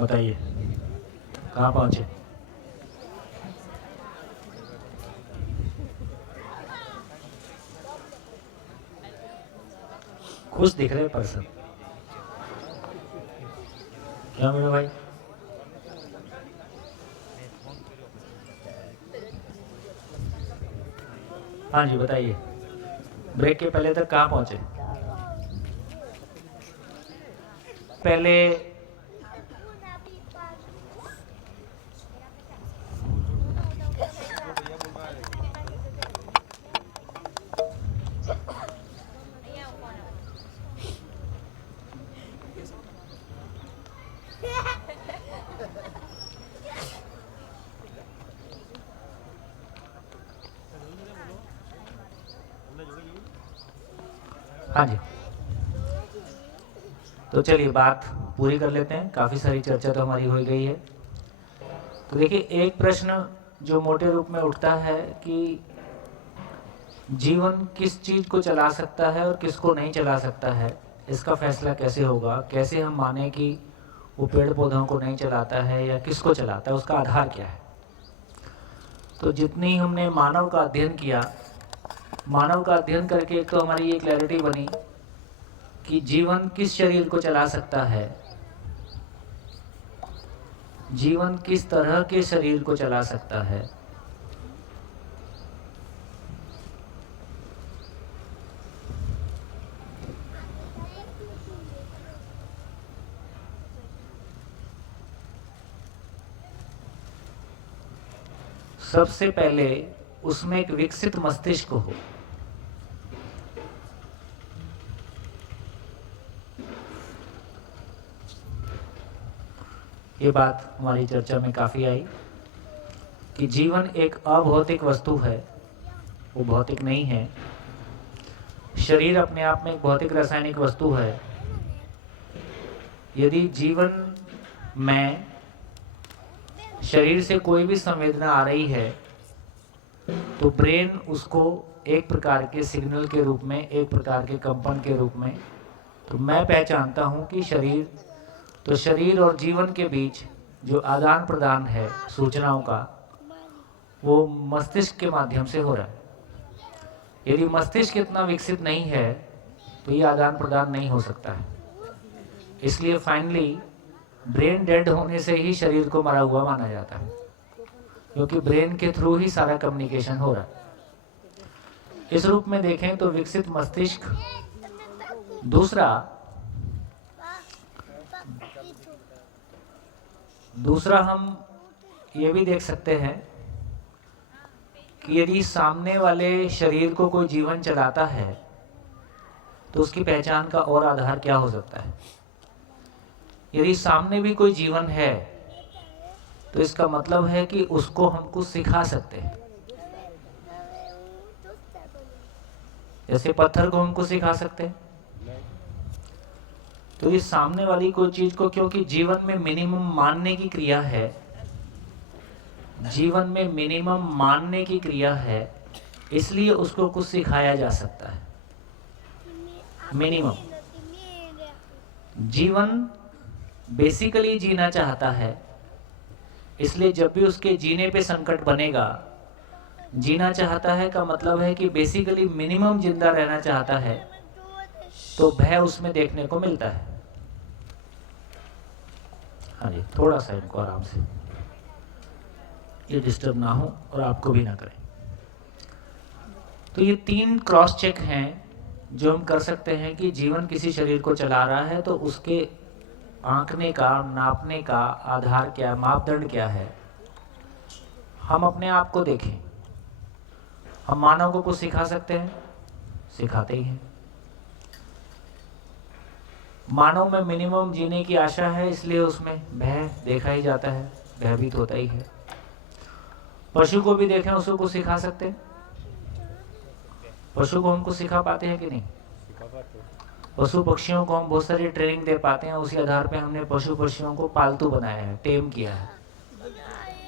बताइए कहाँ पहुँचे? खुश दिख रहे पर्सन। क्या मेरा भाई? हाँ जी बताइए, ब्रेक के पहले तक कहाँ पहुँचे? पहले हाँ जी, तो चलिए बात पूरी कर लेते हैं। काफ़ी सारी चर्चा तो हमारी हो गई है। तो देखिए, एक प्रश्न जो मोटे रूप में उठता है कि जीवन किस चीज़ को चला सकता है और किसको नहीं चला सकता है, इसका फैसला कैसे होगा? कैसे हम माने कि वो पेड़ पौधों को नहीं चलाता है या किसको चलाता है, उसका आधार क्या है? तो जितनी हमने मानव का अध्ययन किया, मानव का अध्ययन करके एक तो हमारी ये क्लैरिटी बनी कि जीवन किस शरीर को चला सकता है, जीवन किस तरह के शरीर को चला सकता है। सबसे पहले उसमें एक विकसित मस्तिष्क हो। ये बात हमारी चर्चा में काफ़ी आई कि जीवन एक अभौतिक वस्तु है, वो भौतिक नहीं है। शरीर अपने आप में एक भौतिक रासायनिक वस्तु है। यदि जीवन में शरीर से कोई भी संवेदना आ रही है तो ब्रेन उसको एक प्रकार के सिग्नल के रूप में, एक प्रकार के कंपन के रूप में, तो मैं पहचानता हूँ कि शरीर, तो शरीर और जीवन के बीच जो आदान प्रदान है सूचनाओं का, वो मस्तिष्क के माध्यम से हो रहा है। यदि मस्तिष्क इतना विकसित नहीं है तो ये आदान प्रदान नहीं हो सकता है। इसलिए फाइनली ब्रेन डेड होने से ही शरीर को मरा हुआ माना जाता है, क्योंकि ब्रेन के थ्रू ही सारा कम्युनिकेशन हो रहा है। इस रूप में देखें तो विकसित मस्तिष्क। दूसरा हम ये भी देख सकते हैं कि यदि सामने वाले शरीर को कोई जीवन चलाता है तो उसकी पहचान का और आधार क्या हो सकता है? यदि सामने भी कोई जीवन है तो इसका मतलब है कि उसको हम कुछ सिखा सकते हैं। जैसे पत्थर को हम कुछ सिखा सकते हैं, तो इस सामने वाली कोई चीज को, क्योंकि जीवन में मिनिमम मानने की क्रिया है, जीवन में मिनिमम मानने की क्रिया है, इसलिए उसको कुछ सिखाया जा सकता है। मिनिमम जीवन बेसिकली जीना चाहता है, इसलिए जब भी उसके जीने पे संकट बनेगा, जीना चाहता है का मतलब है कि बेसिकली मिनिमम जिंदा रहना चाहता है, तो भय उसमें देखने को मिलता है। हाँ जी, थोड़ा सा इनको आराम से, ये डिस्टर्ब ना हो और आपको भी ना करें। तो ये 3 क्रॉस चेक हैं जो हम कर सकते हैं कि जीवन किसी शरीर को चला रहा है तो उसके आंकने का, नापने का आधार क्या, मापदंड क्या है। हम अपने आप को देखें, हम मानव को कुछ सिखा सकते हैं, सिखाते ही हैं। मानव में मिनिमम जीने की आशा है, इसलिए उसमें भय देखा ही जाता है, भयभीत होता ही है। पशु को भी देखें, उसको कुछ सिखा सकते हैं। पशु को हम कुछ सिखा पाते हैं कि नहीं? पशु पक्षियों को हम बहुत सारी ट्रेनिंग दे पाते हैं, उसी आधार पे हमने पशु पक्षियों को पालतू बनाया है, टेम किया है।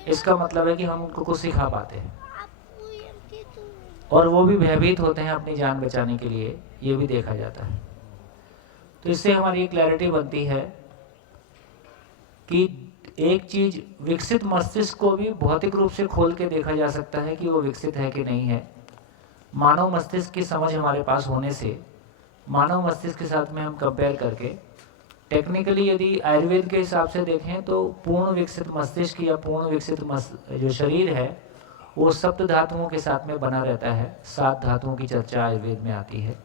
इसका मतलब है कि हम उनको कुछ सिखा पाते हैं और वो भी भयभीत होते हैं अपनी जान बचाने के लिए, ये भी देखा जाता है। तो इससे हमारी क्लैरिटी बनती है कि एक चीज विकसित मस्तिष्क को भी भौतिक रूप से खोल के देखा जा सकता है कि वो विकसित है कि नहीं है। मानव मस्तिष्क की समझ हमारे पास होने से मानव मस्तिष्क के साथ में हम कंपेयर करके टेक्निकली यदि आयुर्वेद के हिसाब से देखें तो पूर्ण विकसित मस्तिष्क या पूर्ण विकसित जो शरीर है वो सप्त धातुओं के साथ में बना रहता है। 7 धातुओं की चर्चा आयुर्वेद में आती है।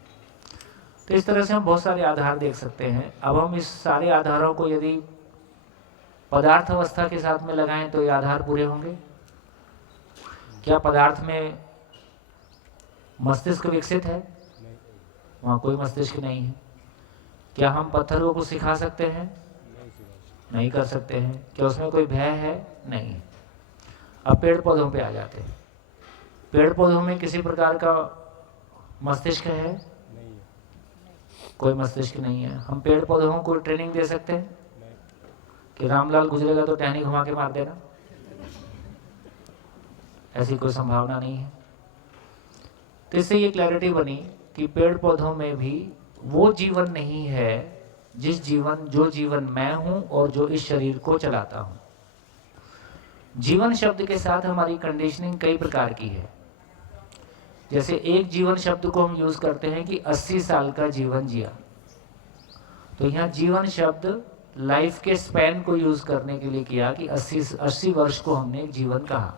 तो इस तरह से हम बहुत सारे आधार देख सकते हैं। अब हम इस सारे आधारों को यदि पदार्थ अवस्था के साथ में लगाएं तो ये आधार पूरे होंगे। क्या पदार्थ में मस्तिष्क विकसित है? वहाँ कोई मस्तिष्क नहीं है। क्या हम पत्थरों को सिखा सकते हैं? नहीं कर सकते हैं। क्या उसमें कोई भय है? नहीं। अब पेड़ पौधों पे आ जाते हैं। पेड़ पौधों में किसी प्रकार का मस्तिष्क है? कोई मस्तिष्क नहीं है। हम पेड़ पौधों को ट्रेनिंग दे सकते हैं कि रामलाल गुजरेगा तो टहनी घुमा के मार देना? ऐसी कोई संभावना नहीं है। तो इससे ये क्लैरिटी बनी कि पेड़ पौधों में भी वो जीवन नहीं है जो जीवन मैं हूं और जो इस शरीर को चलाता हूं। जीवन शब्द के साथ हमारी कंडीशनिंग कई प्रकार की है। जैसे एक जीवन शब्द को हम यूज करते हैं कि 80 साल का जीवन जिया, तो यहाँ जीवन शब्द लाइफ के स्पैन को यूज करने के लिए किया कि 80 वर्ष को हमने एक जीवन कहा।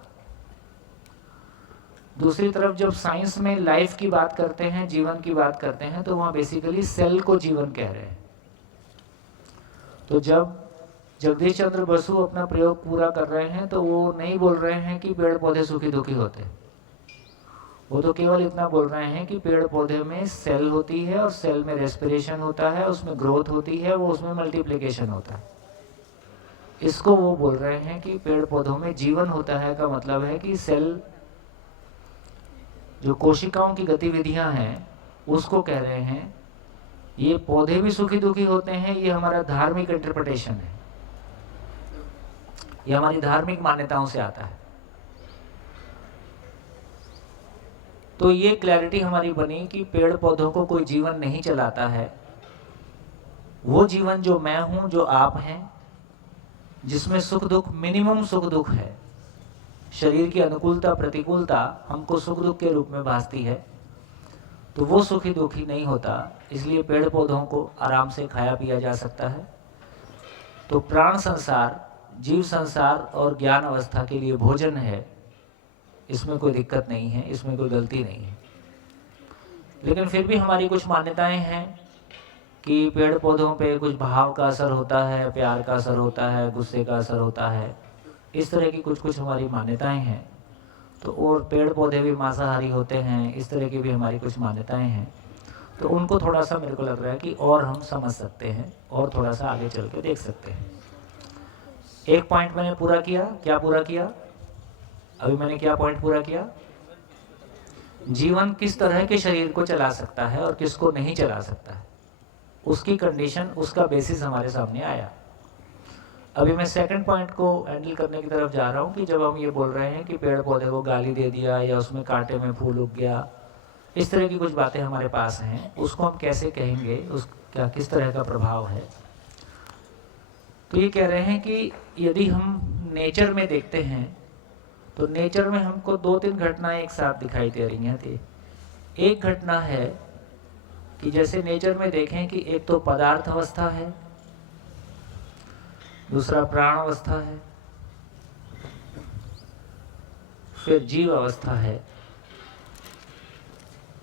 दूसरी तरफ जब साइंस में लाइफ की बात करते हैं, जीवन की बात करते हैं, तो वहाँ बेसिकली सेल को जीवन कह रहे हैं। तो जब जगदीश चंद्र बसु अपना प्रयोग पूरा कर रहे हैं तो वो नहीं बोल रहे हैं कि पेड़ पौधे सुखी दुखी होते हैं। वो तो केवल इतना बोल रहे हैं कि पेड़ पौधे में सेल होती है और सेल में रेस्पिरेशन होता है, उसमें ग्रोथ होती है, वो उसमें मल्टीप्लिकेशन होता है। इसको वो बोल रहे हैं कि पेड़ पौधों में जीवन होता है का मतलब है कि सेल जो कोशिकाओं की गतिविधियां हैं उसको कह रहे हैं। ये पौधे भी सुखी दुखी होते हैं, ये हमारा धार्मिक इंटरप्रिटेशन है, ये हमारी धार्मिक मान्यताओं से आता है। तो ये क्लैरिटी हमारी बनी कि पेड़ पौधों को कोई जीवन नहीं चलाता है। वो जीवन जो मैं हूं, जो आप हैं, जिसमें सुख दुख, मिनिमम सुख दुख है, शरीर की अनुकूलता प्रतिकूलता हमको सुख दुख के रूप में भासती है, तो वो सुखी दुखी नहीं होता। इसलिए पेड़ पौधों को आराम से खाया पिया जा सकता है। तो प्राण संसार, जीव संसार और ज्ञान अवस्था के लिए भोजन है, इसमें कोई दिक्कत नहीं है, इसमें कोई गलती नहीं है। लेकिन फिर भी हमारी कुछ मान्यताएं हैं कि पेड़ पौधों पे कुछ भाव का असर होता है, प्यार का असर होता है, गुस्से का असर होता है, इस तरह की कुछ हमारी मान्यताएं हैं। तो और पेड़ पौधे भी मांसाहारी होते हैं, इस तरह की भी हमारी कुछ मान्यताएं हैं। तो उनको थोड़ा सा मेरे को लग रहा है कि और हम समझ सकते हैं और थोड़ा सा आगे चल के देख सकते हैं। एक पॉइंट मैंने पूरा किया। क्या पूरा किया? अभी मैंने क्या पॉइंट पूरा किया? जीवन किस तरह के शरीर को चला सकता है और किसको नहीं चला सकता है, उसकी कंडीशन, उसका बेसिस हमारे सामने आया। अभी मैं सेकंड पॉइंट को हैंडल करने की तरफ जा रहा हूँ कि जब हम ये बोल रहे हैं कि पेड़ पौधे को गाली दे दिया या उसमें कांटे में फूल उग गया, इस तरह की कुछ बातें हमारे पास हैं, उसको हम कैसे कहेंगे, उसका किस तरह का प्रभाव है। तो ये कह रहे हैं कि यदि हम नेचर में देखते हैं तो नेचर में हमको 2-3 घटनाएं एक साथ दिखाई दे रही हैं। एक घटना है कि जैसे नेचर में देखें कि एक तो पदार्थ अवस्था है, दूसरा प्राण अवस्था है, फिर जीव अवस्था है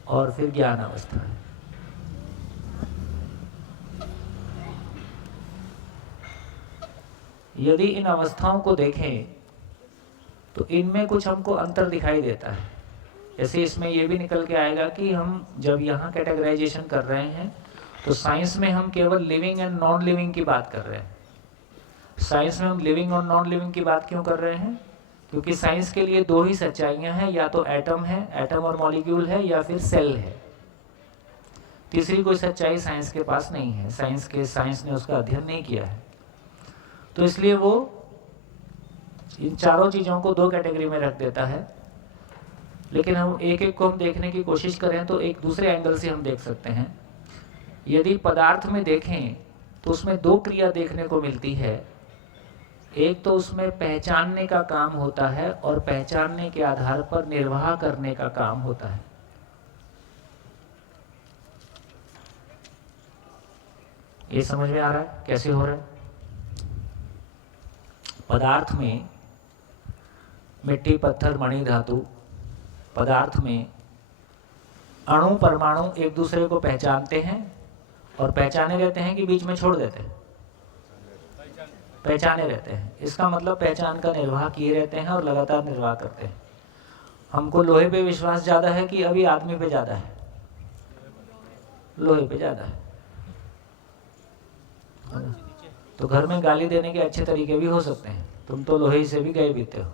और फिर ज्ञान अवस्था है। यदि इन अवस्थाओं को देखें तो इनमें कुछ हमको अंतर दिखाई देता है। जैसे इसमें यह भी निकल के आएगा कि हम जब यहाँ कैटेगराइजेशन कर रहे हैं तो साइंस में हम केवल लिविंग एंड नॉन लिविंग की बात कर रहे हैं। साइंस में हम लिविंग और नॉन लिविंग की बात क्यों कर रहे हैं? क्योंकि साइंस के लिए 2 ही सच्चाइयाँ हैं, या तो एटम है, एटम और मॉलिक्यूल है, या फिर सेल है। तीसरी कोई सच्चाई साइंस के पास नहीं है। साइंस ने उसका अध्ययन नहीं किया है। तो इसलिए वो इन चारों चीज़ों को 2 कैटेगरी में रख देता है। लेकिन हम एक एक को हम देखने की कोशिश करें तो एक दूसरे एंगल से हम देख सकते हैं। यदि पदार्थ में देखें तो उसमें 2 क्रिया देखने को मिलती है। एक तो उसमें पहचानने का काम होता है और पहचानने के आधार पर निर्वाह करने का काम होता है। ये समझ में आ रहा है कैसे हो रहा है? पदार्थ में मिट्टी, पत्थर, मणि, धातु पदार्थ में अणु परमाणु एक दूसरे को पहचानते हैं और पहचाने रहते हैं कि बीच में छोड़ देते हैं? पहचाने रहते हैं। इसका मतलब पहचान का निर्वाह किए रहते हैं और लगातार निर्वाह करते हैं। हमको लोहे पे विश्वास ज़्यादा है कि अभी आदमी पे ज़्यादा है? लोहे पे ज़्यादा है। तो घर में गाली देने के अच्छे तरीके भी हो सकते हैं। तुम तो लोहे से भी गए बीते हो।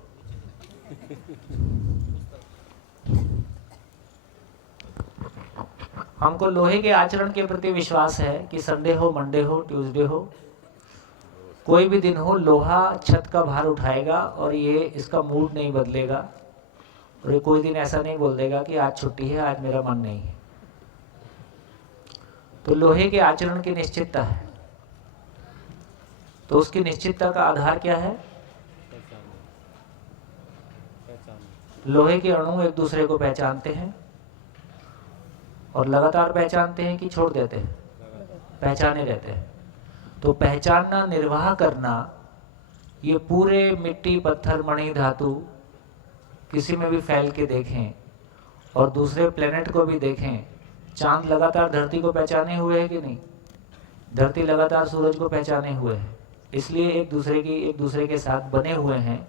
हमको लोहे के आचरण के प्रति विश्वास है कि संडे हो, मंडे हो, ट्यूसडे हो, कोई भी दिन हो, लोहा छत का भार उठाएगा और ये इसका मूड नहीं बदलेगा और ये कोई दिन ऐसा नहीं बोल देगा कि आज छुट्टी है, आज मेरा मन नहीं है। तो लोहे के आचरण की निश्चितता है। तो उसकी निश्चितता का आधार क्या है? लोहे के अणु एक दूसरे को पहचानते हैं और लगातार पहचानते हैं कि छोड़ देते हैं? पहचाने रहते हैं। तो पहचानना, निर्वाह करना, ये पूरे मिट्टी, पत्थर, मणि, धातु किसी में भी फैल के देखें और दूसरे प्लेनेट को भी देखें। चांद लगातार धरती को पहचाने हुए है कि नहीं? धरती लगातार सूरज को पहचाने हुए है। इसलिए एक दूसरे के साथ बने हुए हैं,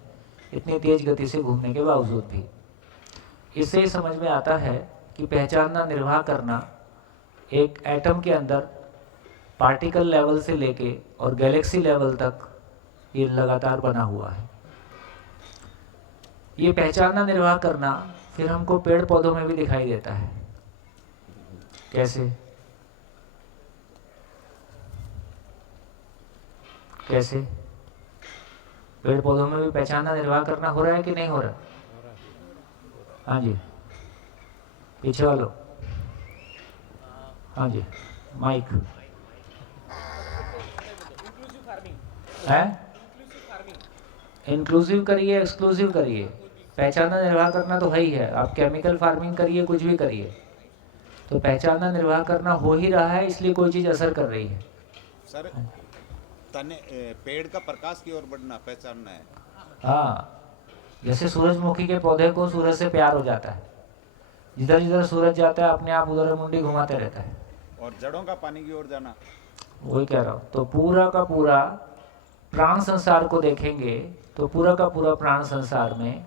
इतनी तेज गति से घूमने के बावजूद भी। इससे ही समझ में आता है कि पहचानना, निर्वाह करना एक एटम के अंदर पार्टिकल लेवल से लेके और गैलेक्सी लेवल तक ये लगातार बना हुआ है। ये पहचानना, निर्वाह करना फिर हमको पेड़ पौधों में भी दिखाई देता है। कैसे? कैसे? पेड़ पौधों में भी पहचानना, निर्वाह करना हो रहा है कि नहीं हो रहा? हाँ जी, पीछे वालों। हाँ जी, माइक है। इंक्लूसिव करिए, एक्सक्लूसिव करिए। पहचानना, निर्वाह करना तो है ही है। आप केमिकल फार्मिंग करिए, कुछ भी करिए, तो पहचानना, निर्वाह करना हो ही रहा है। इसलिए कोई चीज़ असर कर रही है। सर, तने पेड़ का प्रकाश की ओर बढ़ना पहचानना है। हाँ, जैसे सूरजमुखी के पौधे को सूरज से प्यार हो जाता है। जिधर जिधर सूरज जाता है अपने आप उधर मुंडी घुमाते रहता है। और जड़ों का पानी की ओर जाना, वही कह रहा हूँ। तो पूरा का पूरा प्राण संसार को देखेंगे तो पूरा का पूरा प्राण संसार में,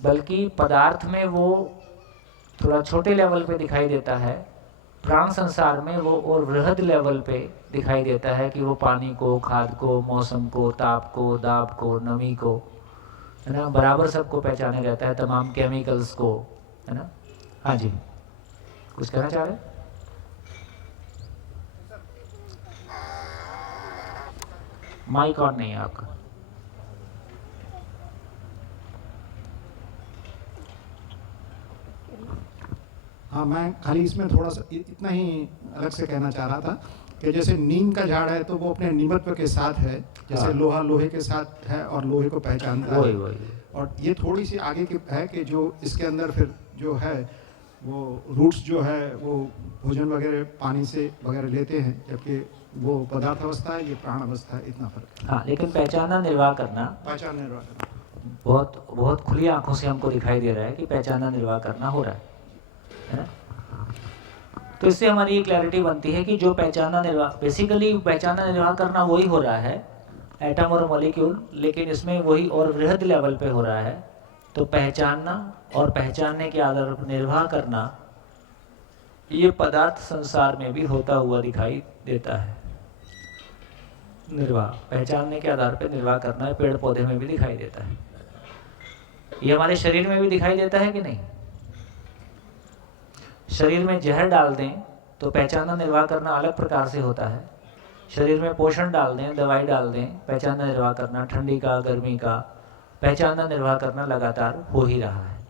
बल्कि पदार्थ में वो थोड़ा छोटे लेवल पे दिखाई देता है, प्राण संसार में वो और वृहद लेवल पे दिखाई देता है कि वो पानी को, खाद को, मौसम को, ताप को, दाब को, नमी को, है ना, बराबर सबको पहचाने रहता है, तमाम केमिकल्स को, है ना। हाँ जी, कुछ कहना चाह रहे? माइक ऑन नहीं है आपका। हाँ, मैं खाली इसमें थोड़ा सा इतना ही अलग से कहना चाह रहा था कि जैसे नीम का झाड़ है तो वो अपने निमत्व के साथ है, जैसे लोहा लोहे के साथ है और लोहे को पहचानता है। और ये थोड़ी सी आगे की है कि जो इसके अंदर फिर जो है वो रूट्स जो है वो भोजन वगैरह पानी से वगैरह लेते हैं, जबकि वो पदार्थ अवस्था है, ये प्राण अवस्था है, इतना फर्क है। हाँ, लेकिन पहचानना, निर्वाह करना, पहचान निर्वाह करना बहुत बहुत खुली आंखों से हमको दिखाई दे रहा है कि पहचानना, निर्वाह करना हो रहा है ना। तो इससे हमारी ये क्लैरिटी बनती है कि जो पहचानना, निर्वाह, बेसिकली पहचानना, निर्वाह करना वही हो रहा है, एटम और मॉलिक्यूल, लेकिन इसमें वही और वृहद लेवल पे हो रहा है। तो पहचानना और पहचानने के आधार पर निर्वाह करना, ये पदार्थ संसार में भी होता हुआ दिखाई देता है। निर्वाह, पहचानने के आधार पर निर्वाह करना है, पेड़ पौधे में भी दिखाई देता है। ये हमारे शरीर में भी दिखाई देता है कि नहीं? शरीर में जहर डाल दें तो पहचानना, निर्वाह करना अलग प्रकार से होता है। शरीर में पोषण डाल दें, दवाई डाल दें, पहचानना, निर्वाह करना, ठंडी का, गर्मी का, पहचानना, निर्वाह करना लगातार हो ही रहा है।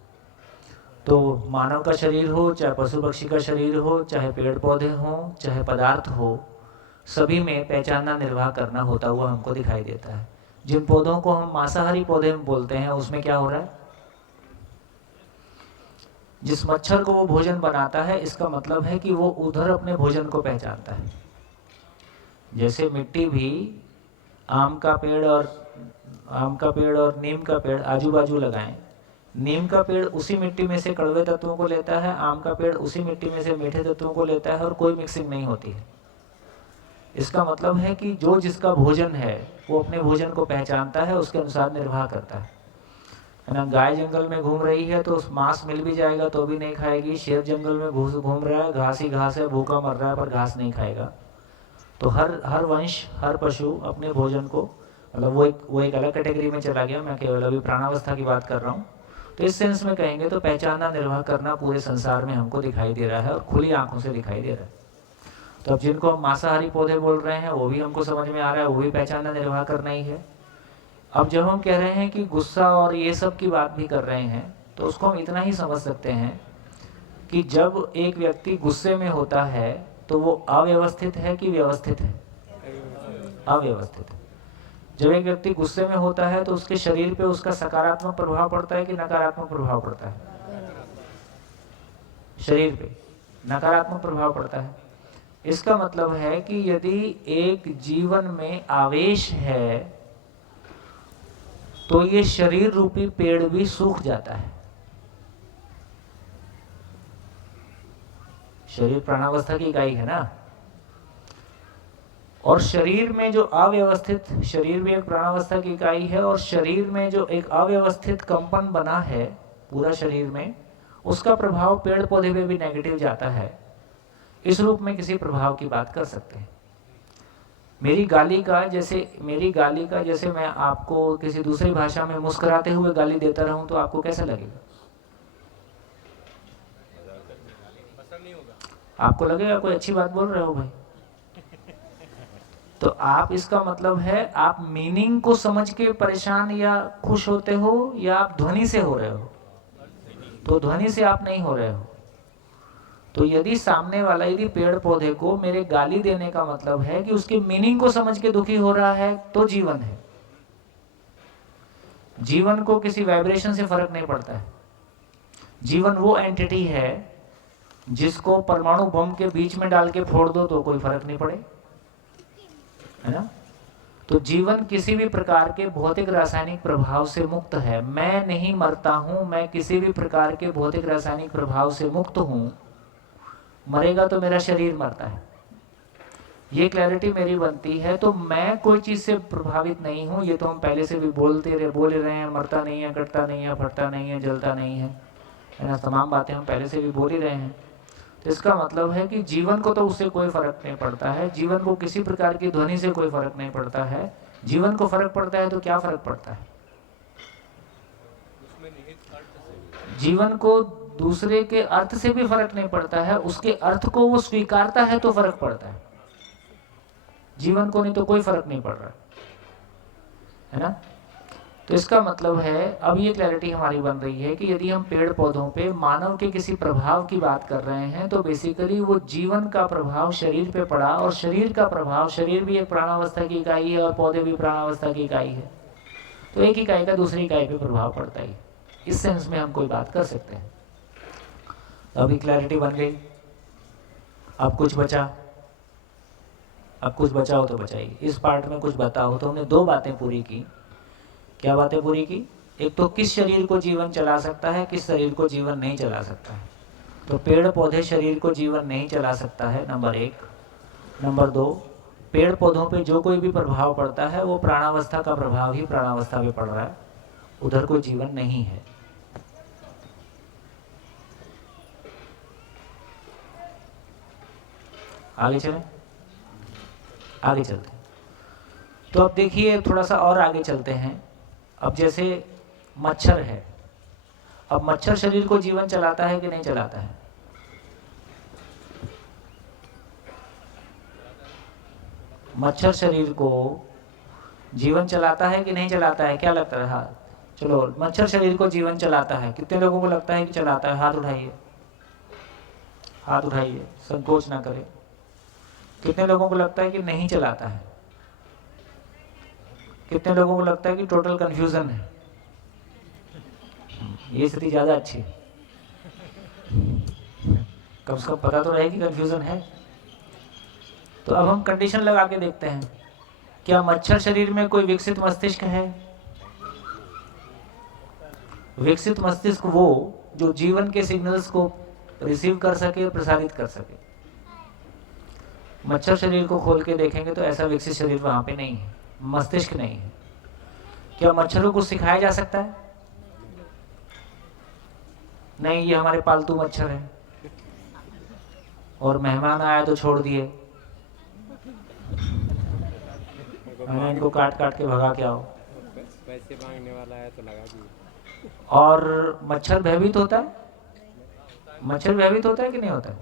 तो मानव का शरीर हो, चाहे पशु पक्षी का शरीर हो, चाहे पेड़ पौधे हो, चाहे पदार्थ हो, सभी में पहचानना, निर्वाह करना होता हुआ हमको दिखाई देता है। जिन पौधों को हम मांसाहारी पौधे बोलते हैं उसमें क्या हो रहा है, जिस मच्छर को वो भोजन बनाता है इसका मतलब है कि वो उधर अपने भोजन को पहचानता है। जैसे मिट्टी भी आम का पेड़ और नीम का पेड़ आजू बाजू लगाएं, नीम का पेड़ उसी मिट्टी में से कड़वे तत्वों को लेता है, आम का पेड़ उसी मिट्टी में से मीठे तत्वों को लेता है और कोई मिक्सिंग नहीं होती है। इसका मतलब है कि जो जिसका भोजन है वो अपने भोजन को पहचानता है, उसके अनुसार निर्वाह करता है ना। गाय जंगल में घूम रही है तो मांस मिल भी जाएगा तो भी नहीं खाएगी। शेर जंगल में घूम रहा है, घास ही घास है, भूखा मर रहा है पर घास नहीं खाएगा। तो हर वंश, हर पशु अपने भोजन को, मतलब वो एक अलग कैटेगरी में चला गया। मैं केवल अभी प्राणावस्था की बात कर रहा हूँ। तो इस सेंस में कहेंगे तो पहचानना, निर्वाह करना पूरे संसार में हमको दिखाई दे रहा है और खुली आंखों से दिखाई दे रहा है। तो अब जिनको हम मांसाहारी पौधे बोल रहे हैं वो भी हमको समझ में आ रहा है, वो भी पहचानना, निर्वाह करना ही है। अब जब हम कह रहे हैं कि गुस्सा और ये सब की बात भी कर रहे हैं तो उसको हम इतना ही समझ सकते हैं कि जब एक व्यक्ति गुस्से में होता है तो वो अव्यवस्थित है कि व्यवस्थित है? अव्यवस्थित है। जब एक व्यक्ति गुस्से में होता है तो उसके शरीर पे उसका सकारात्मक प्रभाव पड़ता है कि नकारात्मक प्रभाव पड़ता है? शरीर पे नकारात्मक प्रभाव पड़ता है। इसका मतलब है कि यदि एक जीवन में आवेश है तो ये शरीर रूपी पेड़ भी सूख जाता है। शरीर प्राणावस्था की इकाई है ना। और शरीर में जो अव्यवस्थित, शरीर भी एक प्राणावस्था की इकाई है, और शरीर में जो एक अव्यवस्थित कंपन बना है पूरा शरीर में, उसका प्रभाव पेड़ पौधे पे भी नेगेटिव जाता है। इस रूप में किसी प्रभाव की बात कर सकते हैं। मेरी गाली का जैसे मैं आपको किसी दूसरी भाषा में मुस्कुराते हुए गाली देता रहूं तो आपको कैसा लगेगा? आपको लगेगा कोई अच्छी बात बोल रहे हो भाई। तो आप, इसका मतलब है आप मीनिंग को समझ के परेशान या खुश होते हो या आप ध्वनि से हो रहे हो? तो ध्वनि से आप नहीं हो रहे हो। तो यदि सामने वाला, यदि पेड़ पौधे को मेरे गाली देने का मतलब है कि उसके मीनिंग को समझ के दुखी हो रहा है तो जीवन है। जीवन को किसी वाइब्रेशन से फर्क नहीं पड़ता है। जीवन वो एंटिटी है जिसको परमाणु बम के बीच में डाल के फोड़ दो तो कोई फर्क नहीं पड़े, है ना। तो जीवन किसी भी प्रकार के भौतिक रासायनिक प्रभाव से मुक्त है। मैं नहीं मरता हूं, मैं किसी भी प्रकार के भौतिक रासायनिक प्रभाव से मुक्त हूं। मरेगा तो मेरा शरीर मरता है, ये क्लैरिटी मेरी बनती है। तो मैं कोई चीज से प्रभावित नहीं हूं। ये तो हम पहले से भी बोल रहे हैं, मरता नहीं है, कटता नहीं है, फटता नहीं है, जलता नहीं है ना। तमाम बातें हम पहले से भी बोल ही रहे हैं। तो इसका मतलब है कि जीवन को तो उससे कोई फर्क नहीं पड़ता है। जीवन को किसी प्रकार की ध्वनि से कोई फर्क नहीं पड़ता है। जीवन को फर्क पड़ता है तो क्या फर्क पड़ता है? जीवन को दूसरे के अर्थ से भी फर्क नहीं पड़ता है। उसके अर्थ को वो स्वीकारता है तो फर्क पड़ता है। जीवन को नहीं तो कोई फर्क नहीं पड़ रहा है ना। तो इसका मतलब है, अब ये क्लैरिटी हमारी बन रही है कि यदि हम पेड़ पौधों पे मानव के किसी प्रभाव की बात कर रहे हैं तो बेसिकली वो जीवन का प्रभाव शरीर पे पड़ा, और शरीर का प्रभाव, शरीर भी एक प्राणावस्था की इकाई है और पौधे भी प्राणावस्था की इकाई है। तो एक इकाई का दूसरी इकाई पे प्रभाव पड़ता ही। इस सेंस में हम कोई बात कर सकते हैं। अभी क्लैरिटी बन गई। अब कुछ बचा हो तो बताइए। इस पार्ट में कुछ बताओ। तो हमने 2 बातें पूरी की। क्या बातें पूरी की? एक तो किस शरीर को जीवन चला सकता है, किस शरीर को जीवन नहीं चला सकता है। तो पेड़ पौधे शरीर को जीवन नहीं चला सकता है, नंबर 1। नंबर 2, पेड़ पौधों पे जो कोई भी प्रभाव पड़ता है वो प्राणावस्था का प्रभाव ही प्राणावस्था पे पड़ रहा है, उधर कोई जीवन नहीं है। आगे चलें, आगे चलते हैं। तो अब देखिए, थोड़ा सा और आगे चलते हैं। अब जैसे मच्छर है, अब मच्छर शरीर को जीवन चलाता है कि नहीं चलाता है? मच्छर शरीर को जीवन चलाता है कि नहीं चलाता है? क्या लगता है? हाथ, चलो, मच्छर शरीर को जीवन चलाता है। कितने लोगों को लगता है कि चलाता है? हाथ उठाइए, हाथ उठाइए, संकोच ना करें। कितने लोगों को लगता है कि नहीं चलाता है? कितने लोगों को लगता है कि टोटल कंफ्यूजन है? ये स्थिति ज़्यादा अच्छी है, कम से कम पता तो रहे कि कंफ्यूजन है। तो अब हम कंडीशन लगा के देखते हैं, क्या मच्छर शरीर में कोई विकसित मस्तिष्क है? विकसित मस्तिष्क वो जो जीवन के सिग्नल्स को रिसीव कर सके, प्रसारित कर सके। मच्छर शरीर को खोल के देखेंगे तो ऐसा विकसित शरीर वहां पे नहीं है, मस्तिष्क नहीं है। क्या मच्छरों को सिखाया जा सकता है? नहीं, ये हमारे पालतू मच्छर हैं और मेहमान आया तो छोड़ दिए, मैंने इनको काट काट के भगा के आओ। पैसे मांगने वाला है तो लगा दिए। और मच्छर भयभीत होता है? मच्छर भयभीत होता है कि नहीं होता है?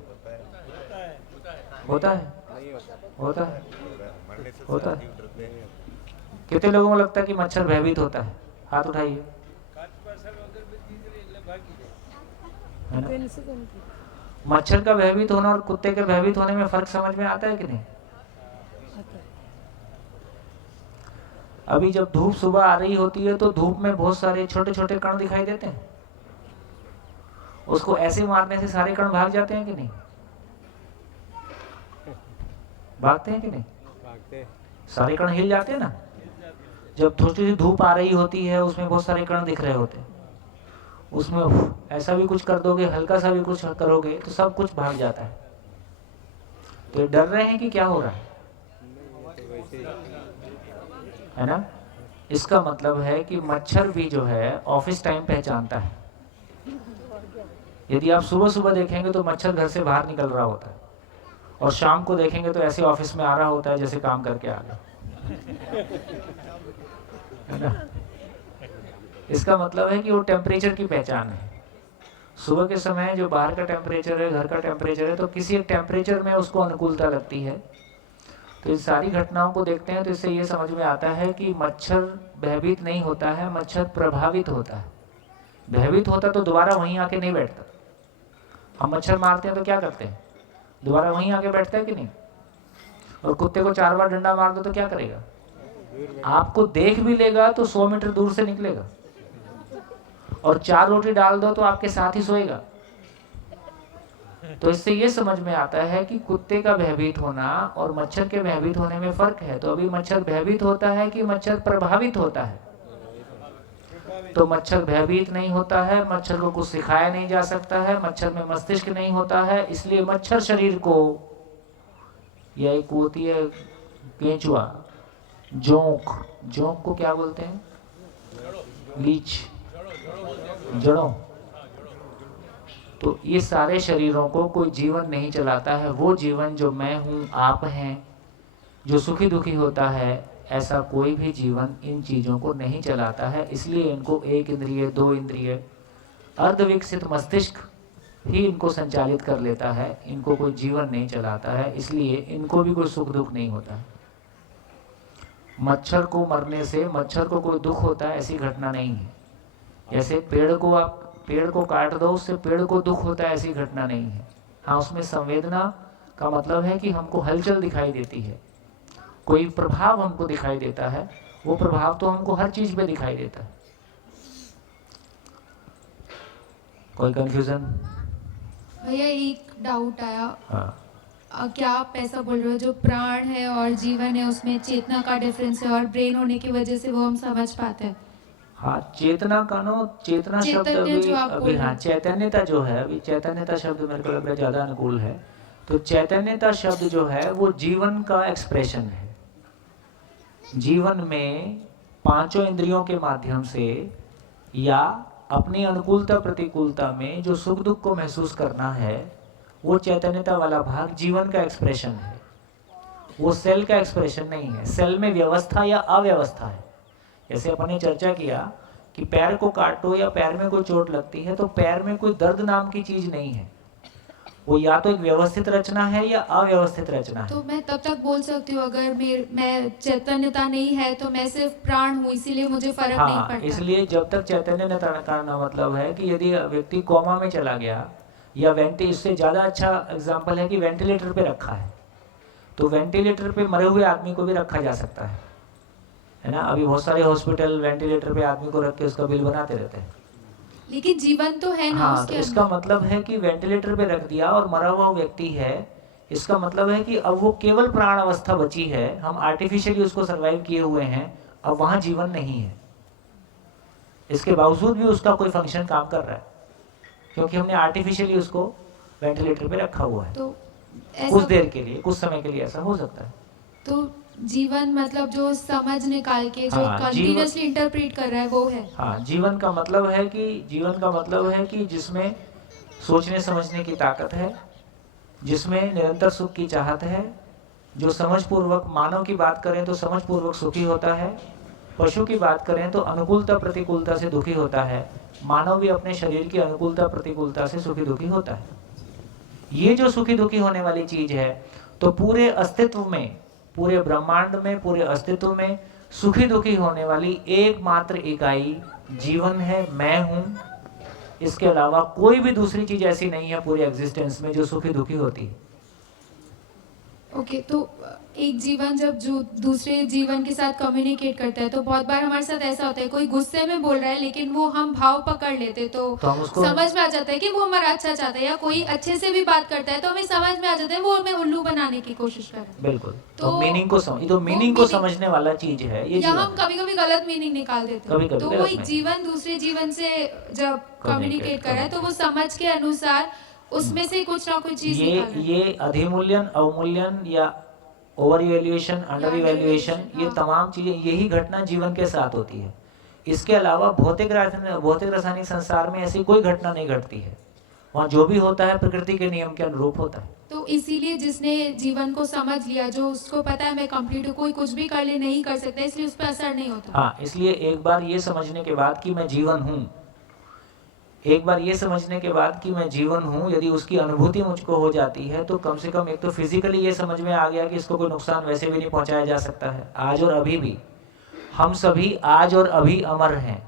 होता है, होता है, होता है। कितने लोगों को लगता है कि मच्छर भयभीत होता है? हाथ उठाइए, है ना? मच्छर का भयभीत होना और कुत्ते के भयभीत होने में फर्क समझ में आता है कि नहीं? अभी जब धूप सुबह आ रही होती है तो धूप में बहुत सारे छोटे छोटे कण दिखाई देते हैं, उसको ऐसे मारने से सारे कण भाग जाते हैं कि नहीं? भागते हैं कि नहीं? भागते। सारे कण हिल जाते हैं ना। जब थोड़ी सी धूप आ रही होती है उसमें बहुत सारे कण दिख रहे होते हैं, उसमें ऐसा भी कुछ कर दोगे, हल्का सा भी कुछ करोगे तो सब कुछ भाग जाता है। तो ये डर रहे हैं कि क्या हो रहा है ना? इसका मतलब है कि मच्छर भी जो है ऑफिस टाइम पहचानता है। यदि आप सुबह सुबह देखेंगे तो मच्छर घर से बाहर निकल रहा होता है, और शाम को देखेंगे तो ऐसे ऑफिस में आ रहा होता है जैसे काम करके आ गया, है ना? इसका मतलब है कि वो टेम्परेचर की पहचान है। सुबह के समय जो बाहर का टेम्परेचर है, घर का टेम्परेचर है, तो किसी एक टेम्परेचर में उसको अनुकूलता लगती है। तो इस सारी घटनाओं को देखते हैं तो इससे ये समझ में आता है कि मच्छर भयभीत नहीं होता है, मच्छर प्रभावित होता है। भयभीत होता तो दोबारा वहीं आके नहीं बैठता। हम मच्छर मारते हैं तो क्या करते हैं? दोबारा वहीं आके बैठता है कि नहीं? और कुत्ते को 4 बार डंडा मार दो तो क्या करेगा? आपको देख भी लेगा तो 100 मीटर दूर से निकलेगा, और 4 रोटी डाल दो तो आपके साथ ही सोएगा। तो इससे ये समझ में आता है कि कुत्ते का भयभीत होना और मच्छर के भयभीत होने में फर्क है। तो अभी मच्छर भयभीत होता है कि मच्छर प्रभावित होता है? तो मच्छर भयभीत नहीं होता है, मच्छर को कुछ सिखाया नहीं जा सकता है, मच्छर में मस्तिष्क नहीं होता है, इसलिए मच्छर शरीर को, या एक होती है केंचुआ, जोंक, जोंक को क्या बोलते हैं? लीच, जड़ों। तो ये सारे शरीरों को कोई जीवन नहीं चलाता है। वो जीवन जो मैं हूँ, आप हैं, जो सुखी दुखी होता है, ऐसा कोई भी जीवन इन चीज़ों को नहीं चलाता है। इसलिए इनको 1 इंद्रिय, 2 इंद्रिय, अर्धविकसित मस्तिष्क ही इनको संचालित कर लेता है। इनको कोई जीवन नहीं चलाता है, इसलिए इनको भी कोई सुख दुख नहीं होता है। मच्छर को मरने से मच्छर को कोई दुख होता है, ऐसी घटना नहीं है। जैसे पेड़ को आप पेड़ को काट दो, उससे पेड़ को दुख होता है, ऐसी घटना नहीं है। हाँ, उसमें संवेदना का मतलब है कि हमको हलचल दिखाई देती है, कोई प्रभाव हमको दिखाई देता है। वो प्रभाव तो हमको हर चीज में दिखाई देता है। कोई कंफ्यूजन? भैया एक डाउट आया। हाँ, क्या आप ऐसा बोल रहे हो जो प्राण है और जीवन है उसमें चेतना का डिफरेंस है, और ब्रेन होने की वजह से वो हम समझ पाते हैं? हाँ, चेतना का नो, चेतना शब्द चैतन्य जो आप अभी बोल हाँ, रहे चैतन्यता जो है, अभी चैतन्यता शब्द मेरे को लग रहा है ज्यादा अनुकूल है। तो चैतन्यता शब्द जो है वो जीवन का एक्सप्रेशन है। जीवन में 5 इंद्रियों के माध्यम से या अपनी अनुकूलता प्रतिकूलता में जो सुख दुख को महसूस करना है, वो चैतन्यता वाला भाग जीवन का एक्सप्रेशन है। वो सेल का एक्सप्रेशन नहीं है। सेल में व्यवस्था या अव्यवस्था है। जैसे अपन ने चर्चा किया कि पैर को काटो या पैर में कोई चोट लगती है तो पैर में कोई दर्द नाम की चीज नहीं है। वो या तो एक व्यवस्थित रचना है या अव्यवस्थित रचना है। तो मैं तब तक बोल सकती हूँ अगर मैं चैतन्यता नहीं है तो मैं सिर्फ प्राण हूँ, इसीलिए मुझे फर्क नहीं हाँ, पड़ता। इसलिए जब तक चैतन्यता का मतलब है कि यदि व्यक्ति कोमा में चला गया या इससे ज्यादा अच्छा एग्जाम्पल है कि वेंटिलेटर पे रखा है, तो वेंटिलेटर पे मरे हुए आदमी को भी रखा जा सकता है। है ना। अभी बहुत सारे हॉस्पिटल वेंटिलेटर पे आदमी को रख के उसका बिल बनाते रहते हैं। लेकिन जीवन तो है ना हाँ, तो उसके इसका अंदर। मतलब है कि वेंटिलेटर पे रख दिया और मरा हुआ व्यक्ति है, इसका मतलब है कि अब वो केवल प्राण अवस्था बची है, हम आर्टिफिशियली उसको सर्वाइव किए हुए हैं, अब वहाँ जीवन नहीं है। इसके बावजूद भी उसका कोई फंक्शन काम कर रहा है, क्योंकि हमने आर्टिफिशियली उसको वेंटिलेटर पे रखा हुआ है। तो कुछ ऐसा देर के लिए, कुछ समय के लिए ऐसा हो सकता है। तो जीवन मतलब जो समझ निकाल के जो हाँ, कंटिन्यूअसली इंटरप्रेट कर रहा है वो है। हाँ, जीवन का मतलब है कि जिसमें सोचने समझने की ताकत है, जिसमें निरंतर सुख की चाहत है, जो समझ पूर्वक, मानव की बात करें तो समझ पूर्वक सुखी होता है, पशु की बात करें तो अनुकूलता प्रतिकूलता से दुखी होता है, मानव भी अपने शरीर की अनुकूलता प्रतिकूलता से सुखी दुखी होता है। ये जो सुखी दुखी होने वाली चीज है, तो पूरे अस्तित्व में, पूरे ब्रह्मांड में, पूरे अस्तित्व में सुखी दुखी होने वाली एकमात्र इकाई जीवन है, मैं हूं। इसके अलावा कोई भी दूसरी चीज ऐसी नहीं है पूरे एग्जिस्टेंस में जो सुखी दुखी होती है। ओके, तो एक जीवन जब जो दूसरे जीवन के साथ कम्युनिकेट करता है तो बहुत बार हमारे साथ ऐसा होता है, कोई गुस्से में बोल रहा है लेकिन वो हम भाव पकड़ लेते तो हम उसको समझ में आ जाता है कि वो हमारा अच्छा चाहता है, या कोई अच्छे से भी बात करता है तो हमें समझ में आ जाता है वो हमें उल्लू बनाने की कोशिश कर रहा है। बिल्कुल, तो तो मीनिंग को समझ, तो मीनिंग को समझने वाला चीज है ये या जीवन हम है। कभी कभी गलत मीनिंग निकाल देते हैं। कभी-कभी तो गलत वो एक meaning। जीवन दूसरे जीवन से जब कम्युनिकेट कर रहा है तो वो समझ के अनुसार उसमें से कुछ ना कुछ चीज निकाल रहा है। ये अधिमूल्यन, अवमूल्यन या ओवर इवेल्युएशन, अंडर इवेल्युएशन, ये हाँ। तमाम चीजें, यही घटना जीवन के साथ होती है। इसके अलावा भौतिक रासायनिक संसार में ऐसी कोई घटना नहीं घटती है। वहाँ जो भी होता है प्रकृति के नियम के अनुरूप होता है। तो इसीलिए जिसने जीवन को समझ लिया, जो उसको पता है मैं कंप्लीट हूँ, कोई कुछ भी कर ले नहीं कर सकता, इसलिए उस पर असर नहीं होता। हाँ, इसलिए एक बार ये समझने के बाद कि मैं जीवन हूँ, एक बार ये समझने के बाद कि मैं जीवन हूँ, यदि उसकी अनुभूति मुझको हो जाती है तो कम से कम एक तो फिजिकली ये समझ में आ गया कि इसको कोई नुकसान वैसे भी नहीं पहुंचाया जा सकता है। आज और अभी भी हम सभी आज और अभी अमर हैं,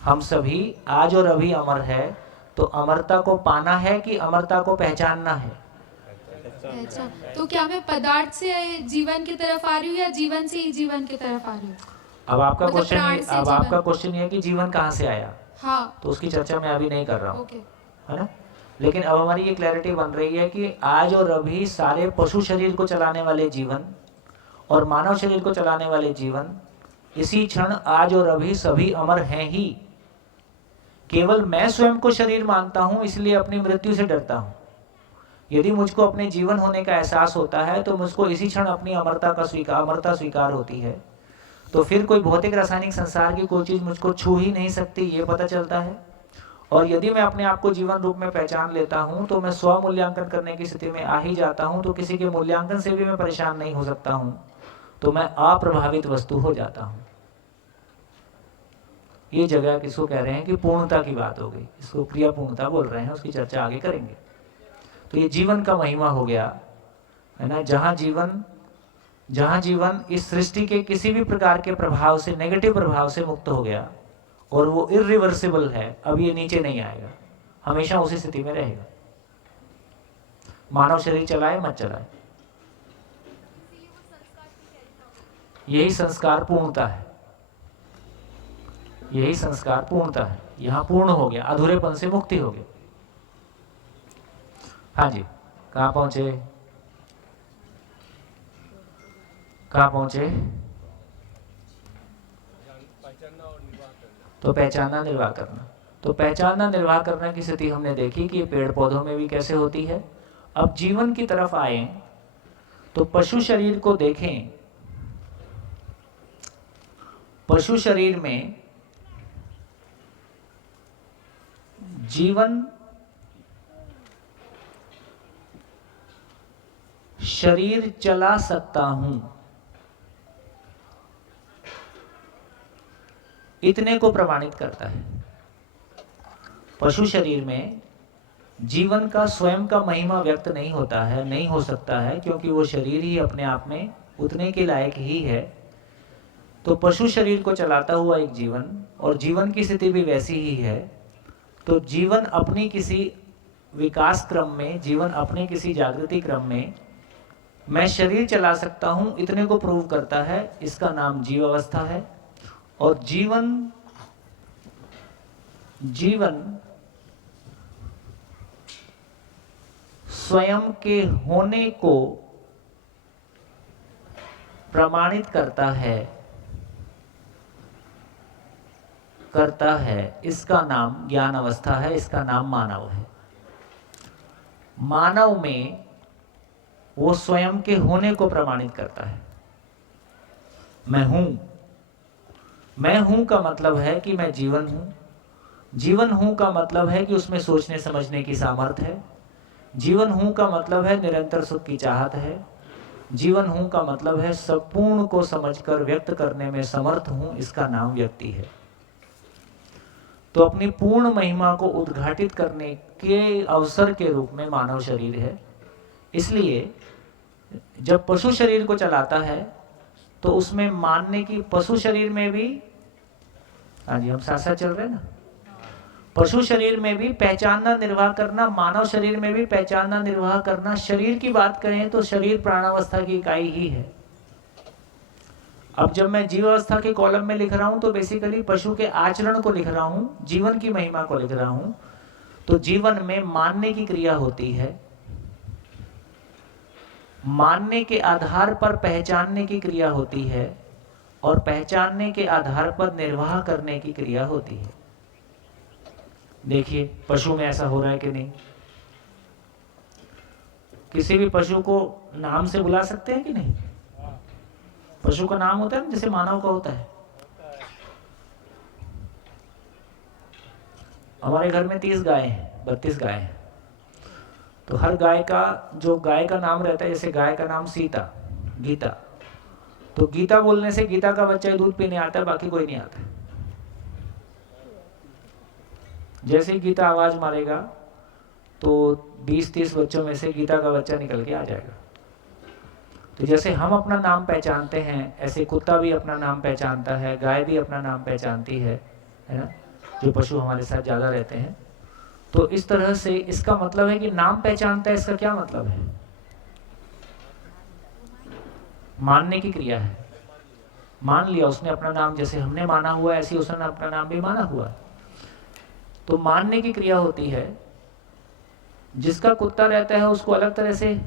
हम सभी आज और अभी अमर है। तो अमरता को पाना है कि अमरता को पहचानना है? अच्छा, तो क्या मैं पदार्थ से जीवन की तरफ आ रही हूँ या जीवन से ही जीवन की तरफ आ रही हूँ? अब आपका मतलब क्वेश्चन प्राण ये, से अब जीवन। आपका क्वेश्चन ये है कि जीवन कहाँ से आया, हाँ, तो उसकी चर्चा मैं अभी नहीं कर रहा हूँ, ओके। है ना। लेकिन अब हमारी ये क्लैरिटी बन रही है कि आज और अभी सारे पशु शरीर को चलाने वाले जीवन और मानव शरीर को चलाने वाले जीवन, इसी क्षण आज और अभी सभी अमर हैं ही। केवल मैं स्वयं को शरीर मानता हूं, इसलिए अपनी मृत्यु से डरता हूं। यदि मुझको अपने जीवन होने का एहसास होता है तो मुझको इसी क्षण अपनी अमरता स्वीकार होती है। तो फिर कोई भौतिक रासायनिक संसार की कोई चीज मुझको छू ही नहीं सकती, ये पता चलता है। और यदि मैं अपने आप को जीवन रूप में पहचान लेता हूं तो मैं स्व मूल्यांकन करने की स्थिति में आ ही जाता हूं, तो किसी के मूल्यांकन से भी मैं परेशान नहीं हो सकता हूं, तो मैं अप्रभावित वस्तु हो जाता हूं। ये जगह किसको कह रहे हैं कि पूर्णता की बात हो गई, इसको क्रिया पूर्णता बोल रहे हैं, उसकी चर्चा आगे करेंगे। तो ये जीवन का महिमा हो गया, है ना। जहाँ जीवन इस सृष्टि के किसी भी प्रकार के प्रभाव से, नेगेटिव प्रभाव से मुक्त हो गया और वो इरिवर्सिबल है, अब ये नीचे नहीं आएगा, हमेशा उसी स्थिति में रहेगा। मानव शरीर चलाए मत चलाए, यही संस्कार पूर्णता है, यही संस्कार पूर्णता है। यहाँ पूर्ण हो गया, अधूरेपन से मुक्ति हो गई। हाँ जी, कहाँ पहुंचे, कहाँ पहुंचे? तो पहचानना निर्वाह करना। तो पहचानना निर्वाह करना की स्थिति हमने देखी कि पेड़ पौधों में भी कैसे होती है। अब जीवन की तरफ आए तो पशु शरीर को देखें। पशु शरीर में जीवन शरीर चला सकता हूं, इतने को प्रमाणित करता है। पशु शरीर में जीवन का स्वयं का महिमा व्यक्त नहीं होता है, नहीं हो सकता है, क्योंकि वो शरीर ही अपने आप में उतने के लायक ही है। तो पशु शरीर को चलाता हुआ एक जीवन, और जीवन की स्थिति भी वैसी ही है। तो जीवन अपनी किसी विकास क्रम में, जीवन अपने किसी जागृति क्रम में मैं शरीर चला सकता हूं, इतने को प्रूव करता है। इसका नाम जीव अवस्था है। और जीवन स्वयं के होने को प्रमाणित करता है, इसका नाम ज्ञान अवस्था है, इसका नाम मानव है। मानव में वो स्वयं के होने को प्रमाणित करता है। मैं हूं का मतलब है कि मैं जीवन हूं। जीवन हूं का मतलब है कि उसमें सोचने समझने की सामर्थ्य है। जीवन हूं का मतलब है निरंतर सुख की चाहत है। जीवन हूं का मतलब है संपूर्ण को समझकर व्यक्त करने में समर्थ हूं, इसका नाम व्यक्ति है। तो अपनी पूर्ण महिमा को उद्घाटित करने के अवसर के रूप में मानव शरीर है। इसलिए जब पशु शरीर को चलाता है तो उसमें मानने की, पशु शरीर में भी, हाँ जी हम साथ साथ चल रहे हैं ना, पशु शरीर में भी पहचानना निर्वाह करना, मानव शरीर में भी पहचानना निर्वाह करना। शरीर की बात करें तो शरीर प्राणावस्था की इकाई ही है। अब जब मैं जीव अवस्था के कॉलम में लिख रहा हूं तो बेसिकली पशु के आचरण को लिख रहा हूं, जीवन की महिमा को लिख रहा हूं। तो जीवन में मानने की क्रिया होती है, मानने के आधार पर पहचानने की क्रिया होती है, और पहचानने के आधार पर निर्वाह करने की क्रिया होती है। देखिए पशु में ऐसा हो रहा है कि नहीं? किसी भी पशु को नाम से बुला सकते हैं कि नहीं? पशु का नाम होता है ना, जैसे मानव का होता है। हमारे घर में 30 गाय हैं, 32 गाय हैं। तो हर गाय का, जो गाय का नाम रहता है, जैसे गाय का नाम सीता, गीता, तो गीता बोलने से गीता का बच्चा ही दूध पीने आता है, बाकी कोई नहीं आता। जैसे ही गीता आवाज मारेगा तो 20-30 बच्चों में से गीता का बच्चा निकल के आ जाएगा। तो जैसे हम अपना नाम पहचानते हैं, ऐसे कुत्ता भी अपना नाम पहचानता है, गाय भी अपना नाम पहचानती है ना, जो पशु हमारे साथ ज़्यादा रहते हैं। तो इस तरह से इसका मतलब है कि नाम पहचानता है, इसका क्या मतलब है? मानने की क्रिया है। मान लिया उसने अपना नाम, जैसे हमने माना हुआ है, ऐसे उसने अपना नाम भी माना हुआ है। तो मानने की क्रिया होती है। जिसका कुत्ता रहता है उसको अलग तरह से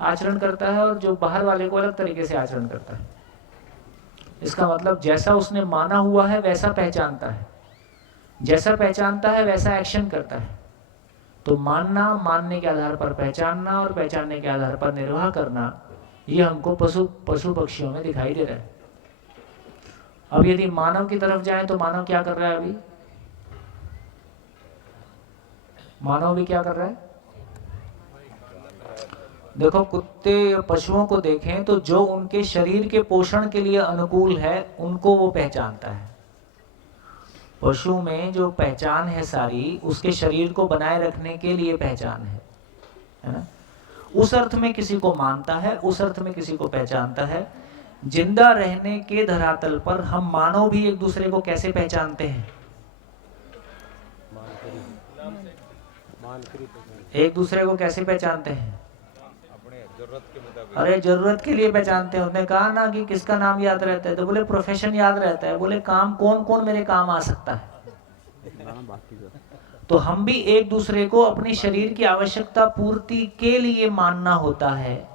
आचरण करता है, और जो बाहर वाले को अलग तरीके से आचरण करता है। इसका मतलब जैसा उसने माना हुआ है वैसा पहचानता है, जैसा पहचानता है वैसा एक्शन करता है। तो मानना, मानने के आधार पर पहचानना, और पहचानने के आधार पर निर्वाह करना, ये हमको पशु पक्षियों में दिखाई दे रहा है। अब यदि मानव की तरफ जाएं तो मानव क्या कर रहा है? अभी मानव भी क्या कर रहा है? देखो कुत्ते या पशुओं को देखें तो जो उनके शरीर के पोषण के लिए अनुकूल है उनको वो पहचानता है। पशु में जो पहचान है सारी, उसके शरीर को बनाए रखने के लिए पहचान है ना? उस अर्थ में किसी को मानता है, उस अर्थ में किसी को पहचानता है। जिंदा रहने के धरातल पर हम मानव भी एक दूसरे को कैसे पहचानते हैं? एक दूसरे को कैसे पहचानते हैं? अपने जरूरत के मुताबिक। अरे जरूरत के लिए पहचानते हैं। उसने कहा ना कि किसका नाम याद रहता है, तो बोले प्रोफेशन याद रहता है। बोले काम, कौन कौन मेरे काम आ सकता है? तो हम भी एक दूसरे को अपनी शरीर की आवश्यकता पूर्ति के लिए मानना होता है,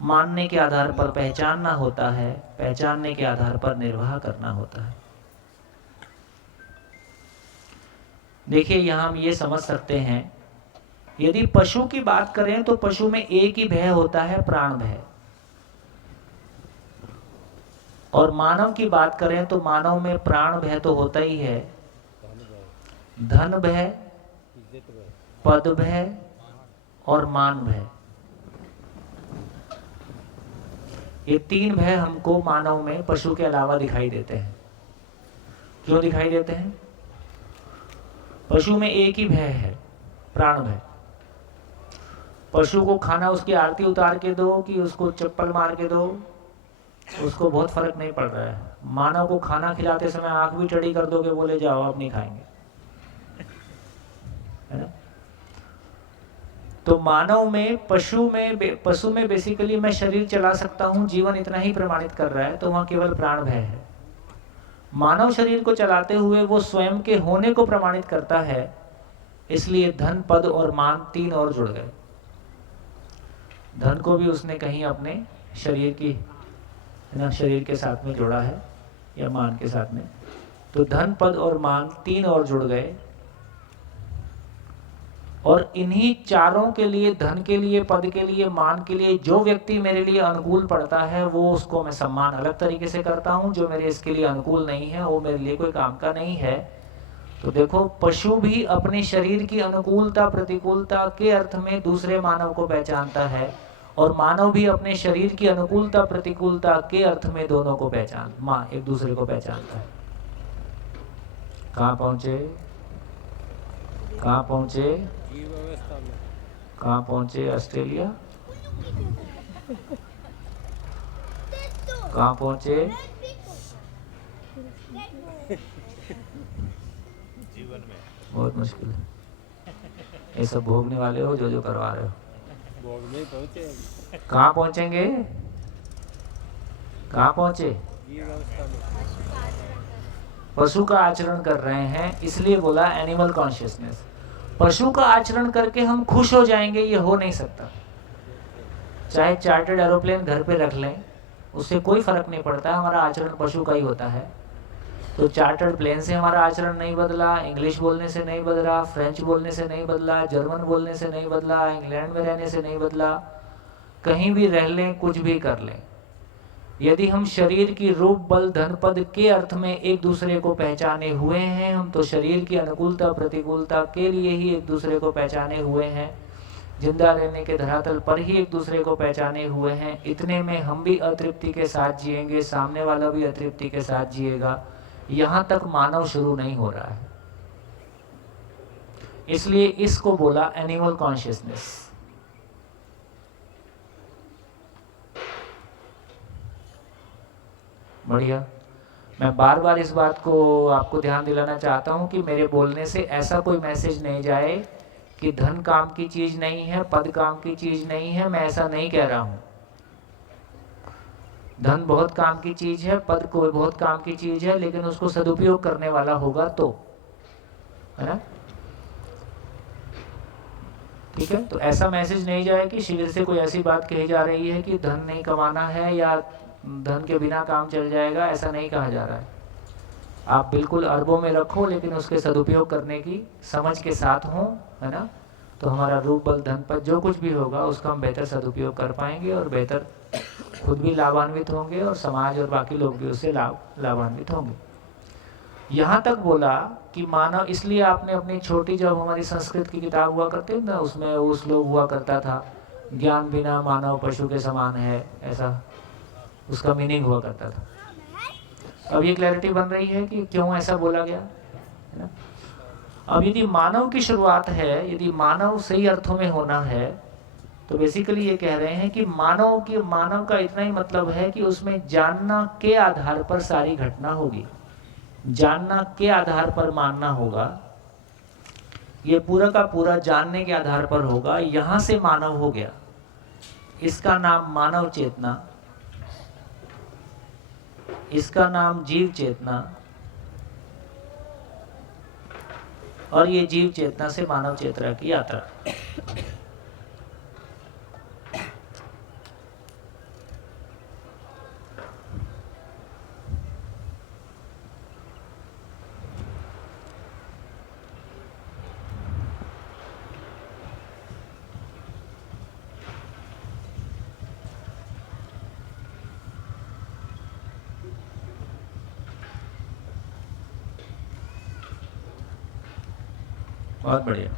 मानने के आधार पर पहचानना होता है, पहचानने के आधार पर निर्वाह करना होता है। देखिए यहां हम ये समझ सकते हैं, यदि पशु की बात करें तो पशु में एक ही भय होता है, प्राण भय। और मानव की बात करें तो मानव में प्राण भय तो होता ही है, धन भय, पद भय और मान भय। ये 3 भय हमको मानव में पशु के अलावा दिखाई देते हैं। क्यों दिखाई देते हैं? पशु में एक ही भय है, प्राण भय। पशु को खाना उसकी आरती उतार के दो कि उसको चप्पल मार के दो, उसको बहुत फर्क नहीं पड़ रहा है। मानव को खाना खिलाते समय आंख भी टेढ़ी कर दोगे, बोले जाओ अब नहीं खाएंगे, है ना? तो तो मानव में, पशु में बेसिकली मैं शरीर चला सकता हूं, जीवन इतना ही प्रमाणित कर रहा है, तो वहां केवल प्राण भय है। मानव शरीर को चलाते हुए वो स्वयं के होने को प्रमाणित करता है, इसलिए धन, पद और मान 3 और जुड़ गए। धन को भी उसने कहीं अपने शरीर की, है ना, शरीर के साथ में जोड़ा है या मान के साथ में, तो धन, पद और मान 3 और जुड़ गए। और इन्हीं चारों के लिए, धन के लिए, पद के लिए, मान के लिए, जो व्यक्ति मेरे लिए अनुकूल पड़ता है वो उसको मैं सम्मान अलग तरीके से करता हूं। जो मेरे इसके लिए अनुकूल नहीं है वो मेरे लिए कोई काम का नहीं है। तो देखो, पशु भी अपने शरीर की अनुकूलता प्रतिकूलता के अर्थ में दूसरे मानव को पहचानता है, और मानव भी अपने शरीर की अनुकूलता प्रतिकूलता के अर्थ में दोनों को एक दूसरे को पहचानता है। कहाँ पहुंचे? कहाँ पहुंचे? जीव अवस्था में। कहाँ पहुंचे? ऑस्ट्रेलिया? कहाँ पहुंचे? जीवन में बहुत मुश्किल है। ये सब भोगने वाले हो जो करवा रहे हो। भोग में ही पहुंचे। कहाँ पहुंचेंगे? कहाँ पहुंचे? जीव अवस्था में। पशु का आचरण कर रहे हैं, इसलिए बोला एनिमल कॉन्शियसनेस। पशु का आचरण करके हम खुश हो जाएंगे, ये हो नहीं सकता। चाहे चार्टर्ड एरोप्लेन घर पे रख लें, उससे कोई फर्क नहीं पड़ता, हमारा आचरण पशु का ही होता है। तो चार्टर्ड प्लेन से हमारा आचरण नहीं बदला, इंग्लिश बोलने से नहीं बदला, फ्रेंच बोलने से नहीं बदला, जर्मन बोलने से नहीं बदला, इंग्लैंड में रहने से नहीं बदला, कहीं भी रह लें, कुछ भी कर लें। यदि हम शरीर की रूप, बल, धन, पद के अर्थ में एक दूसरे को पहचाने हुए हैं, हम तो शरीर की अनुकूलता प्रतिकूलता के लिए ही एक दूसरे को पहचाने हुए हैं, जिंदा रहने के धरातल पर ही एक दूसरे को पहचाने हुए हैं। इतने में हम भी अतृप्ति के साथ जिएंगे, सामने वाला भी अतृप्ति के साथ जिएगा। यहां तक मानव शुरू नहीं हो रहा है, इसलिए इसको बोला एनिमल कॉन्शियसनेस। बढ़िया। मैं बार बार इस बात को आपको ध्यान दिलाना चाहता हूं कि मेरे बोलने से ऐसा कोई मैसेज नहीं जाए कि धन काम की चीज नहीं है, पद काम की चीज नहीं है। मैं ऐसा नहीं कह रहा हूं। धन बहुत काम की चीज है, पद को बहुत काम की चीज है, लेकिन उसको सदुपयोग करने वाला होगा तो, है ना? ठीक है। तो ऐसा मैसेज नहीं जाए कि शिविर से कोई ऐसी बात कही जा रही है कि धन नहीं कमाना है या धन के बिना काम चल जाएगा, ऐसा नहीं कहा जा रहा है। आप बिल्कुल अरबों में रखो, लेकिन उसके सदुपयोग करने की समझ के साथ हो, है ना? तो हमारा रूप, बल, धन, पद जो कुछ भी होगा उसका हम बेहतर सदुपयोग कर पाएंगे और बेहतर खुद भी लाभान्वित होंगे और समाज और बाकी लोग भी उससे लाभान्वित होंगे। यहाँ तक बोला कि मानव, इसलिए आपने अपनी छोटी, जब हमारी संस्कृत की किताब हुआ करती ना, उसमें वो श्लोक हुआ करता था, ज्ञान बिना मानव पशु के समान है, ऐसा उसका मीनिंग हुआ करता था। अब ये क्लैरिटी बन रही है कि क्यों ऐसा बोला गया, है ना? अब यदि मानव की शुरुआत है, यदि मानव सही अर्थों में होना है, तो बेसिकली ये कह रहे हैं कि मानव का इतना ही मतलब है कि उसमें जानना के आधार पर सारी घटना होगी, जानना के आधार पर मानना होगा। ये पूरा का पूरा जानने के आधार पर होगा। यहां से मानव हो गया, इसका नाम मानव चेतना, इसका नाम जीव चेतना, और ये जीव चेतना से मानव चेतना की यात्रा। बहुत बढ़िया,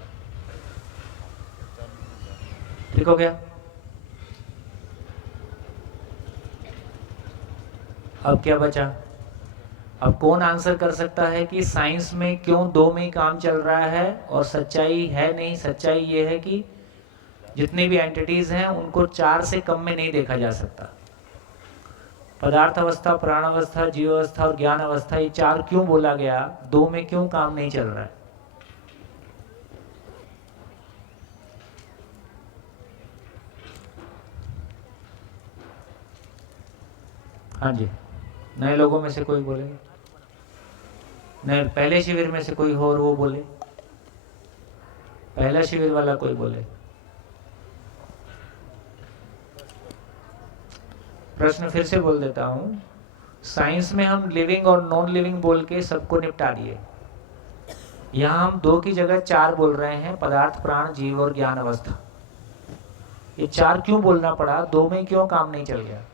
ठीक हो गया। अब क्या बचा? अब कौन आंसर कर सकता है कि साइंस में क्यों 2 में ही काम चल रहा है और सच्चाई है नहीं? सच्चाई ये है कि जितनी भी एंटिटीज हैं उनको 4 से कम में नहीं देखा जा सकता। पदार्थ अवस्था, प्राण अवस्था, जीव अवस्था और ज्ञान अवस्था, ये 4 क्यों बोला गया? 2 में क्यों काम नहीं चल रहा है? हाँ जी, नए लोगों में से कोई बोलेगा? नए पहले शिविर में से कोई हो और वो बोले? पहला शिविर वाला कोई बोले? प्रश्न फिर से बोल देता हूँ। साइंस में हम लिविंग और नॉन लिविंग बोल के सबको निपटा दिए। यहाँ हम 2 की जगह 4 बोल रहे हैं, पदार्थ, प्राण, जीव और ज्ञान अवस्था। ये 4 क्यों बोलना पड़ा? 2 में क्यों काम नहीं चल गया?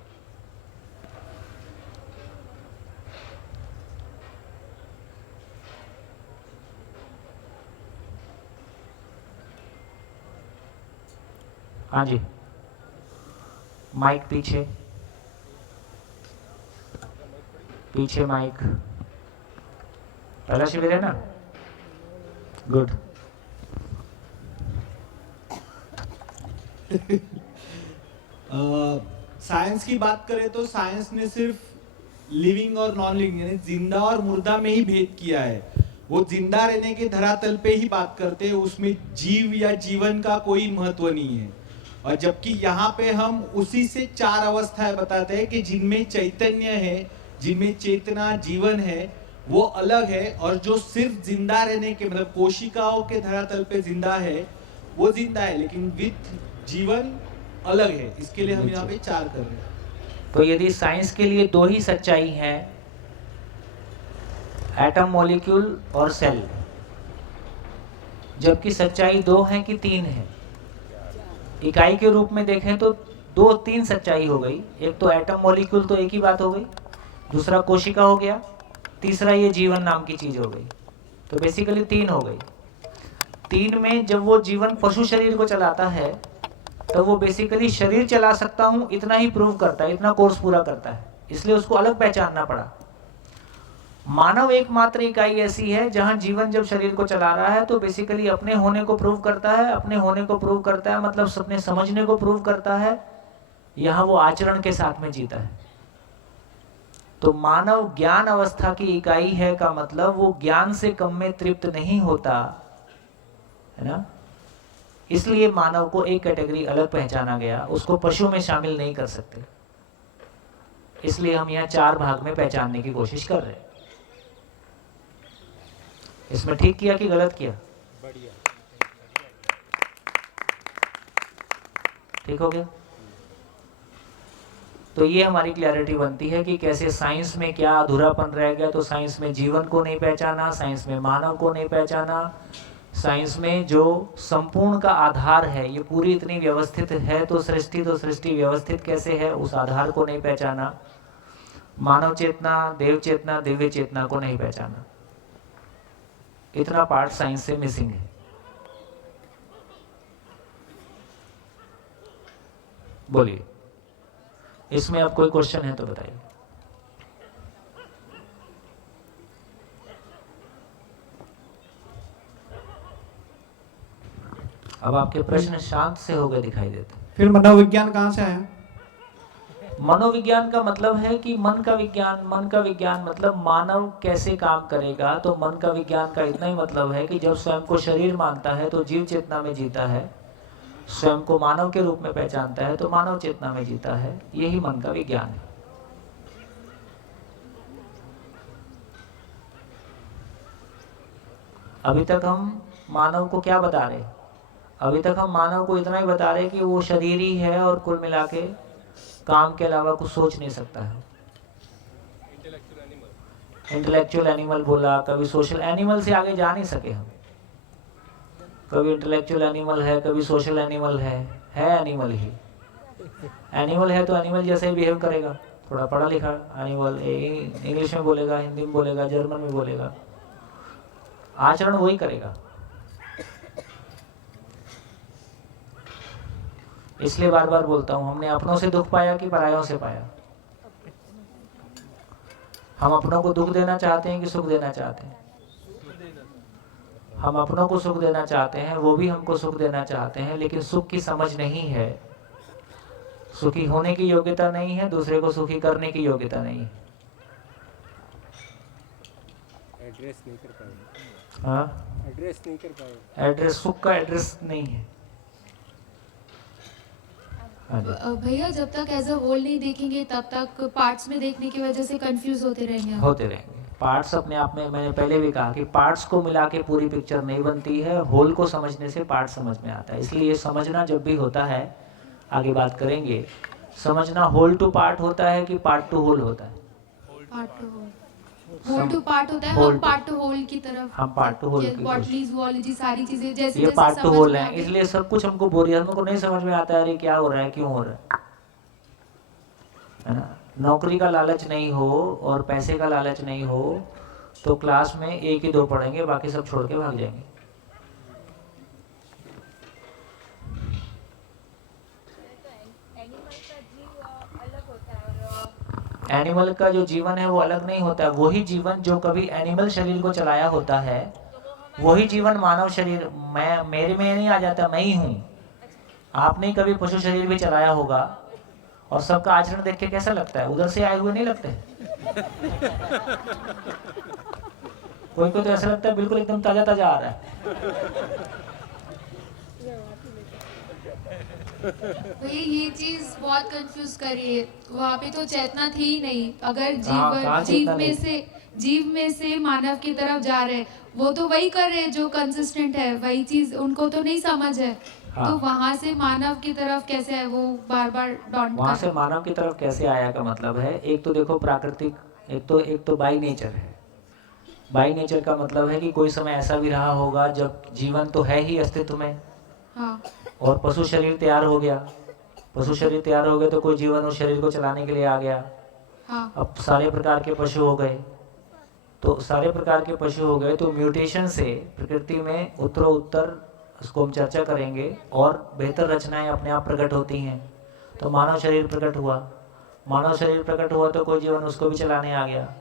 हाँ जी, माइक पीछे, पीछे माइक। पहला शिविर है ना? गुड। साइंस की बात करें तो साइंस ने सिर्फ लिविंग और नॉन लिविंग यानी जिंदा और मुर्दा में ही भेद किया है। वो जिंदा रहने के धरातल पे ही बात करते हैं, उसमें जीव या जीवन का कोई महत्व नहीं है। और जबकि यहाँ पे हम उसी से 4 अवस्थाएं बताते हैं कि जिनमें चैतन्य है, जिनमें चेतना जीवन है, वो अलग है। और जो सिर्फ जिंदा रहने के मतलब कोशिकाओं के धरातल पे जिंदा है, वो जिंदा है लेकिन विथ जीवन अलग है। इसके लिए हम यहाँ पे 4 कर रहे हैं। तो यदि साइंस के लिए 2 ही सच्चाई हैं, एटम, मॉलिक्यूल और सेल, जबकि सच्चाई 2 है कि 3 है? इकाई के रूप में देखें तो 2-3 सच्चाई हो गई। एक तो एटम, मॉलिक्यूल तो एक ही बात हो गई, दूसरा कोशिका हो गया, तीसरा ये जीवन नाम की चीज हो गई। तो बेसिकली 3 हो गई। 3 में जब वो जीवन पशु शरीर को चलाता है तो वो बेसिकली शरीर चला सकता हूं इतना ही प्रूव करता है, इतना कोर्स पूरा करता है, इसलिए उसको अलग पहचानना पड़ा। मानव एकमात्र इकाई ऐसी है जहां जीवन जब शरीर को चला रहा है तो बेसिकली अपने होने को प्रूव करता है। अपने होने को प्रूव करता है मतलब अपने समझने को प्रूव करता है। यहां वो आचरण के साथ में जीता है। तो मानव ज्ञान अवस्था की इकाई है का मतलब वो ज्ञान से कम में तृप्त नहीं होता है ना। इसलिए मानव को एक कैटेगरी अलग पहचाना गया, उसको पशु में शामिल नहीं कर सकते। इसलिए हम यहाँ 4 भाग में पहचानने की कोशिश कर रहे हैं। इसमें ठीक किया कि गलत किया? बढ़िया। ठीक हो गया। तो ये हमारी क्लैरिटी बनती है कि कैसे साइंस में क्या अधूरापन रह गया। तो साइंस में जीवन को नहीं पहचाना, साइंस में मानव को नहीं पहचाना, साइंस में जो संपूर्ण का आधार है, ये पूरी इतनी व्यवस्थित है तो सृष्टि व्यवस्थित कैसे है, उस आधार को नहीं पहचाना। मानव चेतना, देव चेतना, दिव्य चेतना को नहीं पहचाना। इतना पार्ट साइंस से मिसिंग है। बोलिए, इसमें अब कोई क्वेश्चन है तो बताइए। अब आपके प्रश्न शांत से हो गए दिखाई देते। फिर मनोविज्ञान कहाँ से आया? मनोविज्ञान का मतलब है कि मन का विज्ञान। मन का विज्ञान मतलब मानव कैसे काम करेगा। तो मन का विज्ञान का इतना ही मतलब है कि जब स्वयं को शरीर मानता है तो जीव चेतना में जीता है, स्वयं को मानव के रूप में पहचानता है तो मानव चेतना में जीता है। यही मन का विज्ञान है। अभी तक हम मानव को क्या बता रहे? अभी तक हम मानव को इतना ही बता रहे कि वो शरीर ही है और कुल मिला के काम के अलावा कुछ सोच नहीं सकता है। इंटेलेक्चुअल एनिमल बोला, कभी सोशल एनिमल से आगे जा नहीं सके हम। कभी इंटेलेक्चुअल एनिमल है, कभी सोशल एनिमल है एनिमल ही। एनिमल है तो एनिमल जैसे ही बिहेव करेगा। थोड़ा पढ़ा लिखा एनिमल इंग्लिश में बोलेगा, हिंदी में बोलेगा, जर्मन में बोलेगा, आचरण वही करेगा। इसलिए बार बार बोलता हूं, हमने अपनों से दुख पाया कि परायों से पाया? हम अपनों को दुख देना चाहते हैं कि सुख देना चाहते हैं? हम अपनों को सुख देना चाहते हैं, वो भी हमको सुख देना चाहते हैं, लेकिन सुख की समझ नहीं है, सुखी होने की योग्यता नहीं है, दूसरे को सुखी करने की योग्यता नहीं है। एड्रेस नहीं कर पाए। हाँ, एड्रेस नहीं कर पाए। एड्रेस, सुख का एड्रेस नहीं है। हाँ जी। भैया जब तक एज अ होल नहीं देखेंगे तब तक पार्ट्स में देखने की वजह से कंफ्यूज होते रहेंगे हम। होते रहेंगे। पार्ट्स अपने आप में, मैंने पहले भी कहा कि पार्ट्स को मिला के पूरी पिक्चर नहीं बनती है, होल को समझने से पार्ट समझ में आता है। इसलिए ये समझना जब भी होता है, आगे बात करेंगे, समझना होल टू पार्ट होता है कि पार्ट टू होल होता है। Part to whole, whole to part होता है। होल हम टू- पार्ट टू होल की तरफ, हम पार्ट टू होल की बॉटनी जूलॉजी सारी चीजें जैसे ये जैसे पार्ट टू समझ होल में है, आगे- इसलिए सब कुछ हमको बोरियत, हमको नहीं समझ में आता है अरे क्या हो रहा है, क्यों हो रहा है ना। नौकरी का लालच नहीं हो और पैसे का लालच नहीं हो तो क्लास में एक ही दो पढ़ेंगे, बाकी सब छोड़ के भाग जाएंगे। एनिमल का जो जीवन है वो अलग नहीं होता है। वही जीवन जो कभी एनिमल शरीर को चलाया होता है, वही जीवन मानव शरीर मैं मेरे में नहीं आ जाता, मैं ही हूँ। आपने कभी पशु शरीर भी चलाया होगा और सबका आचरण देख के कैसा लगता है, उधर से आए हुए नहीं लगते। कोई को तो ऐसा लगता है बिल्कुल एकदम ताजा ताजा आ रहा है। भैया ये चीज बहुत कंफ्यूज कर रही है। वहाँ पे तो चेतना थी ही नहीं। अगर कहाँ जीव चेतना नहीं? जीव में से मानव की तरफ जा रहे, वो तो वही कर रहे जो कंसिस्टेंट है, वही चीज उनको तो नहीं समझ है। हाँ। तो वहाँ से मानव की तरफ कैसे है, वो बार बार डॉन्ट वहां कर से मानव की तरफ कैसे आया का मतलब है, एक तो देखो प्राकृतिक, एक तो बाई नेचर है। बाई नेचर का मतलब है कि कोई समय ऐसा भी रहा होगा जब जीवन तो है ही अस्तित्व में, हाँ और पशु शरीर तैयार हो गया। पशु शरीर तैयार हो गया तो कोई जीवन उस शरीर को चलाने के लिए आ गया। हाँ अब सारे प्रकार के पशु हो गए, तो सारे प्रकार के पशु हो गए तो म्यूटेशन से प्रकृति में उत्तरोत्तर, उसको हम चर्चा करेंगे, और बेहतर रचनाएं अपने आप प्रकट होती हैं। तो मानव शरीर प्रकट हुआ, मानव शरीर प्रकट हुआ तो कोई जीवन उसको भी चलाने आ गया।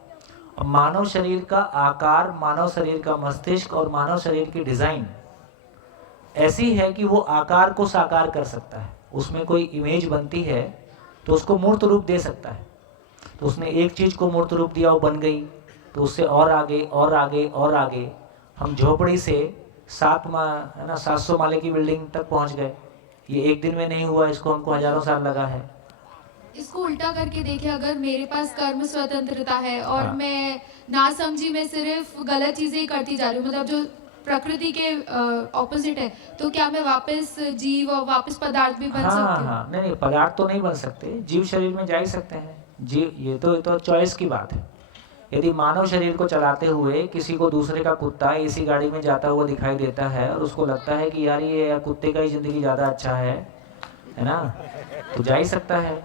अब मानव शरीर का आकार, मानव शरीर का मस्तिष्क और मानव शरीर की डिज़ाइन ऐसी है कि वो आकार को साकार कर सकता है। उसमें कोई इमेज बनती है तो उसको मूर्त रूप दे सकता है। तो उसने एक चीज़ को मूर्त रूप दिया, वो बन गई, तो उससे और आगे और आगे और आगे हम झोपड़ी से 700 माले की बिल्डिंग तक पहुंच गए। ये एक दिन में नहीं हुआ, इसको हमको हजारों साल लगा है। इसको उल्टा करके देखिए, अगर मेरे पास कर्म स्वतंत्रता है और हाँ। मैं ना समझी में सिर्फ गलत चीजें ही करती जा रही हूँ, मतलब जो प्रकृति के ऑपोजिट है, तो क्या मैं वापस जीव और वापस पदार्थ भी बन हाँ सकती हूँ? हाँ, नहीं पदार्थ तो नहीं बन सकते, जीव शरीर में जा ही सकते हैं। जीव, ये तो चॉइस की बात है। यदि मानव शरीर को चलाते हुए किसी को दूसरे का कुत्ता इसी गाड़ी में जाता हुआ दिखाई देता है और उसको लगता है कि यार ये कुत्ते का ही जिंदगी ज़्यादा अच्छा है ना, तो जा ही सकता है।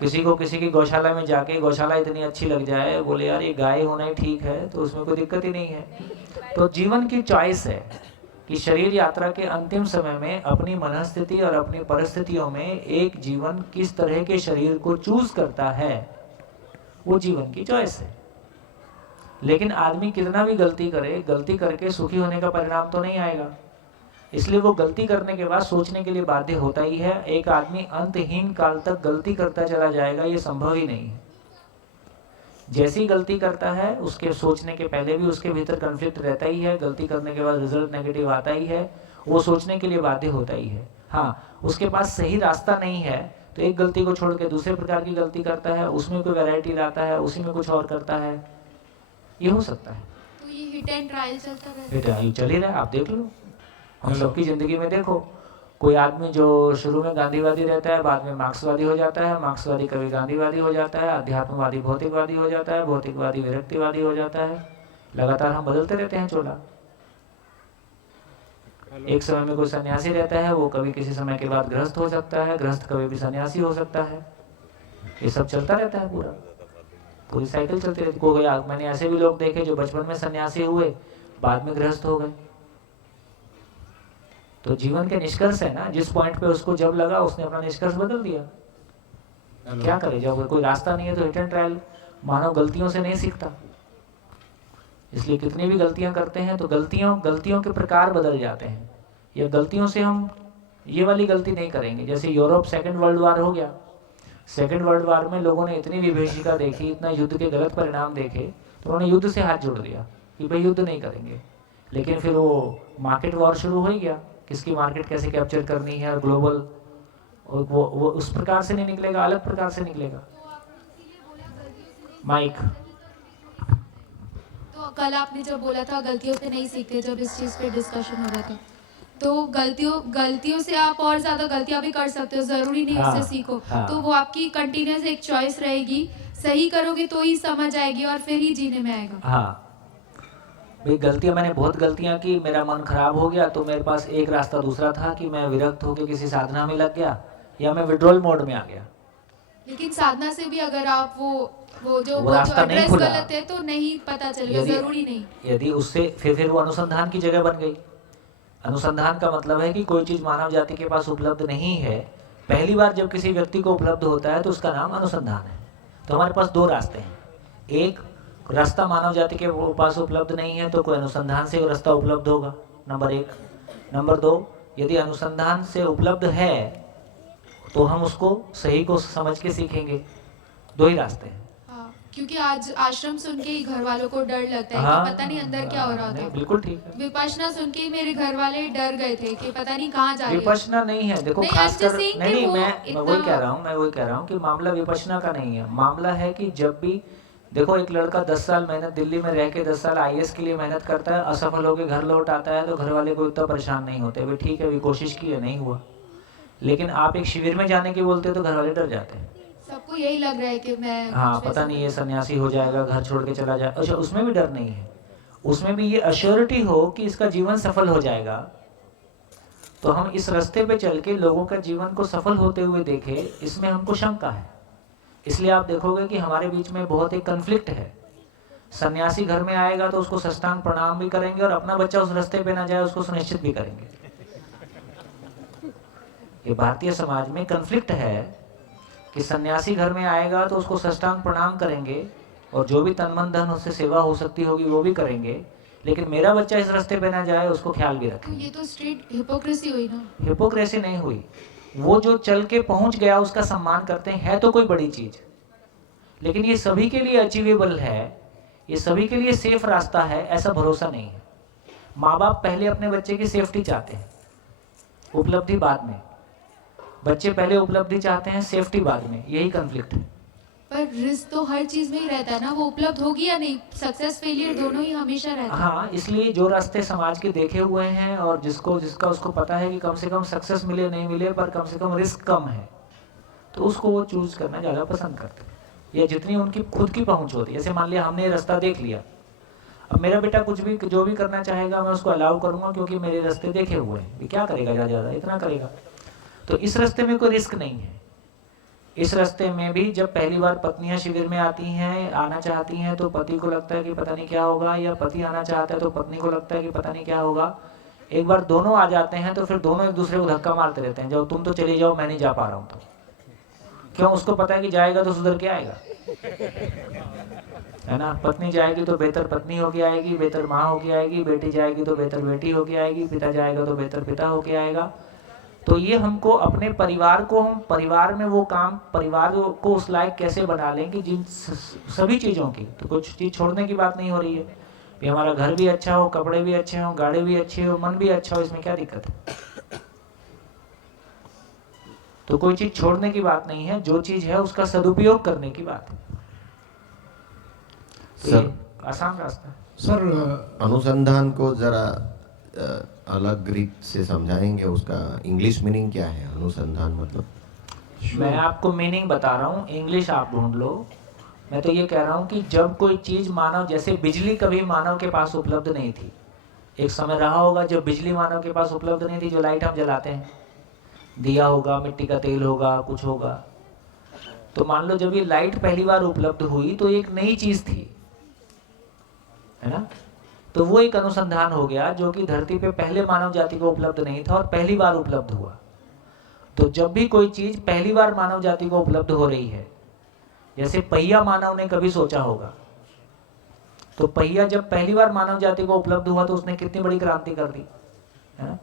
किसी को किसी की गौशाला में जाके गौशाला इतनी अच्छी लग जाए, बोले यार ये गाय होना ही ठीक है, तो उसमें कोई दिक्कत ही नहीं है। तो जीवन की चॉइस है कि शरीर यात्रा के अंतिम समय में अपनी मनस्थिति और अपनी परिस्थितियों में एक जीवन किस तरह के शरीर को चूज करता है, वो जीवन की चॉइस है। लेकिन आदमी कितना भी गलती करे, गलती करके सुखी होने का परिणाम तो नहीं आएगा। इसलिए वो गलती करने के बाद सोचने के लिए बाध्य होता ही है। एक आदमी अंतहीन काल तक गलती करता चला जाएगा, ये संभव ही नहीं है। जैसी गलती करता है उसके सोचने के पहले भी उसके भीतर कॉन्फ्लिक्ट रहता ही है, गलती करने के बाद रिजल्ट नेगेटिव आता ही है, वो सोचने के लिए बाध्य होता ही है। हाँ, उसके पास सही रास्ता नहीं है तो एक गलती को छोड़ के दूसरे प्रकार की गलती करता है, उसमें कोई वैरायटी लाता है, उसी में कुछ और करता है, ये हो सकता है। तो ये हिट एंड ट्रायल चलता रहता है। ये चल ही रहा है, आप देख लो, हम सबकी जिंदगी में देखो, कोई आदमी जो शुरू में गांधीवादी रहता है, बाद में मार्क्सवादी हो जाता है, मार्क्सवादी कभी गांधीवादी हो जाता है, अध्यात्मवादी भौतिकवादी हो जाता है, भौतिकवादी विरक्तिवादी हो जाता है। लगातार हम बदलते रहते हैं चोला। एक समय में कोई सन्यासी रहता है, वो कभी किसी समय के बाद गृहस्थ हो सकता है, गृहस्थ कभी भी सन्यासी हो सकता है। ये सब चलता रहता है, पूरी साइकिल चलती रहती है। मैंने ऐसे भी लोग देखे जो बचपन में सन्यासी हुए, बाद में गृहस्थ हो गए। तो जीवन के निष्कर्ष है ना, जिस पॉइंट पे उसको जब लगा उसने अपना निष्कर्ष बदल दिया। क्या करे, जब कोई रास्ता नहीं है तो हिट एंड ट्रायल। मानव गलतियों से नहीं सीखता, इसलिए कितनी भी गलतियां करते हैं तो गलतियों के प्रकार बदल जाते हैं। या गलतियों से हम ये वाली गलती नहीं करेंगे। जैसे यूरोप सेकेंड वर्ल्ड वार हो गया, सेकेंड वर्ल्ड वार में लोगों ने इतनी विभीषिका देखी, इतना युद्ध के गलत परिणाम देखे, तो उन्होंने युद्ध से हाथ जोड़ दिया कि भाई युद्ध नहीं करेंगे। लेकिन फिर वो मार्केट वॉर शुरू हो गया, किसकी मार्केट कैसे कैप्चर करनी है और ग्लोबल और वो उस प्रकार से नहीं निकलेगा, अलग प्रकार से निकलेगा। माइक। तो कल आपने जब बोला था गलतियों से नहीं सीखते, जब इस चीज़ पे डिस्कशन हो रहा था, तो गलतियों से आप और ज़्यादा गलतियां भी कर सकते हो, ज़रूरी नहीं हाँ, उससे सीखो। हाँ। तो वो आपकी कंटिन्यूस एक चॉइस रहेगी, सही करोगे तो ही समझ आएगी और फिर ही जीने में आएगा। हाँ भाई, गलतियां मैंने बहुत गलतियां की, मेरा मन खराब हो गया, तो मेरे पास एक रास्ता दूसरा था कि मैं विरक्त होकर किसी साधना में लग गया या मैं विड्रॉल मोड में आ गया। लेकिन साधना से भी अगर आप वो जो रास्ता नहीं एड्रेस खुला। गलत है तो नहीं पता चलेगा, जरूरी नहीं। यदि उससे फिर वो अनुसंधान की जगह बन गई। अनुसंधान का मतलब है कि कोई चीज मानव जाति के पास उपलब्ध नहीं है, पहली बार जब किसी व्यक्ति को उपलब्ध होता है तो उसका नाम अनुसंधान है। तो हमारे पास दो रास्ते हैं, एक रास्ता मानव जाति के पास उपलब्ध नहीं है तो कोई अनुसंधान से वो रास्ता उपलब्ध होगा, नंबर एक। नंबर दो, यदि अनुसंधान से उपलब्ध है तो हम उसको सही को समझ के सीखेंगे। दो ही रास्ते हैं। हाँ, क्योंकि आज आश्रम सुन के ही घर वालों को डर लगता है हाँ, कि पता नहीं अंदर क्या हो रहा नहीं, होता। बिल्कुल ठीक है। विपश्यना सुन के ही मेरे घर वाले डर गए थे कि पता नहीं कहाँ जा रहे हैं। विपश्यना नहीं है, देखो नहीं, खासकर I'm just saying नहीं कि नहीं, वो मैं वही इतना- कह रहा हूँ कि मामला विपश्यना का नहीं है। मामला है कि जब भी देखो एक लड़का 10 साल मेहनत दिल्ली में रह के 10 साल IAS के लिए मेहनत करता है, असफल होकर घर लौट आता है तो घर वाले को इतना परेशान नहीं होते, भाई ठीक है अभी कोशिश की है नहीं हुआ। लेकिन आप एक शिविर में जाने की बोलते तो घर वाले डर जाते हैं। सबको यही लग रहा है कि मैं हाँ, कुछ पता वैसा- नहीं ये सन्यासी हो जाएगा, घर छोड़ के चला जाए। अच्छा, उसमें भी डर नहीं है, उसमें भी ये अश्योरिटी हो कि इसका जीवन सफल हो जाएगा। तो हम इस रास्ते पे चल के लोगों का जीवन को सफल होते हुए देखें, इसमें हमको शंका है। इसलिए आप देखोगे कि हमारे बीच में बहुत एक कन्फ्लिक्ट है। सन्यासी घर में आएगा तो उसको साष्टांग प्रणाम भी करेंगे और अपना बच्चा उस रास्ते पे ना जाए उसको सुनिश्चित भी करेंगे। ये भारतीय समाज में कन्फ्लिक्ट है कि सन्यासी घर में आएगा तो उसको साष्टांग प्रणाम करेंगे और जो भी तन मन धन उससे सेवा हो सकती होगी वो भी करेंगे, लेकिन मेरा बच्चा इस रास्ते पे ना जाए उसको ख्याल भी तो रखेंगे। ये तो स्ट्रेट हिपोक्रेसी हुई ना। हिपोक्रेसी नहीं हुई, वो जो चल के पहुंच गया उसका सम्मान करते हैं, है तो कोई बड़ी चीज, लेकिन ये सभी के लिए अचीवेबल है, ये सभी के लिए सेफ रास्ता है, ऐसा भरोसा नहीं है। माँ बाप पहले अपने बच्चे की सेफ्टी चाहते हैं, उपलब्धि बाद में। बच्चे पहले उपलब्धि चाहते हैं, सेफ्टी बाद में, यही कन्फ्लिक्ट है। पर रिस्क तो हर चीज में ही रहता है ना, वो उपलब्ध होगी या नहीं, सक्सेस फेलियर दोनों ही हमेशा रहता है। हाँ, इसलिए जो रास्ते समाज के देखे हुए हैं और जिसका उसको पता है कि कम से कम सक्सेस मिले नहीं मिले पर कम से कम रिस्क कम है, तो उसको वो चूज करना ज़्यादा पसंद करते हैं, या जितनी उनकी खुद की पहुंच होती है। जैसे मान लिया हमने ये रास्ता देख लिया, अब मेरा बेटा कुछ भी जो भी करना चाहेगा मैं उसको अलाउ करूंगा क्योंकि मेरे रास्ते देखे हुए हैं। ये क्या करेगा, ज़्यादा इतना करेगा। तो इस रास्ते में कोई रिस्क नहीं है। इस रास्ते में भी जब पहली बार पत्नियां शिविर में आती हैं, आना चाहती हैं, तो पति को लगता है कि पता नहीं क्या होगा, या पति आना चाहता है तो पत्नी को लगता है कि पता नहीं क्या होगा। एक बार दोनों आ जाते हैं तो फिर दोनों एक दूसरे को धक्का मारते रहते हैं, जब तुम तो चली जाओ मैं नहीं जा पा रहा हूँ। तो क्यों, उसको पता है कि जाएगा तो सुधर के आएगा, है ना। पत्नी जाएगी तो बेहतर पत्नी होके आएगी, बेहतर माँ होके आएगी, बेटी जाएगी तो बेहतर बेटी होके आएगी, पिता जाएगा तो बेहतर पिता होके आएगा। तो ये हमको अपने परिवार को, हम परिवार में वो काम, परिवार को उस लायक कैसे बना लें कि जिन सभी चीज़ों की, तो कुछ चीज़ छोड़ने की बात नहीं हो रही है कि हमारा घर भी अच्छा हो, कपड़े भी अच्छे हो, गाड़ी भी अच्छी हो, मन भी अच्छा हो, इसमें क्या दिक्कत है। तो कोई चीज़ छोड़ने की बात नहीं है, जो चीज़ है उसका सदुपयोग करने की बात है। तो ये आसान रास्ता है। सर अनुसंधान को जरा अलग रीत से समझाएंगे, उसका इंग्लिश मीनिंग क्या है अनुसंधान मतलब? मैं आपको मीनिंग बता रहा हूँ, इंग्लिश आप ढूंढ लो। मैं तो ये कह रहा हूँ कि जब कोई चीज़ मानव, जैसे बिजली कभी मानव के पास उपलब्ध नहीं थी, एक समय रहा होगा जब बिजली मानव के पास उपलब्ध नहीं थी, जो लाइट हम जलाते हैं, दिया होगा, मिट्टी का तेल होगा, कुछ होगा। तो मान लो जब ये लाइट पहली बार उपलब्ध हुई तो एक नई चीज़ थी, है ना। तो वो एक अनुसंधान हो गया जो कि धरती पे पहले मानव जाति को उपलब्ध नहीं था और पहली बार उपलब्ध हुआ। तो जब भी कोई चीज पहली बार मानव जाति को उपलब्ध हो रही है, जैसे पहिया मानव ने कभी सोचा होगा, तो पहिया जब पहली बार मानव जाति को उपलब्ध हुआ तो उसने कितनी बड़ी क्रांति कर दी, है ना।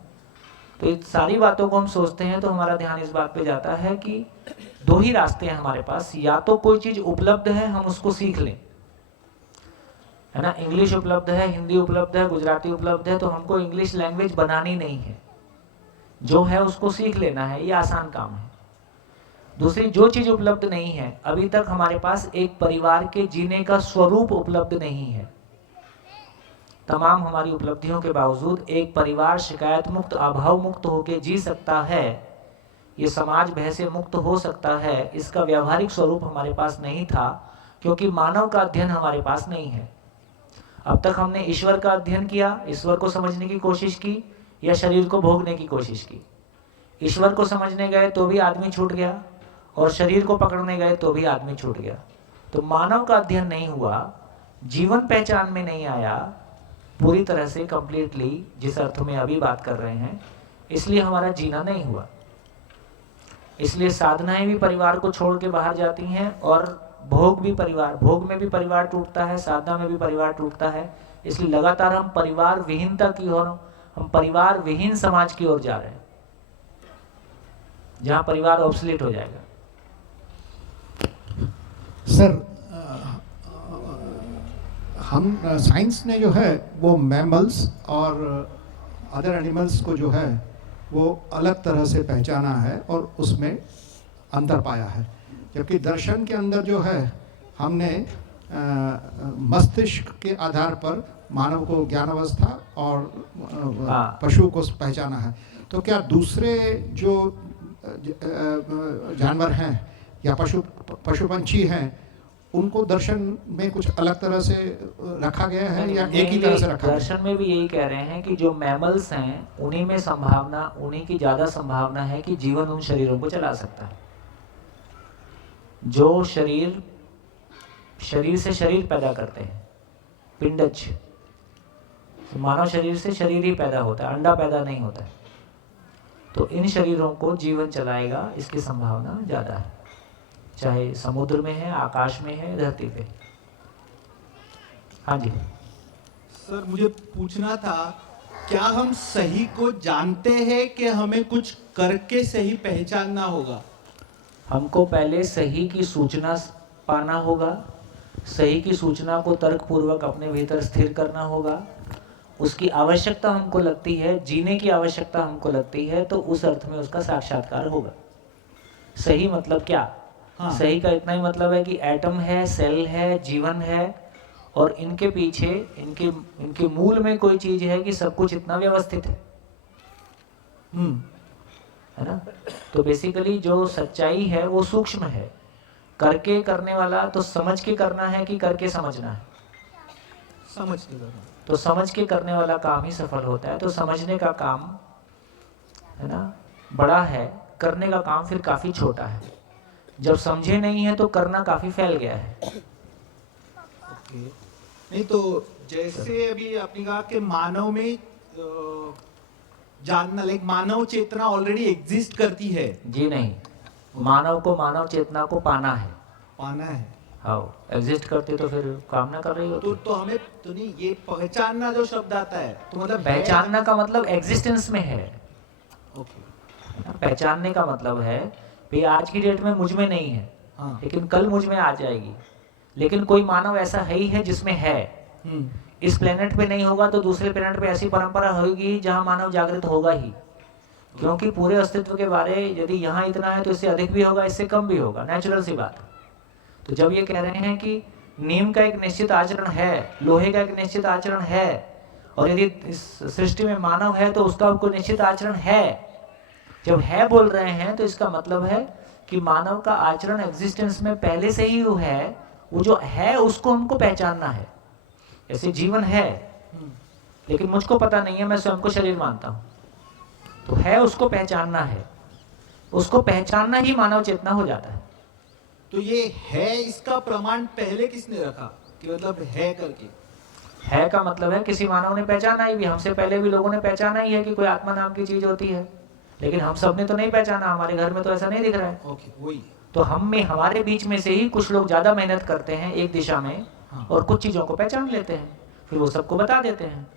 तो इस सारी बातों को हम सोचते हैं तो हमारा ध्यान इस बात पे जाता है कि दो ही रास्ते हैं हमारे पास, या तो कोई चीज उपलब्ध है हम उसको सीख लें, है ना। इंग्लिश उपलब्ध है, हिंदी उपलब्ध है, गुजराती उपलब्ध है, तो हमको इंग्लिश लैंग्वेज बनानी नहीं है, जो है उसको सीख लेना है, ये आसान काम है। दूसरी जो चीज उपलब्ध नहीं है, अभी तक हमारे पास एक परिवार के जीने का स्वरूप उपलब्ध नहीं है। तमाम हमारी उपलब्धियों के बावजूद एक परिवार शिकायत मुक्त, अभाव मुक्त होकर जी सकता है, ये समाज भय से मुक्त हो सकता है, इसका व्यावहारिक स्वरूप हमारे पास नहीं था, क्योंकि मानव का अध्ययन हमारे पास नहीं है। अब तक हमने ईश्वर का अध्ययन किया, ईश्वर को समझने की कोशिश की, या शरीर को भोगने की कोशिश की। ईश्वर को समझने गए तो भी आदमी छूट गया, और शरीर को पकड़ने गए तो भी आदमी छूट गया। तो मानव का अध्ययन नहीं हुआ, जीवन पहचान में नहीं आया पूरी तरह से, कंप्लीटली, जिस अर्थ में अभी बात कर रहे हैं, इसलिए हमारा जीना नहीं हुआ। इसलिए साधनाएं भी परिवार को छोड़ के बाहर जाती हैं, और भोग में भी परिवार टूटता है, साधना में भी परिवार टूटता है। इसलिए लगातार हम परिवार विहीनता की ओर, हम परिवार विहीन समाज की ओर जा रहे हैं, जहां परिवार ऑब्सोलीट हो जाएगा। सर, हम साइंस ने जो है वो मैमल्स और अदर एनिमल्स को जो है वो अलग तरह से पहचाना है और उसमें अंतर पाया है, जबकि दर्शन के अंदर जो है हमने मस्तिष्क के आधार पर मानव को ज्ञान अवस्था और पशु को पहचाना है। तो क्या दूसरे जो जानवर हैं या पशु पंछी हैं, उनको दर्शन में कुछ अलग तरह से रखा गया है या एक ही तरह से रखा गया है? दर्शन में भी यही कह रहे हैं कि जो मैमल्स हैं उन्हीं में संभावना, उन्हीं की ज्यादा संभावना है कि जीवन उन शरीरों को चला सकता है। जो शरीर से शरीर पैदा करते हैं, पिंडज, मानव शरीर से शरीर ही पैदा होता है, अंडा पैदा नहीं होता है। तो इन शरीरों को जीवन चलाएगा, इसकी संभावना ज्यादा है, चाहे समुद्र में है, आकाश में है, धरती पे। हाँ जी सर, मुझे पूछना था, क्या हम सही को जानते हैं कि हमें कुछ करके सही पहचानना होगा? हमको पहले सही की सूचना पाना होगा, सही की सूचना को तर्कपूर्वक अपने भीतर स्थिर करना होगा। उसकी आवश्यकता हमको लगती है, जीने की आवश्यकता हमको लगती है, तो उस अर्थ में उसका साक्षात्कार होगा। सही मतलब क्या? हाँ। सही का इतना ही मतलब है कि एटम है, सेल है, जीवन है, और इनके पीछे इनके मूल में कोई चीज है कि सब कुछ इतना व्यवस्थित है ना। तो बेसिकली जो सच्चाई है वो सूक्ष्म है। करके करने वाला तो समझ के करना है कि करके समझना है? समझ के करना। तो समझ के करने वाला काम ही सफल होता है। तो समझने का काम है ना बड़ा है, करने का काम फिर काफी छोटा है। जब समझे नहीं है तो करना काफी फैल गया है। ओके। नहीं तो जैसे अभी आपने कहा कि मानव में जानना, लाइक मानव चेतना ऑलरेडी एग्जिस्ट करती है। जी नहीं, मानव को मानव चेतना को पाना है। पाना है। हाँ, एग्जिस्ट करते तो फिर कामना कर रही होती। तो हमें तो नहीं, ये पहचानना जो शब्द आता है तो मतलब पहचानना का मतलब एग्जिस्टेंस में है। ओके। पहचानने का मतलब है कि आज की डेट में मुझ में नहीं है, हाँ। लेकिन कल मुझ में आ जाएगी। लेकिन कोई मानव ऐसा है ही है जिसमें है। इस प्लेनेट पे नहीं होगा तो दूसरे प्लेनेट पे ऐसी परंपरा होगी जहां मानव जागृत होगा ही, क्योंकि पूरे अस्तित्व के बारे यदि यहाँ इतना है तो इससे अधिक भी होगा, इससे कम भी होगा, नेचुरल सी बात। तो जब ये कह रहे हैं कि नीम का एक निश्चित आचरण है, लोहे का एक निश्चित आचरण है, और यदि इस सृष्टि में मानव है तो उसका कोई निश्चित आचरण है, जब है बोल रहे हैं तो इसका मतलब है कि मानव का आचरण एग्जिस्टेंस में पहले से ही है। वो जो है उसको हमको पहचानना है। ऐसे जीवन है लेकिन मुझको पता नहीं है, मैं स्वयं को शरीर मानता हूं, तो है उसको पहचानना है। उसको पहचानना ही मानव चेतना हो जाता है। तो ये है, इसका प्रमाण पहले किसने रखा कि मतलब है करके? है का मतलब है किसी मानव ने पहचाना ही भी, हमसे पहले भी लोगों ने पहचाना ही है कि कोई आत्मा नाम की चीज होती है, लेकिन हम सब ने तो नहीं पहचाना। हमारे घर में तो ऐसा नहीं दिख रहा है। ओके, वही। तो हम में, हमारे बीच में से ही कुछ लोग ज्यादा मेहनत करते हैं एक दिशा में, और कुछ चीजों को पहचान लेते हैं, फिर वो सबको बता देते हैं।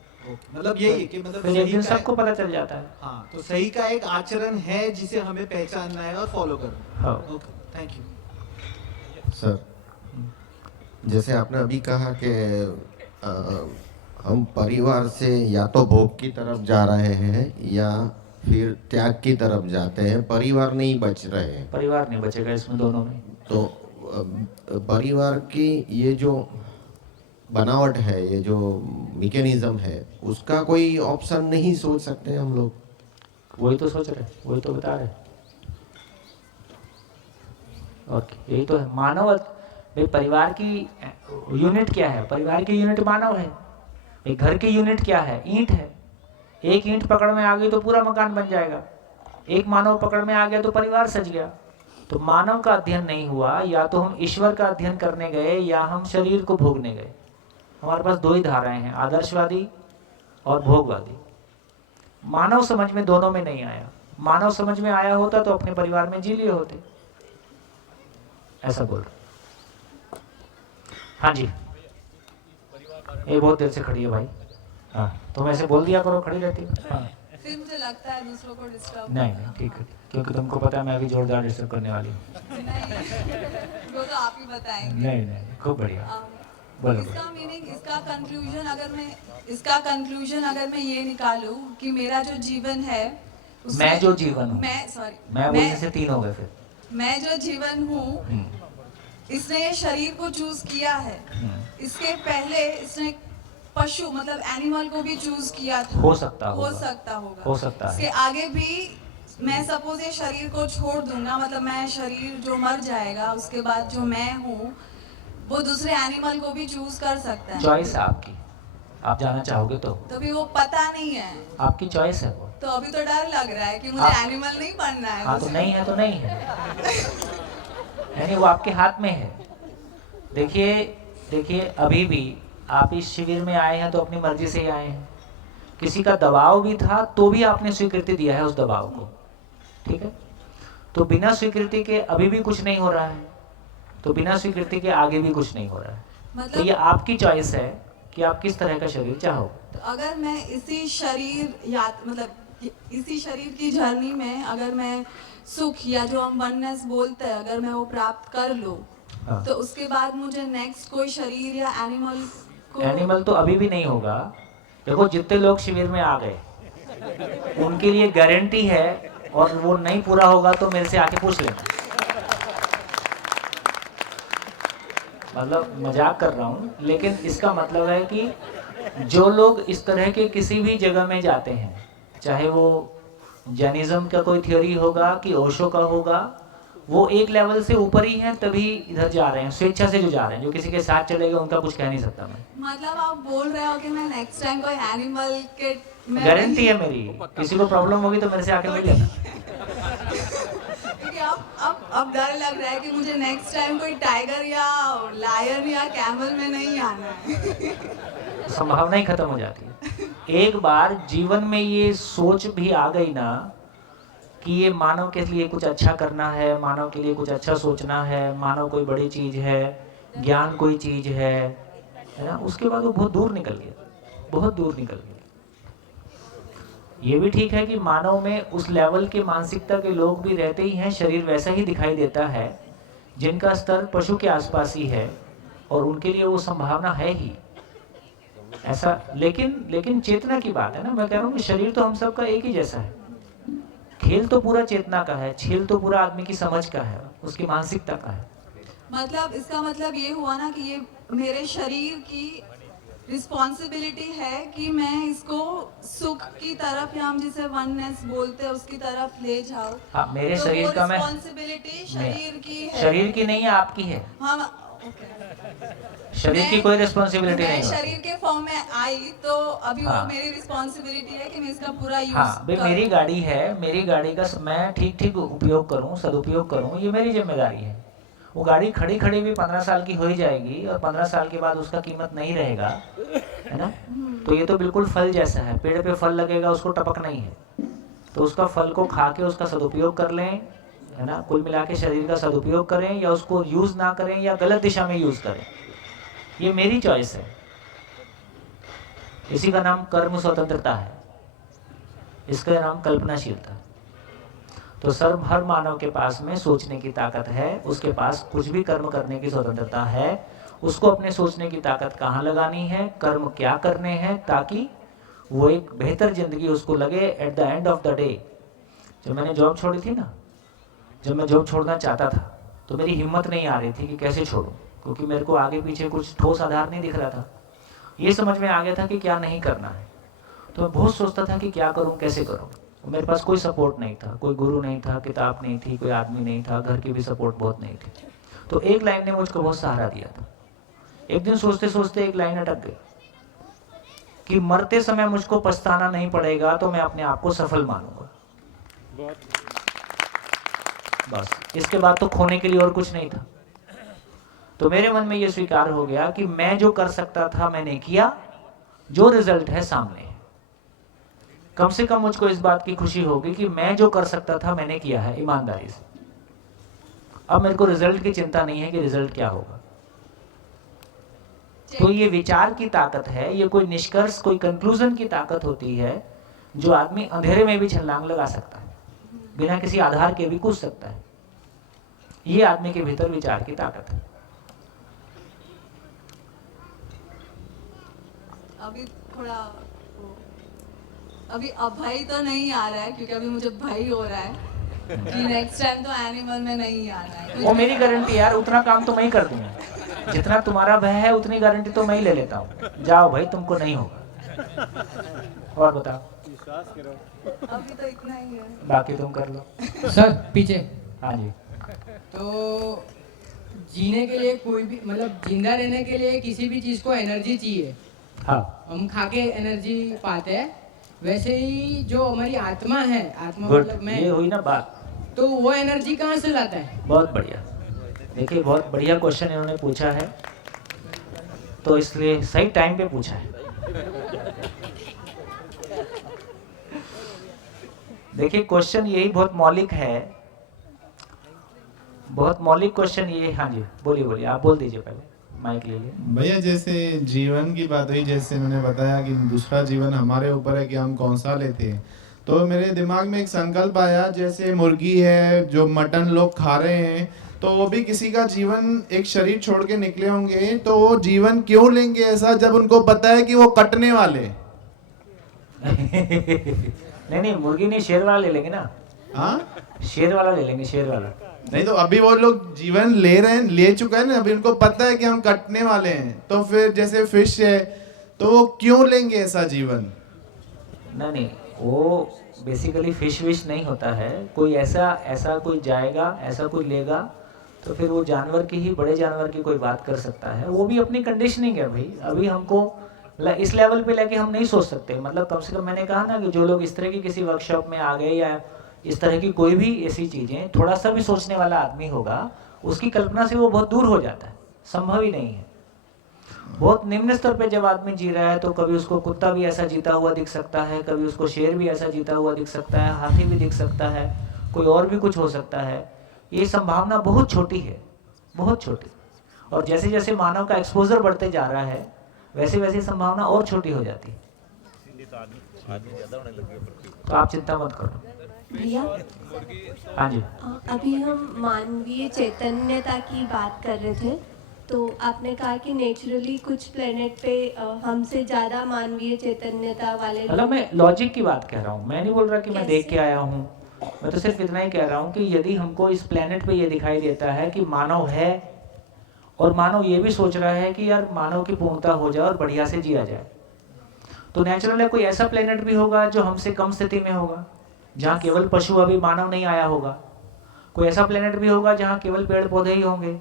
मतलब यही है कि मतलब फिर एक दिन सबको पता चल जाता है। हाँ, तो सही का एक आचरण है जिसे हमें पहचानना है और फॉलो करना है। हाँ। Okay, thank you sir. जैसे आपने अभी कहा कि हम परिवार से या तो भोग की तरफ जा रहे हैं या फिर त्याग की तरफ जाते हैं, परिवार नहीं बच रहे हैं, परिवार नहीं बचेगा इसमें दोनों में। तो परिवार की ये जो बनावट है, ये जो मैकेनिज्म है, उसका कोई ऑप्शन नहीं सोच सकते हम लोग? वही तो सोच रहे, वही तो बता रहे। ओके, यही तो है मानव। भाई परिवार की यूनिट क्या है? परिवार की यूनिट मानव है। भाई घर की यूनिट क्या है? ईंट है। एक ईंट पकड़ में आ गई तो पूरा मकान बन जाएगा। एक मानव पकड़ में आ गया तो परिवार सज गया। तो मानव का अध्ययन नहीं हुआ, या तो हम ईश्वर का अध्ययन करने गए या हम शरीर को भोगने गए। हमारे पास दो ही धाराएं हैं, आदर्शवादी और भोगवादी। मानव समझ में दोनों में नहीं आया। मानव समझ में आया होता तो अपने परिवार में जी लिए होते। ऐसा बोल रहे। हाँ जी, ये बहुत देर से खड़ी है भाई। हाँ, तुम ऐसे बोल दिया करो, खड़ी रहती है। हाँ। फिर मुझे लगता है दूसरों को डिस्टर्ब नहीं ठीक है, क्योंकि तुमको पता है मैं अभी जोरदार डिस्टर्ब करने वाली हूँ। वो तो आप ही बताएंगे। नहीं, खूब बढ़िया। बोलो। इसका मीनिंग, इसका कंक्लूजन अगर मैं ये निकालूं कि मेरा जो जीवन है मैं जो जीवन हूँ, मैं बोलने से तीन हो गए फिर। मैं जो जीवन हूँ, इसने ये शरीर को चूज किया है। इसके पहले इसने पशु मतलब एनिमल को भी चूज किया था। हो सकता होगा। हो सकता है। इसके आगे भी मैं सपोज ये शरीर को छोड़ दूंगा, मतलब मैं शरीर जो मर जाएगा उसके बाद जो मैं हूँ वो दूसरे एनिमल को भी चूज कर सकता है। चॉइस है आपकी, आप जाना चाहोगे तो भी वो पता नहीं है, आपकी चॉइस है वो। तो अभी तो डर लग रहा है कि मुझे एनिमल नहीं बनना है। हाँ, तो नहीं है तो नहीं है, यानी वो आपके हाथ में है। देखिए अभी भी आप इस शिविर में आए हैं तो अपनी मर्जी से ही आए हैं। किसी का दबाव भी था तो भी आपने स्वीकृति दिया है उस दबाव को, ठीक है। तो बिना स्वीकृति के अभी भी कुछ नहीं हो रहा है, तो बिना स्वीकृति के आगे भी कुछ नहीं हो रहा है। मतलब तो ये आपकी चॉइस है कि आप किस तरह का शरीर चाहो। तो अगर मैं इसी शरीर की जर्नी में अगर मैं सुख या जो हम वननेस बोलते हैं अगर मैं वो प्राप्त कर लूं, हाँ। तो उसके बाद मुझे नेक्स्ट कोई शरीर या एनिमल तो अभी भी नहीं होगा। देखो जितने लोग शिविर में आ गए उनके लिए गारंटी है, और वो नहीं पूरा होगा तो मेरे से आके पूछ लेना। मतलब मजाक कर रहा हूँ, लेकिन इसका मतलब है कि जो लोग इस तरह के किसी भी जगह में जाते हैं, चाहे वो जैनिज्म का कोई थ्योरी होगा कि ओशो का होगा, वो एक लेवल से ऊपर ही हैं तभी इधर जा रहे हैं, स्वेच्छा से जो जा रहे हैं। जो किसी के साथ चलेगा उनका कुछ कह नहीं सकता मैं। मतलब आप बोल रहे हो कि मैं नेक्स्ट टाइम कोई एनिमल के गारंटी है मेरी, किसी को प्रॉब्लम होगी तो मेरे से आके मिल लेना। क्योंकि अब डर लग रहा है कि मुझे नेक्स्ट टाइम कोई टाइगर या लायन या कैमल में नहीं आना है। संभावना ही खत्म हो जाती है। एक बार जीवन में ये सोच भी आ गई ना कि ये मानव के लिए कुछ अच्छा करना है, मानव के लिए कुछ अच्छा सोचना है, मानव कोई बड़ी चीज है, ज्ञान कोई चीज है ना, उसके बाद वो बहुत दूर निकल गया, बहुत दूर निकल गया। ये भी ठीक है कि मानव में उस लेवल के मानसिकता के लोग भी रहते ही हैं, शरीर वैसा ही दिखाई देता है जिनका स्तर पशु के आसपास ही है, और उनके लिए वो संभावना है ही ऐसा। लेकिन चेतना की बात है ना, मैं कह रहा हूँ कि शरीर तो हम सबका एक ही जैसा है। खेल तो पूरा चेतना का है, खेल तो पूरा आदमी की समझ का है, उसकी मानसिकता का है। मतलब इसका मतलब ये हुआ ना कि ये मेरे शरीर की रिस्पॉन्सिबिलिटी है कि मैं इसको सुख की तरफ या हम जिसे वननेस बोलते हैं उसकी तरफ ले जाऊं। हाँ, मेरे तो शरीर का मैं रिस्पॉन्सिबिलिटी शरीर की है। शरीर की नहीं है, आपकी है। हाँ, शरीर की कोई रिस्पॉन्सिबिलिटी नहीं मैं है। शरीर के फॉर्म में आई तो अभी हाँ। वो मेरी रिस्पॉन्सिबिलिटी है कि मैं इसका पूरा यूज हाँ भाई, मेरी गाड़ी है, मेरी गाड़ी का मैं ठीक उपयोग करूँ, सदुपयोग करूँ, ये मेरी जिम्मेदारी है। वो गाड़ी खड़ी खड़ी भी 15 साल की हो ही जाएगी, और 15 साल के बाद उसका कीमत नहीं रहेगा, है ना। तो ये तो बिल्कुल फल जैसा है, पेड़ पे फल लगेगा, उसको टपक नहीं है, तो उसका फल को खा के उसका सदुपयोग कर लें, है ना। कुल मिला के शरीर का सदुपयोग करें या उसको यूज ना करें या गलत दिशा में यूज करें, ये मेरी चॉइस है। इसी का नाम कर्म स्वतंत्रता है, इसका नाम कल्पनाशीलता। तो हर मानव के पास में सोचने की ताकत है, उसके पास कुछ भी कर्म करने की स्वतंत्रता है। उसको अपने सोचने की ताकत कहाँ लगानी है, कर्म क्या करने हैं, ताकि वो एक बेहतर जिंदगी उसको लगे at the end of the day, जब मैंने जॉब छोड़ी थी ना, जब मैं जॉब छोड़ना चाहता था तो मेरी हिम्मत नहीं आ रही थी कि कैसे छोड़ूं, क्योंकि मेरे को आगे पीछे कुछ ठोस आधार नहीं दिख रहा था। ये समझ में आ गया था कि क्या नहीं करना है। तो मैं बहुत सोचता था कि क्या करूं, कैसे करूं। मेरे पास कोई सपोर्ट नहीं था, कोई गुरु नहीं था, किताब नहीं थी, कोई आदमी नहीं था, घर की भी सपोर्ट बहुत नहीं थी। तो एक लाइन ने मुझको बहुत सहारा दिया था। एक दिन सोचते सोचते एक लाइन अटक गई कि मरते समय मुझको पछताना नहीं पड़ेगा तो मैं अपने आप को सफल मानूंगा। बस इसके बाद तो खोने के लिए और कुछ नहीं था। तो मेरे मन में यह स्वीकार हो गया कि मैं जो कर सकता था मैंने किया, जो रिजल्ट है सामने है। कम से कम मुझको इस बात की खुशी होगी कि मैं जो कर सकता था मैंने किया है ईमानदारी से। अब मेरे को रिजल्ट की चिंता नहीं है कि रिजल्ट क्या होगा। तो ये विचार की ताकत है, ये कोई निष्कर्ष, कोई कंक्लूजन की ताकत होती है जो आदमी अंधेरे में भी छलांग लगा सकता है, बिना किसी आधार के भी कूद सकता है। ये आदमी के भीतर विचार की ताकत है। अभी थोड़ा अभी अभय तो नहीं आ रहा है, क्योंकि अभी मुझे भय हो रहा है कि नेक्स्ट टाइम तो एनिमल में नहीं आना है। वो मेरी गारंटी यार, उतना काम तो मैं ही कर दूंगा जितना तुम्हारा भय है, उतनी गारंटी तो मैं ही ले लेता हूँ। जाओ भाई, तुमको नहीं होगा। और बताओ, अभी तो इतना ही है, बाकी तुम कर लो। सर पीछे। हाँ जी। तो जीने के लिए कोई भी, मतलब जिंदा रहने के लिए किसी भी चीज़ को एनर्जी चाहिए। हाँ, हम खा के एनर्जी पाते हैं, वैसे ही जो हमारी आत्मा है, आत्मा गुड, मतलब मैं, ये हुई ना बात। तो वो एनर्जी कहाँ से लाता है? बहुत बढ़िया। देखिए, बहुत बढ़िया क्वेश्चन इन्होंने पूछा है, तो इसलिए सही टाइम पे पूछा है। देखिए, क्वेश्चन यही बहुत मौलिक है, बहुत मौलिक क्वेश्चन ये। हाँ जी, बोलिए बोलिए, आप बोल दीजिए, पहले माइक ले लिए। भैया, जैसे जीवन की बात हुई, जैसे उन्होंने बताया कि दूसरा जीवन हमारे ऊपर है कि हम कौन सा लेते हैं, तो मेरे दिमाग में एक संकल्प आया, जैसे मुर्गी है जो मटन लोग खा रहे हैं, तो वो भी किसी का जीवन, एक शरीर छोड़ के निकले होंगे, तो वो जीवन क्यों लेंगे ऐसा, जब उनको पता है कि वो कटने वाले। नहीं नहीं, मुर्गी नहीं, शेर वाला ले लेंगे ना। हाँ, शेर वाला ले लेंगे, शेर वाला। नहीं तो अभी वो लोग जीवन ले रहे हैं, ले चुका है ना, अभी उनको पता है कि हम कटने वाले हैं, तो फिर जैसे फिश है, तो वो क्यों लेंगे ऐसा जीवन? नहीं नहीं, वो बेसिकली फिश विश नहीं होता है। कोई ऐसा कोई जाएगा, ऐसा कोई लेगा, तो फिर वो जानवर की ही, बड़े जानवर की कोई बात कर सकता है। वो भी अपनी कंडीशनिंग है भाई। अभी हमको इस लेवल पे लेके हम नहीं सोच सकते। मतलब कम से कम मैंने कहा ना कि जो लोग इस तरह की किसी वर्कशॉप में आ गए, या इस तरह की कोई भी ऐसी चीज़ें, थोड़ा सा भी सोचने वाला आदमी होगा, उसकी कल्पना से वो बहुत दूर हो जाता है, संभव ही नहीं है। बहुत निम्न स्तर पे जब आदमी जी रहा है, तो कभी उसको कुत्ता भी ऐसा जीता हुआ दिख सकता है, कभी उसको शेर भी ऐसा जीता हुआ दिख सकता है, हाथी भी दिख सकता है, कोई और भी कुछ हो सकता है। ये संभावना बहुत छोटी है, बहुत छोटी। और जैसे जैसे मानव का एक्सपोजर बढ़ते जा रहा है, वैसे वैसे संभावना और छोटी हो जाती है। तो आप चिंता मत करो। भैया, हाँ जी। अभी हम मानवीय चैतन्यता की बात कर रहे थे, तो आपने कहा कि नेचुरली कुछ प्लेनेट पे हमसे ज़्यादा मानवीय चैतन्यता वाले मतलब मैं लॉजिक की बात कह रहा हूँ, मैं नहीं बोल रहा कि मैं देख के आया हूँ। मैं तो सिर्फ इतना ही कह रहा हूँ कि यदि हमको इस प्लेनेट पे ये दिखाई देता है कि मानव है, और मानव ये भी सोच रहा है कि यार मानव की पूर्णता हो जाए और बढ़िया से जिया जाए, तो नेचुरल है कोई ऐसा प्लेनेट भी होगा जो हमसे कम स्थिति में होगा, जहाँ केवल पशु, अभी मानव नहीं आया होगा। कोई ऐसा प्लेनेट भी होगा जहाँ केवल पेड़ पौधे ही होंगे।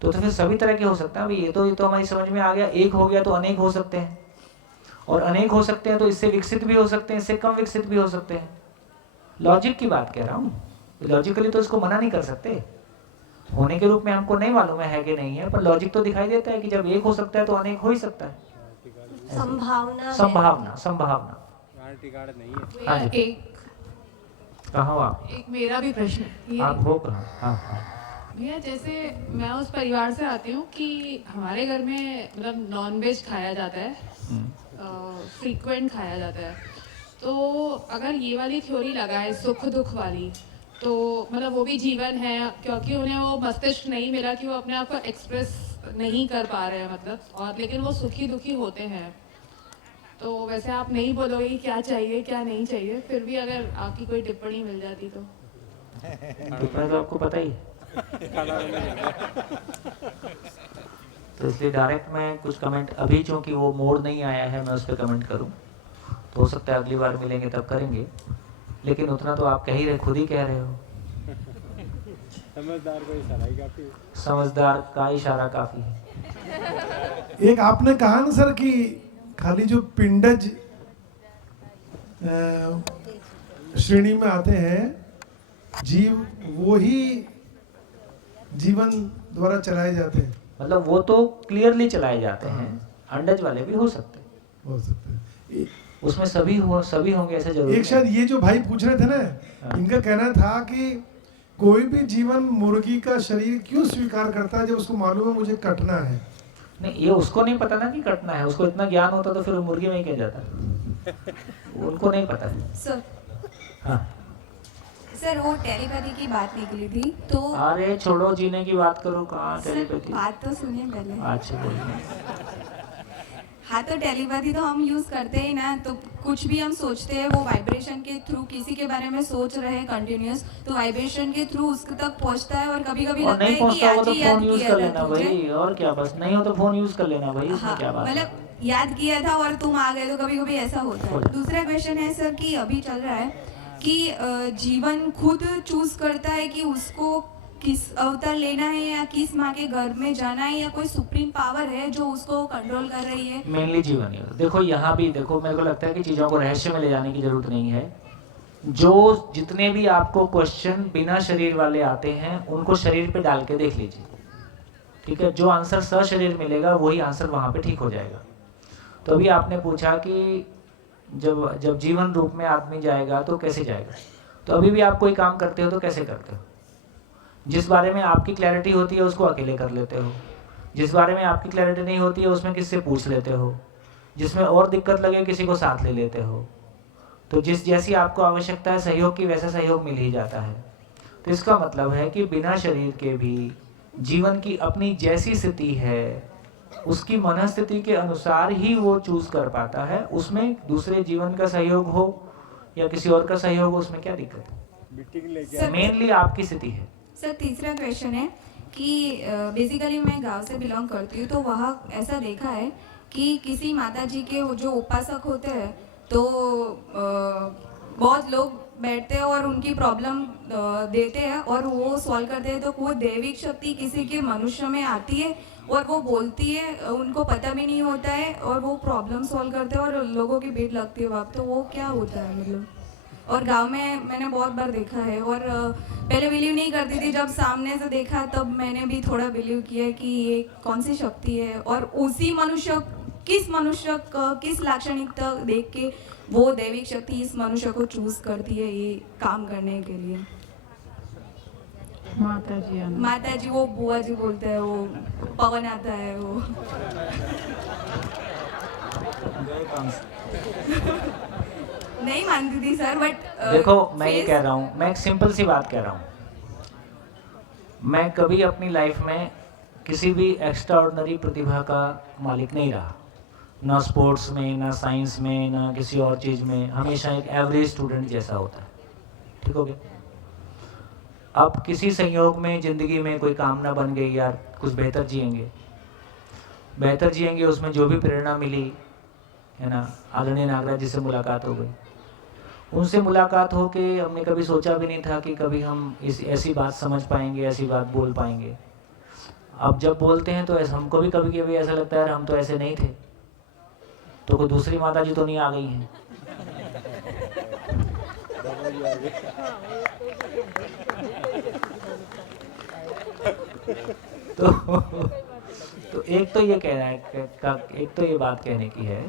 तो फिर सभी तरह के हो सकता है। अभी ये तो हमारी समझ में आ गया। एक हो गया तो अनेक हो सकते हैं, और अनेक हो सकते हैं तो इससे विकसित भी हो सकते हैं, इससे कम विकसित भी हो सकते हैं। लॉजिक की बात कह रहा हूँ। लॉजिकली तो इसको मना नहीं कर सकते। होने के रूप में हमको नहीं मालूम है कि नहीं है, पर लॉजिक तो दिखाई देता है कि जब एक हो सकता है तो अनेक हो ही सकता है। संभावना संभावना, संभावना। हाँ जी, एक कहाँ हो आप? एक मेरा भी प्रश्न है। आप हो कहाँ? हाँ हाँ। भैया, जैसे मैं उस परिवार से आती हूँ कि हमारे घर में मतलब नॉन वेज खाया जाता है, फ्रीक्वेंट खाया जाता है। तो अगर ये वाली थ्योरी लगाए सुख दुख वाली, तो मतलब वो भी जीवन है, क्योंकि उन्हें वो मस्तिष्क नहीं मिला कि वो अपने आप को एक्सप्रेस नहीं कर पा रहे हैं, मतलब, और लेकिन वो सुखी दुखी होते हैं। तो वैसे आप नहीं बोलोगे कि क्या चाहिए क्या नहीं चाहिए, फिर भी अगर आपकी कोई टिप्पणी मिल जाती तो? टिप्पणी तो आपको पता ही है। तो इसलिए डायरेक्ट मैं कुछ कमेंट अभी, चूंकि वो मोड नहीं आया है मैं उस पर कमेंट करूं, तो हो सकता है अगली बार मिलेंगे तब करेंगे, लेकिन उतना तो आप कह ही रहे, खुद ही कह रहे हो। समझदार को इशारा ही काफी है। समझदार का इशारा काफी है। एक आपने कहा ना सर कि खाली जो पिंडज श्रेणी में आते हैं जीव, वो ही जीवन द्वारा चलाए जाते हैं। मतलब वो तो क्लियरली चलाए जाते हैं, अंडज वाले भी हो सकते हैं, हो सकते हैं। उसमें सभी होंगे ऐसा जरूरी एक शायद ये जो भाई पूछ रहे थे ना, इनका कहना था कि कोई भी जीवन मुर्गी का शरीर क्यों स्वीकार करता है जब उसको मालूम है मुझे कटना है। नहीं, ये उसको नहीं पता ना कि कटना है, उसको इतना ज्ञान होता तो फिर वो मुर्गी में ही कह जाता, उनको नहीं पता है। सर हाँ सर, वो टेलीपैथी की बात निकली थी तो अरे छोड़ो, जीने की बात करो, कहाँ टेलीपैथी। बात तो सुनिए पहले। अच्छा बोलिए। हाँ, तो टेलीपैथी तो हम यूज करते ही ना, तो कुछ भी हम सोचते हैं वो वाइब्रेशन के थ्रू, किसी के बारे में सोच रहे हैं कंटिन्यूअस, तो वाइब्रेशन के थ्रू उसके तक पहुंचता है और कभी कभी और लगता नहीं है कि पहुंचता हो आज तो ही याद फोन यूज किया कर था लेना तुझे। भाई, और क्या, बस नहीं हो तो फोन यूज कर लेना भाई, इसमें हाँ, क्या बात है। मतलब याद किया था और तुम आ गए, तो कभी कभी ऐसा होता है। दूसरा क्वेश्चन है सर कि अभी चल रहा है कि जीवन खुद चूज करता है कि उसको किस अवतार लेना है या किस माँ के घर में जाना है, या कोई सुप्रीम पावर है जो उसको कंट्रोल कर रही है। मेनली जीवन ही। देखो यहाँ भी देखो, मेरे को लगता है कि चीज़ों को रहस्य में ले जाने की जरूरत नहीं है। जो जितने भी आपको क्वेश्चन बिना शरीर वाले आते हैं उनको शरीर पे डाल के देख लीजिए, ठीक है। जो आंसर सशरीर मिलेगा वही आंसर वहाँ पे ठीक हो जाएगा। तो अभी आपने पूछा कि जब जीवन रूप में आदमी जाएगा तो कैसे जाएगा, तो अभी भी आप कोई काम करते हो तो कैसे करते हो? जिस बारे में आपकी क्लैरिटी होती है उसको अकेले कर लेते हो, जिस बारे में आपकी क्लैरिटी नहीं होती है उसमें किससे पूछ लेते हो, जिसमें और दिक्कत लगे किसी को साथ ले लेते हो। तो जिस जैसी आपको आवश्यकता है सहयोग की, वैसा सहयोग मिल ही जाता है। तो इसका मतलब है कि बिना शरीर के भी जीवन की अपनी जैसी स्थिति है उसकी मनस्थिति के अनुसार ही वो चूज कर पाता है। उसमें दूसरे जीवन का सहयोग हो या किसी और का सहयोग हो, उसमें क्या दिक्कत है? मेनली आपकी स्थिति है। सर, तीसरा क्वेश्चन है कि बेसिकली मैं गांव से बिलोंग करती हूँ, तो वहाँ ऐसा देखा है कि किसी माता जी के जो उपासक होते हैं तो बहुत लोग बैठते हैं और उनकी प्रॉब्लम देते हैं और वो सॉल्व करते हैं। तो वो दैविक शक्ति किसी के मनुष्य में आती है और वो बोलती है, उनको पता भी नहीं होता है और वो प्रॉब्लम सॉल्व करते हैं और लोगों की भीड़ लगती है वहाँ। तो वो क्या होता है मतलब? और गांव में मैंने बहुत बार देखा है और पहले बिलीव नहीं करती थी, जब सामने से देखा तब मैंने भी थोड़ा बिलीव किया कि ये कौन सी शक्ति है और उसी मनुष्य किस लाक्षणिकता देख के वो दैविक शक्ति इस मनुष्य को चूज करती है ये काम करने के लिए। माता जी वो बुआ जी बोलते हैं, वो पवन आता है वो। नहीं मानती थी सर, बट देखो मैं ये कह रहा हूँ, मैं एक सिंपल सी बात कह रहा हूँ। मैं कभी अपनी लाइफ में किसी भी एक्स्ट्रा ऑर्डिनरी प्रतिभा का मालिक नहीं रहा, ना स्पोर्ट्स में, ना साइंस में, ना किसी और चीज़ में। हमेशा एक एवरेज स्टूडेंट जैसा होता है, ठीक हो गया। अब किसी संयोग में ज़िंदगी में कोई कामना बन गई, यार कुछ बेहतर जिएंगे, उसमें जो भी प्रेरणा मिली है ना, आदरणीय नागराज जी से मुलाकात हो गई। उनसे मुलाकात हो के हमने कभी सोचा भी नहीं था कि कभी हम ऐसी बात समझ पाएंगे, ऐसी बात बोल पाएंगे। अब जब बोलते हैं तो हमको भी कभी कभी ऐसा लगता है यार हम तो ऐसे नहीं थे, तो कोई दूसरी माता जी तो नहीं आ गई हैं। तो एक तो ये कह रहा है, एक तो ये बात कहने की है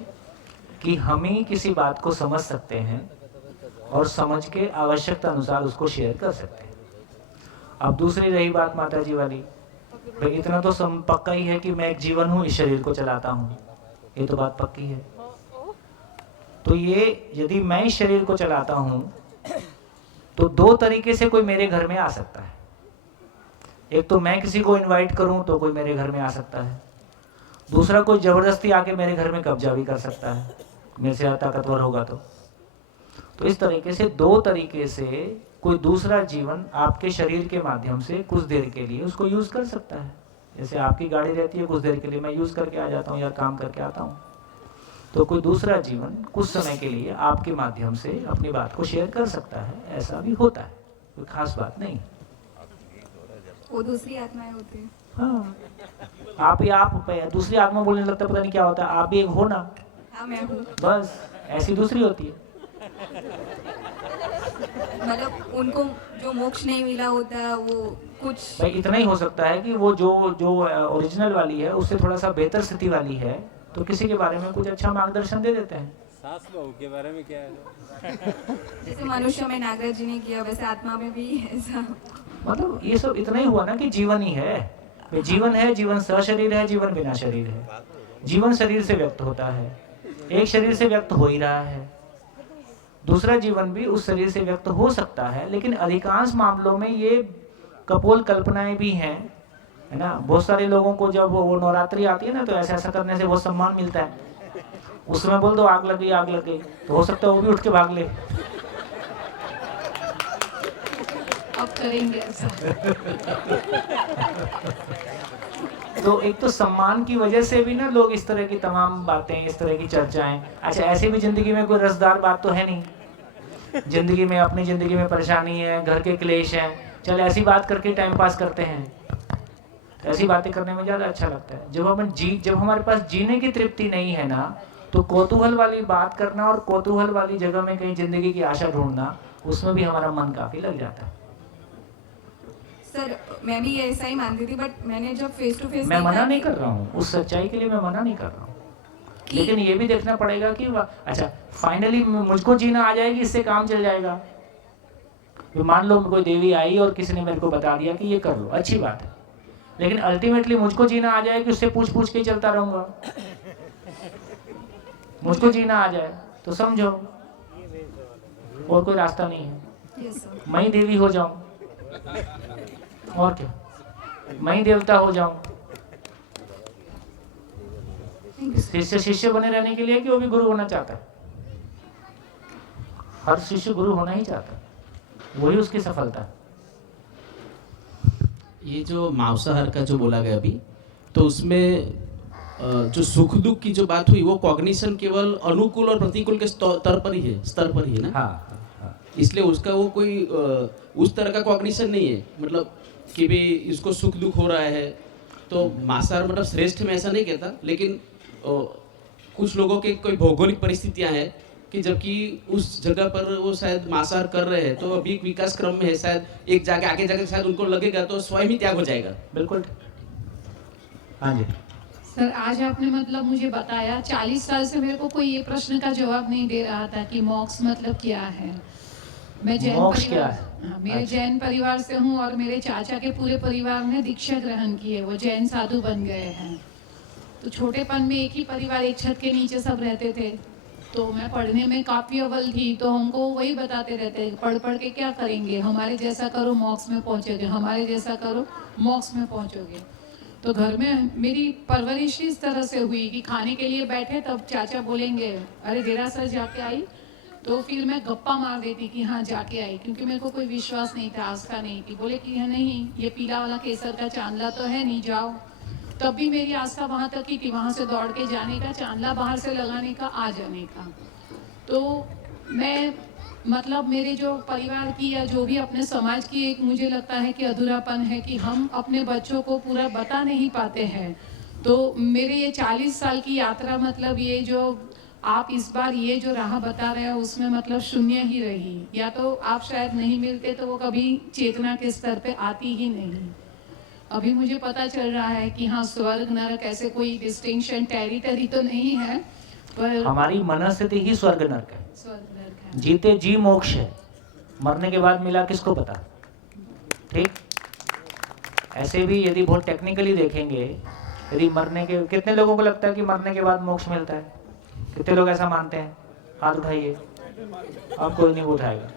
कि हम ही किसी बात को समझ सकते हैं और समझ के आवश्यकता अनुसार उसको शेयर कर सकते हैं। अब दूसरी रही बात माता जी वाली, भाई इतना तो पक्का ही है कि मैं एक जीवन हूँ, इस शरीर को चलाता हूँ, ये तो बात पक्की है। तो ये यदि मैं इस शरीर को चलाता हूँ तो दो तरीके से कोई मेरे घर में आ सकता है। एक तो मैं किसी को इनवाइट करूँ तो कोई मेरे घर में आ सकता है, दूसरा कोई जबरदस्ती आके मेरे घर में कब्जा भी कर सकता है। मेरे से ताकतवर होगा तो इस तरीके से दो तरीके से कोई दूसरा जीवन आपके शरीर के माध्यम से कुछ देर के लिए उसको यूज कर सकता है। जैसे आपकी गाड़ी रहती है, कुछ देर के लिए मैं यूज करके आ जाता हूँ या काम करके आता हूँ, तो कोई दूसरा जीवन कुछ समय के लिए आपके माध्यम से अपनी बात को शेयर कर सकता है। ऐसा भी होता है, कोई खास बात नहीं। वो दूसरी आत्माएं होती है। हाँ, आप दूसरी आत्मा बोलने लगता पता नहीं क्या होता है। आप भी एक हो ना। हाँ मैं हूँ। बस ऐसी दूसरी होती है। मतलब उनको जो मोक्ष नहीं मिला होता है वो कुछ भाई इतना ही हो सकता है कि वो जो ओरिजिनल वाली है उससे थोड़ा सा बेहतर स्थिति वाली है, तो किसी के बारे में कुछ अच्छा मार्गदर्शन दे देते हैं। सास बहू के बारे में क्या है? जैसे मनुष्य में नागराज जी ने किया वैसे आत्मा में भी ऐसा। मतलब ये सब इतना ही हुआ ना कि जीवन ही है। जीवन है, जीवन सशरीर है, जीवन बिना शरीर है। जीवन शरीर से व्यक्त होता है, एक शरीर से व्यक्त हो ही रहा है, दूसरा जीवन भी उस शरीर से व्यक्त हो सकता है। लेकिन अधिकांश मामलों में ये कपोल कल्पनाएं भी हैं, है ना। बहुत सारे लोगों को जब वो नवरात्रि आती है ना तो ऐसा करने से बहुत सम्मान मिलता है। उस समय बोल दो आग लग गई, तो हो सकता है वो भी उठ के भाग ले। अब करेंगे ऐसा। तो एक तो सम्मान की वजह से भी ना लोग इस तरह की तमाम बातें, इस तरह की चर्चाएं। अच्छा, ऐसे भी जिंदगी में कोई रसदार बात तो है नहीं। जिंदगी में, अपनी जिंदगी में परेशानी है, घर के क्लेश हैं, चल ऐसी बात करके टाइम पास करते हैं। तो ऐसी बातें करने में ज्यादा अच्छा लगता है। जब हमारे पास जीने की तृप्ति नहीं है ना, तो कौतूहल वाली बात करना और कौतूहल वाली जगह में कहीं जिंदगी की आशा ढूंढना, उसमें भी हमारा मन काफी लग जाता है। सर मैं भी ऐसा ही मानती थी, बट मैंने जब फेस टू फेस मैं मना नहीं कर रहा हूँ, उस सच्चाई के लिए मैं मना नहीं कर रहा हूँ, लेकिन ये भी देखना पड़ेगा कि अच्छा फाइनली मुझको जीना आ जाएगी, इससे काम चल जाएगा। तो मान लो कोई देवी आई और किसी ने मेरे को बता दिया कि ये कर लो, अच्छी बात है, लेकिन अल्टीमेटली मुझको जीना आ जाए कि उससे पूछ के ही चलता रहूंगा। मुझको जीना आ जाए तो समझो और कोई रास्ता नहीं है। मैं ही देवी हो जाऊं और क्या, मैं ही देवता हो जाऊं। शिष्य बने रहने के लिए कि वो भी गुरु होना चाहता है? हर शिष्य गुरु होना ही चाहता है, वही उसकी सफलता है। ये जो मांसाहार का जो बोला गया अभी, तो उसमें जो सुख दुख की जो बात हुई वो कॉग्निशन केवल अनुकूल और प्रतिकूल के स्तर पर ही है ना। हाँ। इसलिए उसका वो कोई उस तरह का कॉग्निशन नहीं है, मतलब कि भी इसको सुख दुख हो रहा है तो मांसाहार मतलब श्रेष्ठ में ऐसा नहीं कहता, लेकिन कुछ लोगों के कोई भौगोलिक परिस्थितियां हैं कि जबकि उस जगह पर वो शायद मांसाहार कर रहे हैं, तो अभी विकास क्रम में है, शायद एक जगह आगे जाकर शायद उनको लगेगा तो स्वयं ही त्याग हो जाएगा। बिल्कुल। हाँ जी सर, आज आपने मतलब मुझे बताया, 40 साल से मेरे को कोई ये प्रश्न का जवाब नहीं दे रहा था कि मोक्ष मतलब क्या है। मैं जैन परिवार, हाँ, मेरे जैन परिवार से हूँ और मेरे चाचा के पूरे परिवार ने दीक्षा ग्रहण की है, वो जैन साधु बन गए हैं। तो छोटेपन में एक ही परिवार, एक छत के नीचे सब रहते थे, तो मैं पढ़ने में काफ़ी अव्वल थी, तो हमको वही बताते रहते, पढ़ के क्या करेंगे, हमारे जैसा करो मोक्ष में पहुँचोगे, हमारे जैसा करो मोक्ष में पहुँचोगे। तो घर में मेरी परवरिश इस तरह से हुई कि खाने के लिए बैठे तब चाचा बोलेंगे अरे देरा सर जाके आई, तो फिर मैं गप्पा मार देती कि हाँ जाके आई, क्योंकि मेरे को कोई विश्वास नहीं था, आस्था नहीं थी। बोले कि नहीं, ये पीला वाला केसर का चांदला तो है नहीं, जाओ। तब भी मेरी आस्था वहाँ तक ही थी, वहाँ से दौड़ के जाने का, चांदला बाहर से लगाने का, आ जाने का। तो मैं मतलब मेरे जो परिवार की या जो भी अपने समाज की एक मुझे लगता है कि अधूरापन है कि हम अपने बच्चों को पूरा बता नहीं पाते हैं। तो मेरे ये 40 साल की यात्रा, मतलब ये जो आप इस बार ये जो राह बता रहे हो उसमें मतलब शून्य ही रही, या तो आप शायद नहीं मिलते तो वो कभी चेतना के स्तर पे आती ही नहीं। अभी मुझे पता चल रहा है कि हाँ, स्वर्ग नरक ऐसे कोई डिस्टिंक्शन टेरिटरी तो नहीं है, पर हमारी मनस्थिति ही स्वर्ग नरक है। स्वर्ग नरक है। जीते जी मोक्ष है, मरने के बाद मिला किसको पता। ठीक, ऐसे भी यदि बहुत टेक्निकली देखेंगे, यदि मरने के, कितने लोगों को लगता है कि मरने के बाद मोक्ष मिलता है? कितने लोग ऐसा मानते हैं? हाथ उठाइए। अब कोई नहीं उठाएगा।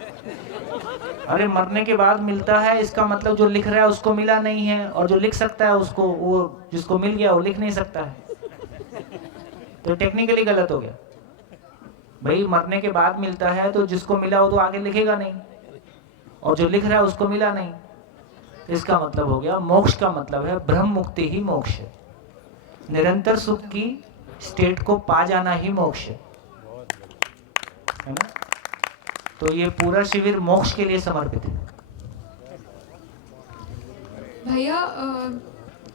अरे मरने के बाद मिलता है, इसका मतलब जो लिख रहा है उसको मिला नहीं है, और जो लिख सकता है उसको, वो जिसको मिल गया वो लिख नहीं सकता है, तो टेक्निकली गलत हो गया। भाई मरने के बाद मिलता है तो जिसको मिला वो तो आगे लिखेगा नहीं, और जो लिख रहा है उसको मिला नहीं। इसका मतलब हो गया मोक्ष का मतलब है ब्रह्म मुक्ति ही मोक्ष है, निरंतर सुख की स्टेट को पा जाना ही मोक्ष है ना। तो ये पूरा शिविर मोक्ष के लिए समर्पित है। भैया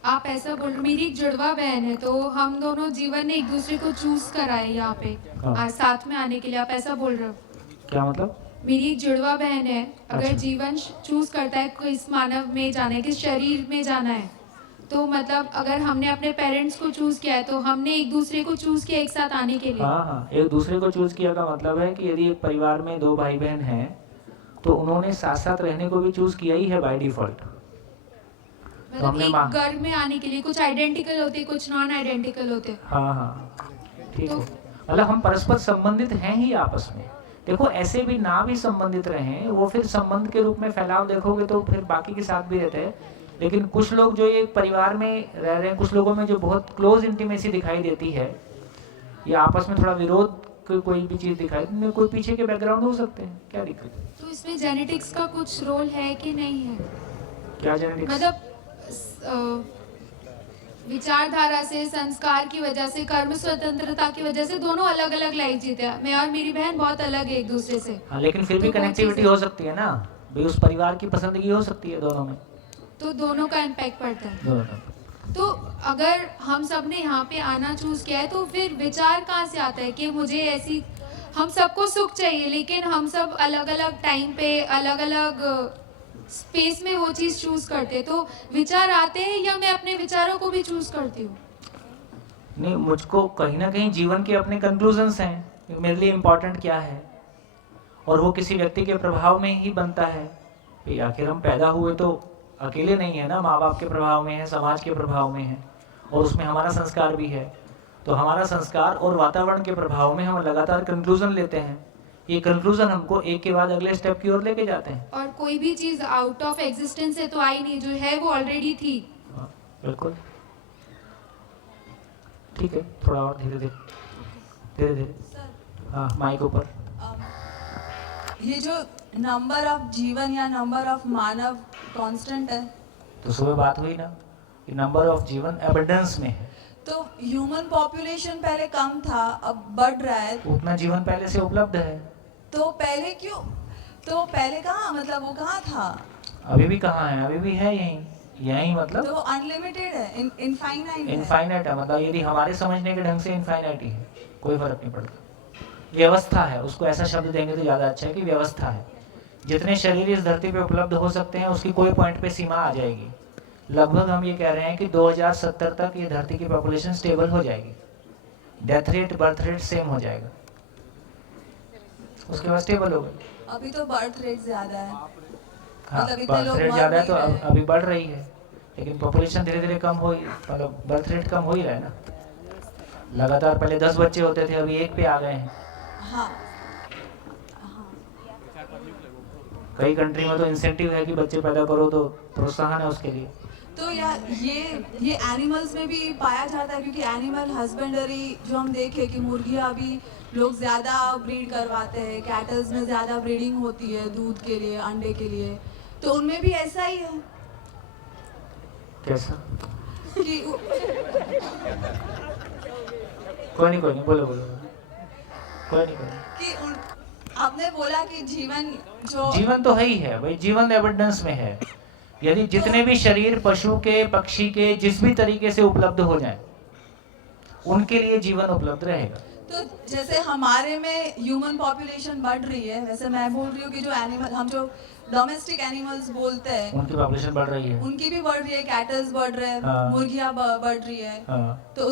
आप ऐसा बोल रहे, मेरी एक जुड़वा बहन है, तो हम दोनों जीवन ने एक दूसरे को चूज करा है यहाँ पे आज साथ में आने के लिए, आप ऐसा बोल रहे हो? क्या मतलब? मेरी एक जुड़वा बहन है, अगर अच्छा। जीवन चूज करता है किस मानव में जाना है, किस शरीर में जाना है, तो मतलब अगर हमने अपने पेरेंट्स को चूज किया है तो हमने एक दूसरे को चूज किया एक साथ आने के लिए। हाँ, एक दूसरे को चूज किया का मतलब है कि यदि एक परिवार में दो भाई बहन हैं तो उन्होंने साथ साथ रहने को भी चूज किया ही है बाय डिफॉल्ट। मतलब एक घर में आने के लिए कुछ आइडेंटिकल होते, कुछ नॉन आइडेंटिकल होते। हाँ ठीक है, मतलब हम परस्पर संबंधित हैं ही आपस में। देखो ऐसे भी ना भी संबंधित रहे, वो फिर संबंध के रूप में फैलाव देखोगे तो फिर बाकी के साथ भी रहते हैं। लेकिन कुछ लोग जो ये परिवार में रह रहे हैं, कुछ लोगों में जो बहुत क्लोज इंटीमेसी दिखाई देती है, या आपस में थोड़ा विरोध कोई भी चीज दिखाई, इनमें कोई पीछे के बैकग्राउंड हो सकते हैं, क्या दिक्कत है? तो इसमें जेनेटिक्स का कुछ रोल है कि नहीं है? क्या जेनेटिक्स? मतलब विचारधारा से, संस्कार की वजह से, कर्म स्वतंत्रता की वजह से दोनों अलग अलग लाइफ जीते हैं। मैं और मेरी बहन बहुत अलग है एक दूसरे से। हाँ, लेकिन फिर भी कनेक्टिविटी हो सकती है ना भाई, उस परिवार की पसंदगी हो सकती है दोनों में, तो दोनों का इम्पैक्ट पड़ता है। दोनों। तो अगर हम सब ने यहाँ पे आना चूज किया है तो फिर विचार कहाँ से आता है कि मुझे ऐसी, हम सबको सुख चाहिए लेकिन हम सब अलग अलग टाइम पे अलग अलग स्पेस में वो चीज चूज करते, तो विचार आते हैं या मैं अपने विचारों को भी चूज करती हूँ? नहीं, मुझको कहीं ना कहीं जीवन के अपने कंक्लूजन्स हैं, मेरे लिए इम्पोर्टेंट क्या है, और वो किसी व्यक्ति के प्रभाव में ही बनता है। आखिर हम पैदा हुए तो अकेले नहीं है ना, माँ बाप के प्रभाव में है, समाज के प्रभाव में है, और उसमें हमारा संस्कार भी है। तो हमारा संस्कार और वातावरण के प्रभाव में हम लगातार कंक्लूजन लेते हैं। ये कंक्लूजन हमको एक के बाद अगले स्टेप की ओर लेके जाते हैं। और कोई भी चीज आउट ऑफ एग्जिस्टेंस है तो आई नहीं, जो है वो ऑलरेडी थी। बिल्कुल ठीक है, थोड़ा और धीरे धीरे। हाँ, माइक ऊपर। ये जो नंबर ऑफ जीवन या नंबर ऑफ मानव कांस्टेंट है, तो सुबह बात हुई ना कि नंबर ऑफ जीवन एबंडेंस में है, तो ह्यूमन पॉपुलेशन पहले कम था, अब बढ़ रहा है, उतना जीवन पहले से उपलब्ध है। तो पहले क्यों, तो पहले कहाँ, मतलब वो कहाँ था? अभी भी कहाँ है? अभी भी है यहीं मतलब तो अनलिमिटेड है, इनफाइनाइट इनफाइनाइट है। मतलब यदि हमारे समझने के ढंग से इनफाइनाइट ही है, कोई फर्क नहीं पड़ता। व्यवस्था है, उसको ऐसा शब्द देंगे तो ज़्यादा अच्छा है कि व्यवस्था है। जितने शरीर इस धरती पे उपलब्ध हो सकते हैं उसकी कोई पॉइंट पे सीमा आ जाएगी। लगभग हम ये कह रहे हैं कि 2070 तक ये धरती की पॉपुलेशन स्टेबल हो जाएगी, death rate birth rate same हो जाएगा, उसके बाद स्टेबल होगा। अभी तो बर्थ रेट ज्यादा है। हाँ, मतलब इतने बर्थ लोग रेट मर ज़्यादा है तो नहीं रहे। अभी बढ़ रही है, लेकिन पॉपुलेशन धीरे धीरे कम हो, मतलब बर्थ रेट कम हो ही रहा है ना। लगातार पहले 10 बच्चे होते थे, अभी 1 पे आ गए हैं। हाँ। कई कंट्री में तो इंसेंटिव है कि बच्चे पैदा करो, तो प्रोत्साहन है उसके लिए। तो यार ये एनिमल्स में भी पाया जाता है, क्योंकि एनिमल हस्बेंडरी जो हम देखे कि मुर्गियाँ भी लोग ज़्यादा ब्रीड करवाते हैं, कैटल्स में ज़्यादा ब्रीडिंग होती है दूध के लिए, अंडे के लिए, तो उनमें भी ऐसा ही है कैसा कि कोई नहीं बोलो कोई नहीं कि आपने बोला कि जीवन तो है ही है भाई, जीवन एबंडेंस में है। यदि जितने भी शरीर पशु के, पक्षी के, जिस भी तरीके से उपलब्ध हो जाए उनके लिए जीवन उपलब्ध रहेगा। तो जैसे हमारे में ह्यूमन पॉपुलेशन बढ़ रही है, वैसे मैं बोल रही हूँ कि जो एनिमल, हम जो डोमेस्टिक एनिमल्स बोलते हैं, उनकी पॉपुलेशन बढ़ रही है, उनकी भी बढ़ रही है, कैटल्स बढ़ रहे हैं, हाँ। मुर्गियाँ बढ़ रही है, हाँ। तो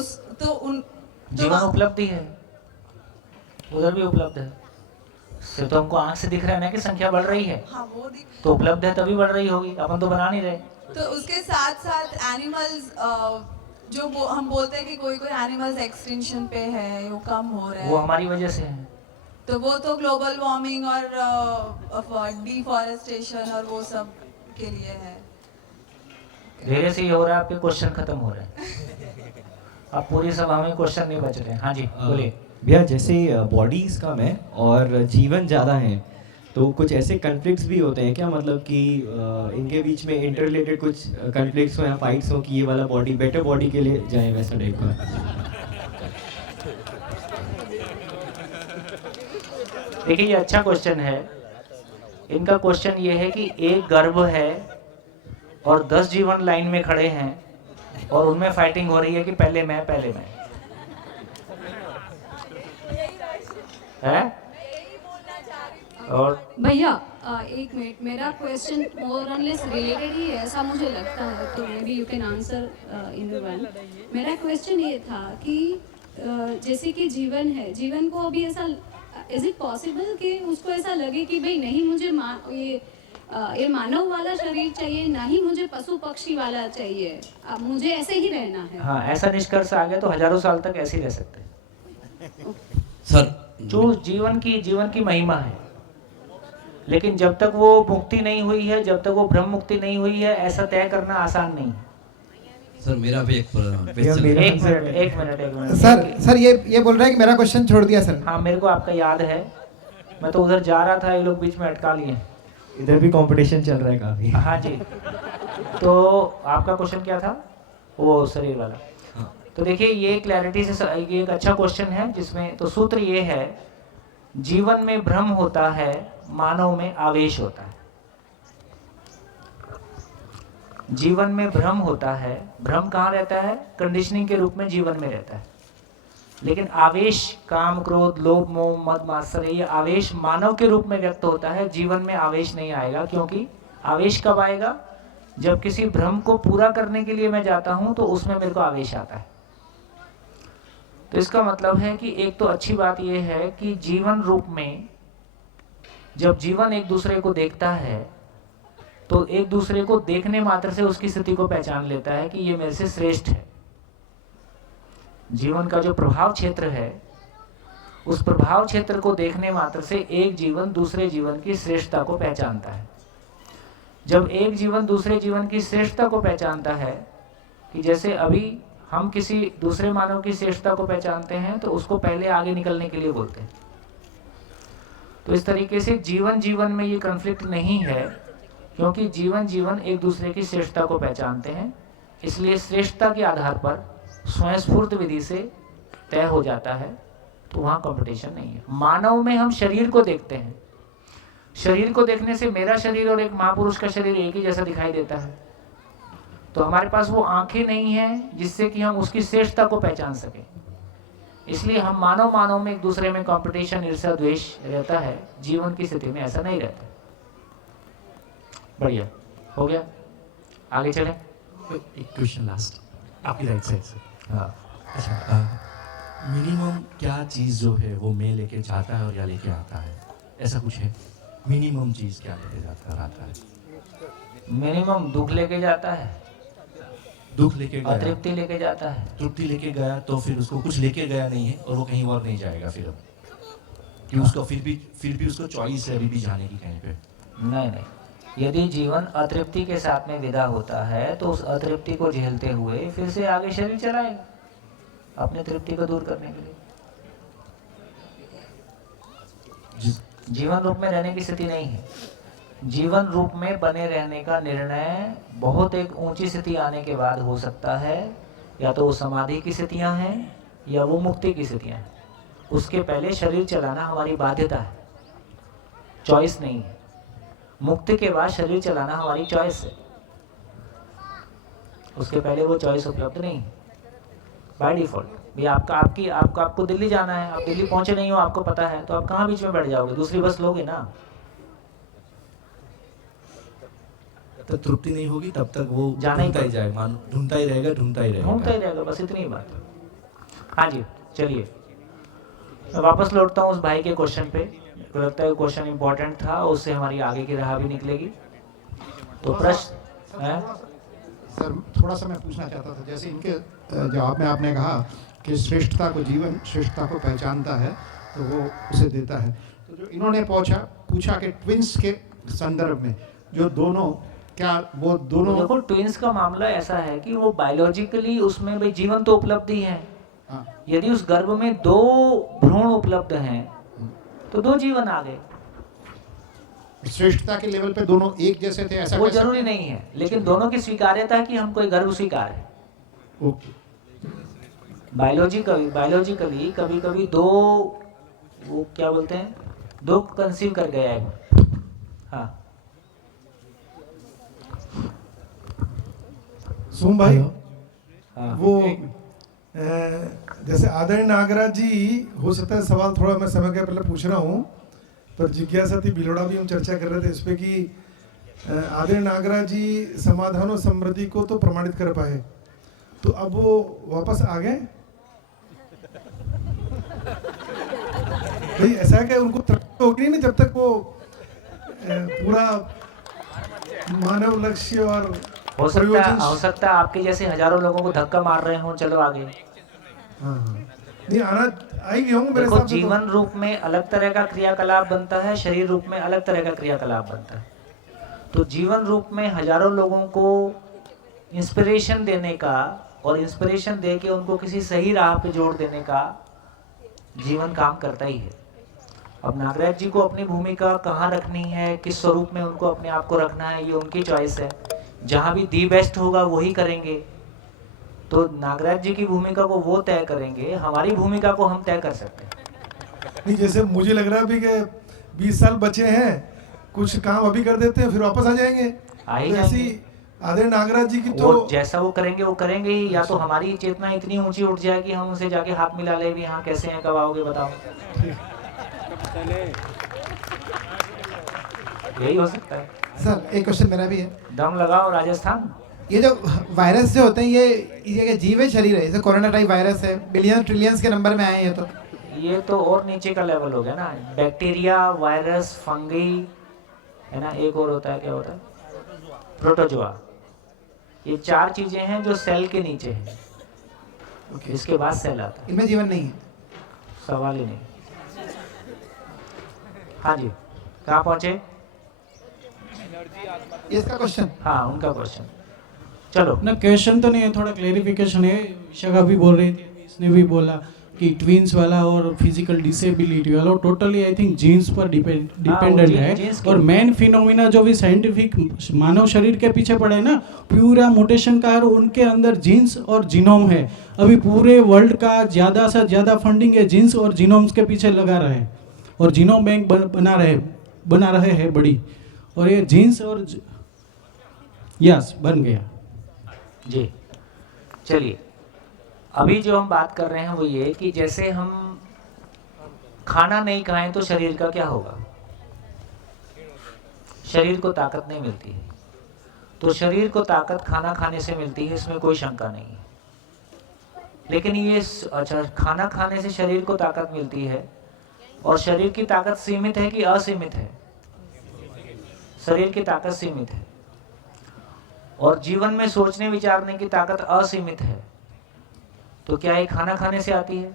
जीवन उपलब्धि है, उधर भी उपलब्ध है। सिर्फ तो हमको आंख से दिख रहा है ना कि संख्या बढ़ रही है, हाँ, वो तो उपलब्ध है तभी बढ़ रही होगी, अपन तो बना नहीं रहे। तो उसके साथ साथ एनिमल्स जो हम बोलते हैं कि कोई कोई एनिमल्स एक्सटिंक्शन पे है, वो कम हो रहे हैं, वो हमारी वजह से है। तो वो तो ग्लोबल वार्मिंग और डिफॉरेस्टेशन और वो सब के लिए है। धीरे से ही हो रहा है, आपके क्वेश्चन खत्म हो रहे हैं। अब पूरी सभा में क्वेश्चन नहीं बच रहे हैं। हाँ जी बोलिए। भैया जैसे बॉडीज़ कम है और जीवन ज़्यादा है, तो कुछ ऐसे कन्फ्लिक्ट्स भी होते हैं क्या, मतलब कि इनके बीच में इंटररिलेटेड कुछ कन्फ्लिक्ट्स हो या फाइट्स हो कि ये वाला बॉडी बेटर बॉडी के लिए जाए, वैसा टाइप का? देखिए ये अच्छा क्वेश्चन है। इनका क्वेश्चन ये है कि एक गर्भ है और 10 जीवन लाइन में खड़े हैं और उनमें फाइटिंग हो रही है कि पहले मैं है। और भैया एक मिनट, मेरा क्वेश्चन मोर और लेस रिलेटेड ही है ऐसा मुझे लगता है, तो may be you can answer in the one. मेरा क्वेश्चन ये था कि जैसे कि जीवन है, जीवन को अभी ऐसा इज इट पॉसिबल कि उसको ऐसा लगे कि भाई नहीं मुझे ये मानव वाला शरीर चाहिए, ना ही मुझे पशु पक्षी वाला चाहिए, अब मुझे ऐसे ही रहना है। हाँ, ऐसा निष्कर्ष आ गया तो हजारों साल तक ऐसे ही रह सकते हैं सर। जो जीवन की महिमा है, लेकिन जब तक वो मुक्ति नहीं हुई है, जब तक वो ब्रह्म मुक्ति नहीं हुई है, ऐसा तय करना आसान नहीं है। सर मेरा भी एक मिनट सर ये बोल रहा है कि मेरा क्वेश्चन छोड़ दिया सर। हाँ, मेरे को आपका याद है, मैं तो उधर जा रहा था, ये लोग बीच में अटका लिए। इधर भी कंपटीशन चल रहा है काफ़ी। हाँ जी, तो आपका क्वेश्चन क्या था? वो शरीर वाला। तो देखिए ये क्लैरिटी से ये एक अच्छा क्वेश्चन है, जिसमें तो सूत्र ये है, जीवन में भ्रम होता है, मानव में आवेश होता है। जीवन में भ्रम होता है, भ्रम कहाँ रहता है? कंडीशनिंग के रूप में जीवन में रहता है। लेकिन आवेश, काम, क्रोध, लोभ, मोह, मद, मात्सर्य, ये आवेश मानव के रूप में व्यक्त होता है। जीवन में आवेश नहीं आएगा, क्योंकि आवेश कब आएगा? जब किसी भ्रम को पूरा करने के लिए मैं जाता हूं तो उसमें मेरे को आवेश आता है। तो इसका मतलब है कि एक तो अच्छी बात यह है कि जीवन रूप में जब जीवन एक दूसरे को देखता है तो एक दूसरे को देखने मात्र से उसकी स्थिति को पहचान लेता है कि ये मेरे से श्रेष्ठ है। जीवन का जो प्रभाव क्षेत्र है, उस प्रभाव क्षेत्र को देखने मात्र से एक जीवन दूसरे जीवन की श्रेष्ठता को पहचानता है। जब एक जीवन दूसरे जीवन की श्रेष्ठता को पहचानता है, कि जैसे अभी हम किसी दूसरे मानव की श्रेष्ठता को पहचानते हैं तो उसको पहले आगे निकलने के लिए बोलते हैं। तो इस तरीके से जीवन में ये कॉन्फ्लिक्ट नहीं है, क्योंकि जीवन एक दूसरे की श्रेष्ठता को पहचानते हैं। इसलिए श्रेष्ठता के आधार पर स्वयं स्फूर्त विधि से तय हो जाता है, तो वहाँ कंपटीशन नहीं है। मानव में हम शरीर को देखते हैं, शरीर को देखने से मेरा शरीर और एक महापुरुष का शरीर एक ही जैसा दिखाई देता है। तो हमारे पास वो आंखें नहीं हैं जिससे कि हम उसकी श्रेष्ठता को पहचान सकें। इसलिए हम मानव में एक दूसरे में कंपटीशन, ईर्ष्या, द्वेष रहता है। जीवन की स्थिति में ऐसा नहीं रहता। बढ़िया, हो गया, आगे चलें। एक क्वेश्चन लास्ट आपकी राइट साइड से। हाँ, अच्छा, मिनिमम क्या चीज़ जो है वो मैं लेके जाता है और या लेके आता है, ऐसा कुछ है? मिनिमम चीज़ क्या लेके जाता है, आता है? मिनिमम दुख लेके जाता है, दुख लेके गया, अतृप्ति लेके जाता है। तृप्ति लेके गया तो फिर उसको कुछ लेके गया नहीं है और वो कहीं और नहीं जाएगा फिर अब, कि उसको फिर भी उसको चॉइस है अभी भी जाने की कहीं पे। नहीं, यदि जीवन अतृप्ति के साथ में विदा होता है तो उस अतृप्ति को झेलते हुए फिर से आगे शरीर चलाएगा अपने तृप्ति को दूर करने के लिए। जीवन रूप में रहने की स्थिति नहीं है। जीवन रूप में बने रहने का निर्णय बहुत एक ऊंची स्थिति आने के बाद हो सकता है, या तो वो समाधि की स्थितियां हैं या वो मुक्ति की स्थितियां हैं। उसके पहले शरीर चलाना हमारी बाध्यता है, चॉइस नहीं है। मुक्ति के बाद शरीर चलाना हमारी चॉइस है, उसके पहले वो चॉइस उपलब्ध नहीं है बाय डिफॉल्ट। भी आपको दिल्ली जाना है, आप दिल्ली पहुंचे नहीं हो, आपको पता है, तो आप कहाँ बीच में बैठ जाओगे? दूसरी बस लोगे ना। तब तृप्ति नहीं होगी तब तक वो ढूंढता ही जाएगा, ढूंढता ही रहेगा, बस इतनी ही बात। हाँ जी, चलिए मैं वापस लौटता हूँ उस भाई के क्वेश्चन पे। मुझे लगता है क्वेश्चन इंपॉर्टेंट था, उससे हमारी आगे की राह भी निकलेगी। तो प्रश्न है सर, थोड़ा सा मैं पूछना चाहता था, जैसे इनके जवाब में आपने कहा कि श्रेष्ठता को, जीवन श्रेष्ठता को पहचानता है तो वो उसे देता है। तो जो इन्होंने पूछा कि ट्विंस के संदर्भ में जो दोनों, क्या वो दोनों? देखो, ट्विंस का मामला ऐसा है कि वो बायोलॉजिकली उसमें भी जीवन तो उपलब्ध ही है, यदि उस गर्भ में 2 भ्रूण उपलब्ध हैं तो 2 जीवन आ गए। श्रेष्ठता के लेवल पे दोनों एक जैसे थे ऐसा वो जरूरी नहीं है, लेकिन दोनों की स्वीकार्यता है कि हमको गर्भ स्वीकार है। बायोलॉजिकली कभी कभी 2 वो क्या बोलते हैं 2 कंसीव कर गया है। हाँ सोम भाई, हाँ। वो जैसे आदरणीय नागराज जी, हो सकता है सवाल थोड़ा मैं समय के पहले पूछ रहा हूँ, पर जिज्ञासा थी, भिलोड़ा भी हम चर्चा कर रहे थे इस पे कि आदरणीय नागराज जी समाधान और समृद्धि को तो प्रमाणित कर पाए, तो अब वो वापस आ गए भाई? ऐसा है कि उनको तृप्ति होगी नहीं जब तक वो पूरा मानव लक्ष्य और हो सकता है आपके जैसे हजारों लोगों को धक्का मार रहे हों, चलो आगे। नहीं आना आएंगे होंगे मेरे देखो, हिसाब से। जीवन रूप में अलग तरह का क्रियाकलाप बनता है, शरीर रूप में अलग तरह का क्रियाकलाप बनता है। तो जीवन रूप में हजारों लोगों को इंस्पिरेशन देने का और इंस्पिरेशन दे के उनको किसी सही राह पे जोड़ देने का जीवन काम करता ही है। अब नागराज जी को अपनी भूमिका कहाँ रखनी है, किस स्वरूप में उनको अपने आप को रखना है, ये उनकी चॉइस है। जहाँ भी दी बेस्ट होगा वही करेंगे। तो नागराज जी की भूमिका को वो तय करेंगे, हमारी भूमिका को हम तय कर सकते हैं। नहीं, जैसे मुझे लग रहा है अभी कि 20 साल बचे हैं, कुछ काम अभी कर देते हैं फिर वापस आ जाएंगे। ऐसी आदरणीय नागराज जी की तो वो जैसा वो करेंगे ही। या तो हमारी चेतना इतनी ऊंची उठ जाए कि हम उनसे जाके हाथ मिला ले भी, हाँ कैसे हैं, कब आओगे बताओ। यही हो सकता है। सर एक क्वेश्चन मेरा भी है। दम लगाओ राजस्थान। ये जो वायरस जो होते हैं ये जीवित शरीर है, जैसे कोरोना टाइप वायरस है, बिलियन ट्रिलियंस के नंबर में आए हैं, ये तो और नीचे का लेवल हो गया ना। बैक्टीरिया, वायरस, फंगी है ना, एक और होता है, क्या होता है, प्रोटोजोआ। ये 4 चीजें हैं जो सेल के नीचे हैं। इसके बाद सेल आता है। इनमें जीवन नहीं है, सवाल ही नहीं। हाँ जी, कहाँ पहुंचे? इसका क्वेश्चन। हाँ, उनका क्वेश्चन। चलो ना, क्वेश्चन तो नहीं है, थोड़ा क्लेरिफिकेशन है। शगा भी बोल रही थी, इसने भी बोला कि ट्विंस वाला और फिजिकल डिसेबिलिटी वाला टोटली आई थिंक जीन्स पर डिपेंडेंट है। और मेन फिनोमिना जो भी साइंटिफिक मानव शरीर के पीछे पड़े ना, पूरा मोटेशन का, और उनके अंदर जीन्स और जीनोम है। अभी पूरे वर्ल्ड का ज़्यादा से ज़्यादा फंडिंग है जीन्स और जीनोम्स के पीछे लगा रहे हैं, और जीनोम बैंक बना रहे हैं बड़ी, और ये जीन्स और यस बन गया जी। चलिए, अभी जो हम बात कर रहे हैं वो ये कि जैसे हम खाना नहीं खाएं तो शरीर का क्या होगा? शरीर को ताकत नहीं मिलती है। तो शरीर को ताकत खाना खाने से मिलती है, इसमें कोई शंका नहीं है। लेकिन ये अच्छा, खाना खाने से शरीर को ताकत मिलती है, और शरीर की ताकत सीमित है कि असीमित है? शरीर की ताकत सीमित है, और जीवन में सोचने विचारने की ताकत असीमित है। तो क्या ये खाना खाने से आती है?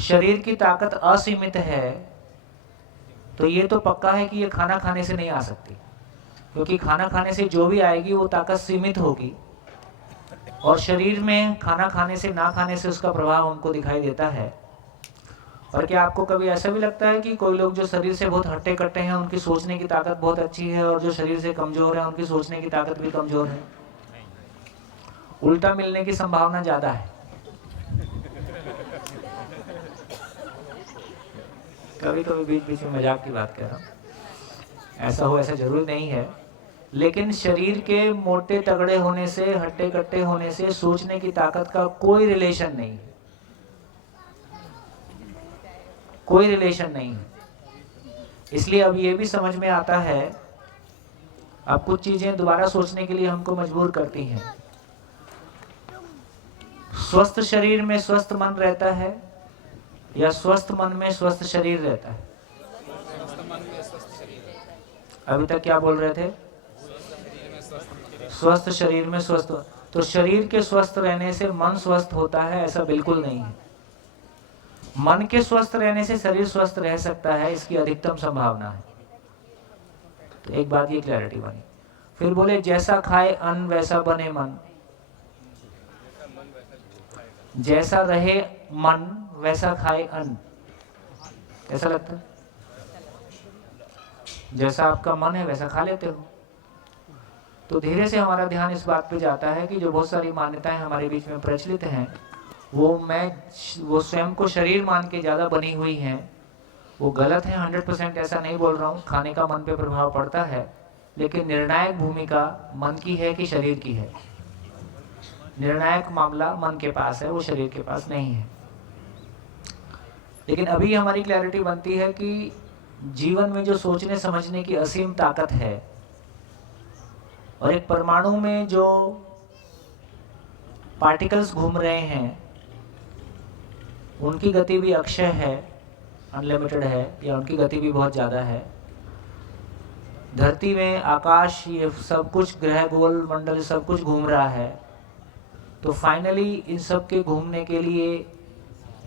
शरीर की ताकत असीमित है, तो ये तो पक्का है कि ये खाना खाने से नहीं आ सकती, क्योंकि खाना खाने से जो भी आएगी वो ताकत सीमित होगी, और शरीर में खाना खाने से ना खाने से उसका प्रभाव हमको दिखाई देता है। और क्या आपको कभी ऐसा भी लगता है कि कोई लोग जो शरीर से बहुत हट्टे कट्टे हैं उनकी सोचने की ताकत बहुत अच्छी है, और जो शरीर से कमजोर है उनकी सोचने की ताकत भी कमजोर है? उल्टा मिलने की संभावना ज्यादा है। कभी कभी बीच बीच में मजाक की बात कर रहा हूँ, ऐसा हो ऐसा जरूरी नहीं है। लेकिन शरीर के मोटे तगड़े होने से, हट्टे कट्टे होने से सोचने की ताकत का कोई रिलेशन नहीं है, कोई रिलेशन नहीं है। इसलिए अब ये भी समझ में आता है, अब कुछ चीजें दोबारा सोचने के लिए हमको मजबूर करती हैं। स्वस्थ शरीर में स्वस्थ मन रहता है, या स्वस्थ मन में स्वस्थ शरीर रहता है? अभी तक क्या बोल रहे थे? स्वस्थ शरीर में स्वस्थ। तो शरीर के स्वस्थ रहने से मन स्वस्थ होता है, ऐसा बिल्कुल नहीं है। मन के स्वस्थ रहने से शरीर स्वस्थ रह सकता है, इसकी अधिकतम संभावना है। तो एक बात ये क्लैरिटी बनी। फिर बोले जैसा खाए अन्न वैसा बने मन। जैसा रहे मन वैसा खाए अन्न, ऐसा लगता है? जैसा आपका मन है वैसा खा लेते हो। तो धीरे से हमारा ध्यान इस बात पे जाता है कि जो बहुत सारी मान्यताएं हमारे बीच में प्रचलित हैं वो स्वयं को शरीर मान के ज़्यादा बनी हुई हैं, वो गलत है। 100% ऐसा नहीं बोल रहा हूँ, खाने का मन पे प्रभाव पड़ता है, लेकिन निर्णायक भूमिका मन की है कि शरीर की है? निर्णायक मामला मन के पास है, वो शरीर के पास नहीं है। लेकिन अभी हमारी क्लैरिटी बनती है कि जीवन में जो सोचने समझने की असीम ताकत है और एक परमाणु में जो पार्टिकल्स घूम रहे हैं उनकी गति भी अक्षय है, अनलिमिटेड है, या उनकी गति भी बहुत ज़्यादा है। धरती में आकाश, ये सब कुछ ग्रह गोल मंडल सब कुछ घूम रहा है, तो फाइनली इन सब के घूमने के लिए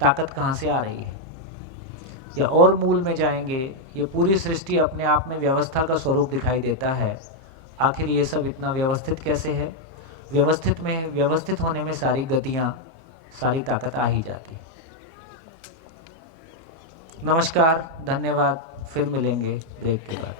ताकत कहाँ से आ रही है? या और मूल में जाएंगे, ये पूरी सृष्टि अपने आप में व्यवस्था का स्वरूप दिखाई देता है। आखिर ये सब इतना व्यवस्थित कैसे है? व्यवस्थित होने में सारी गतियाँ, सारी ताकत आ ही जाती। नमस्कार, धन्यवाद, फिर मिलेंगे ब्रेक के बाद।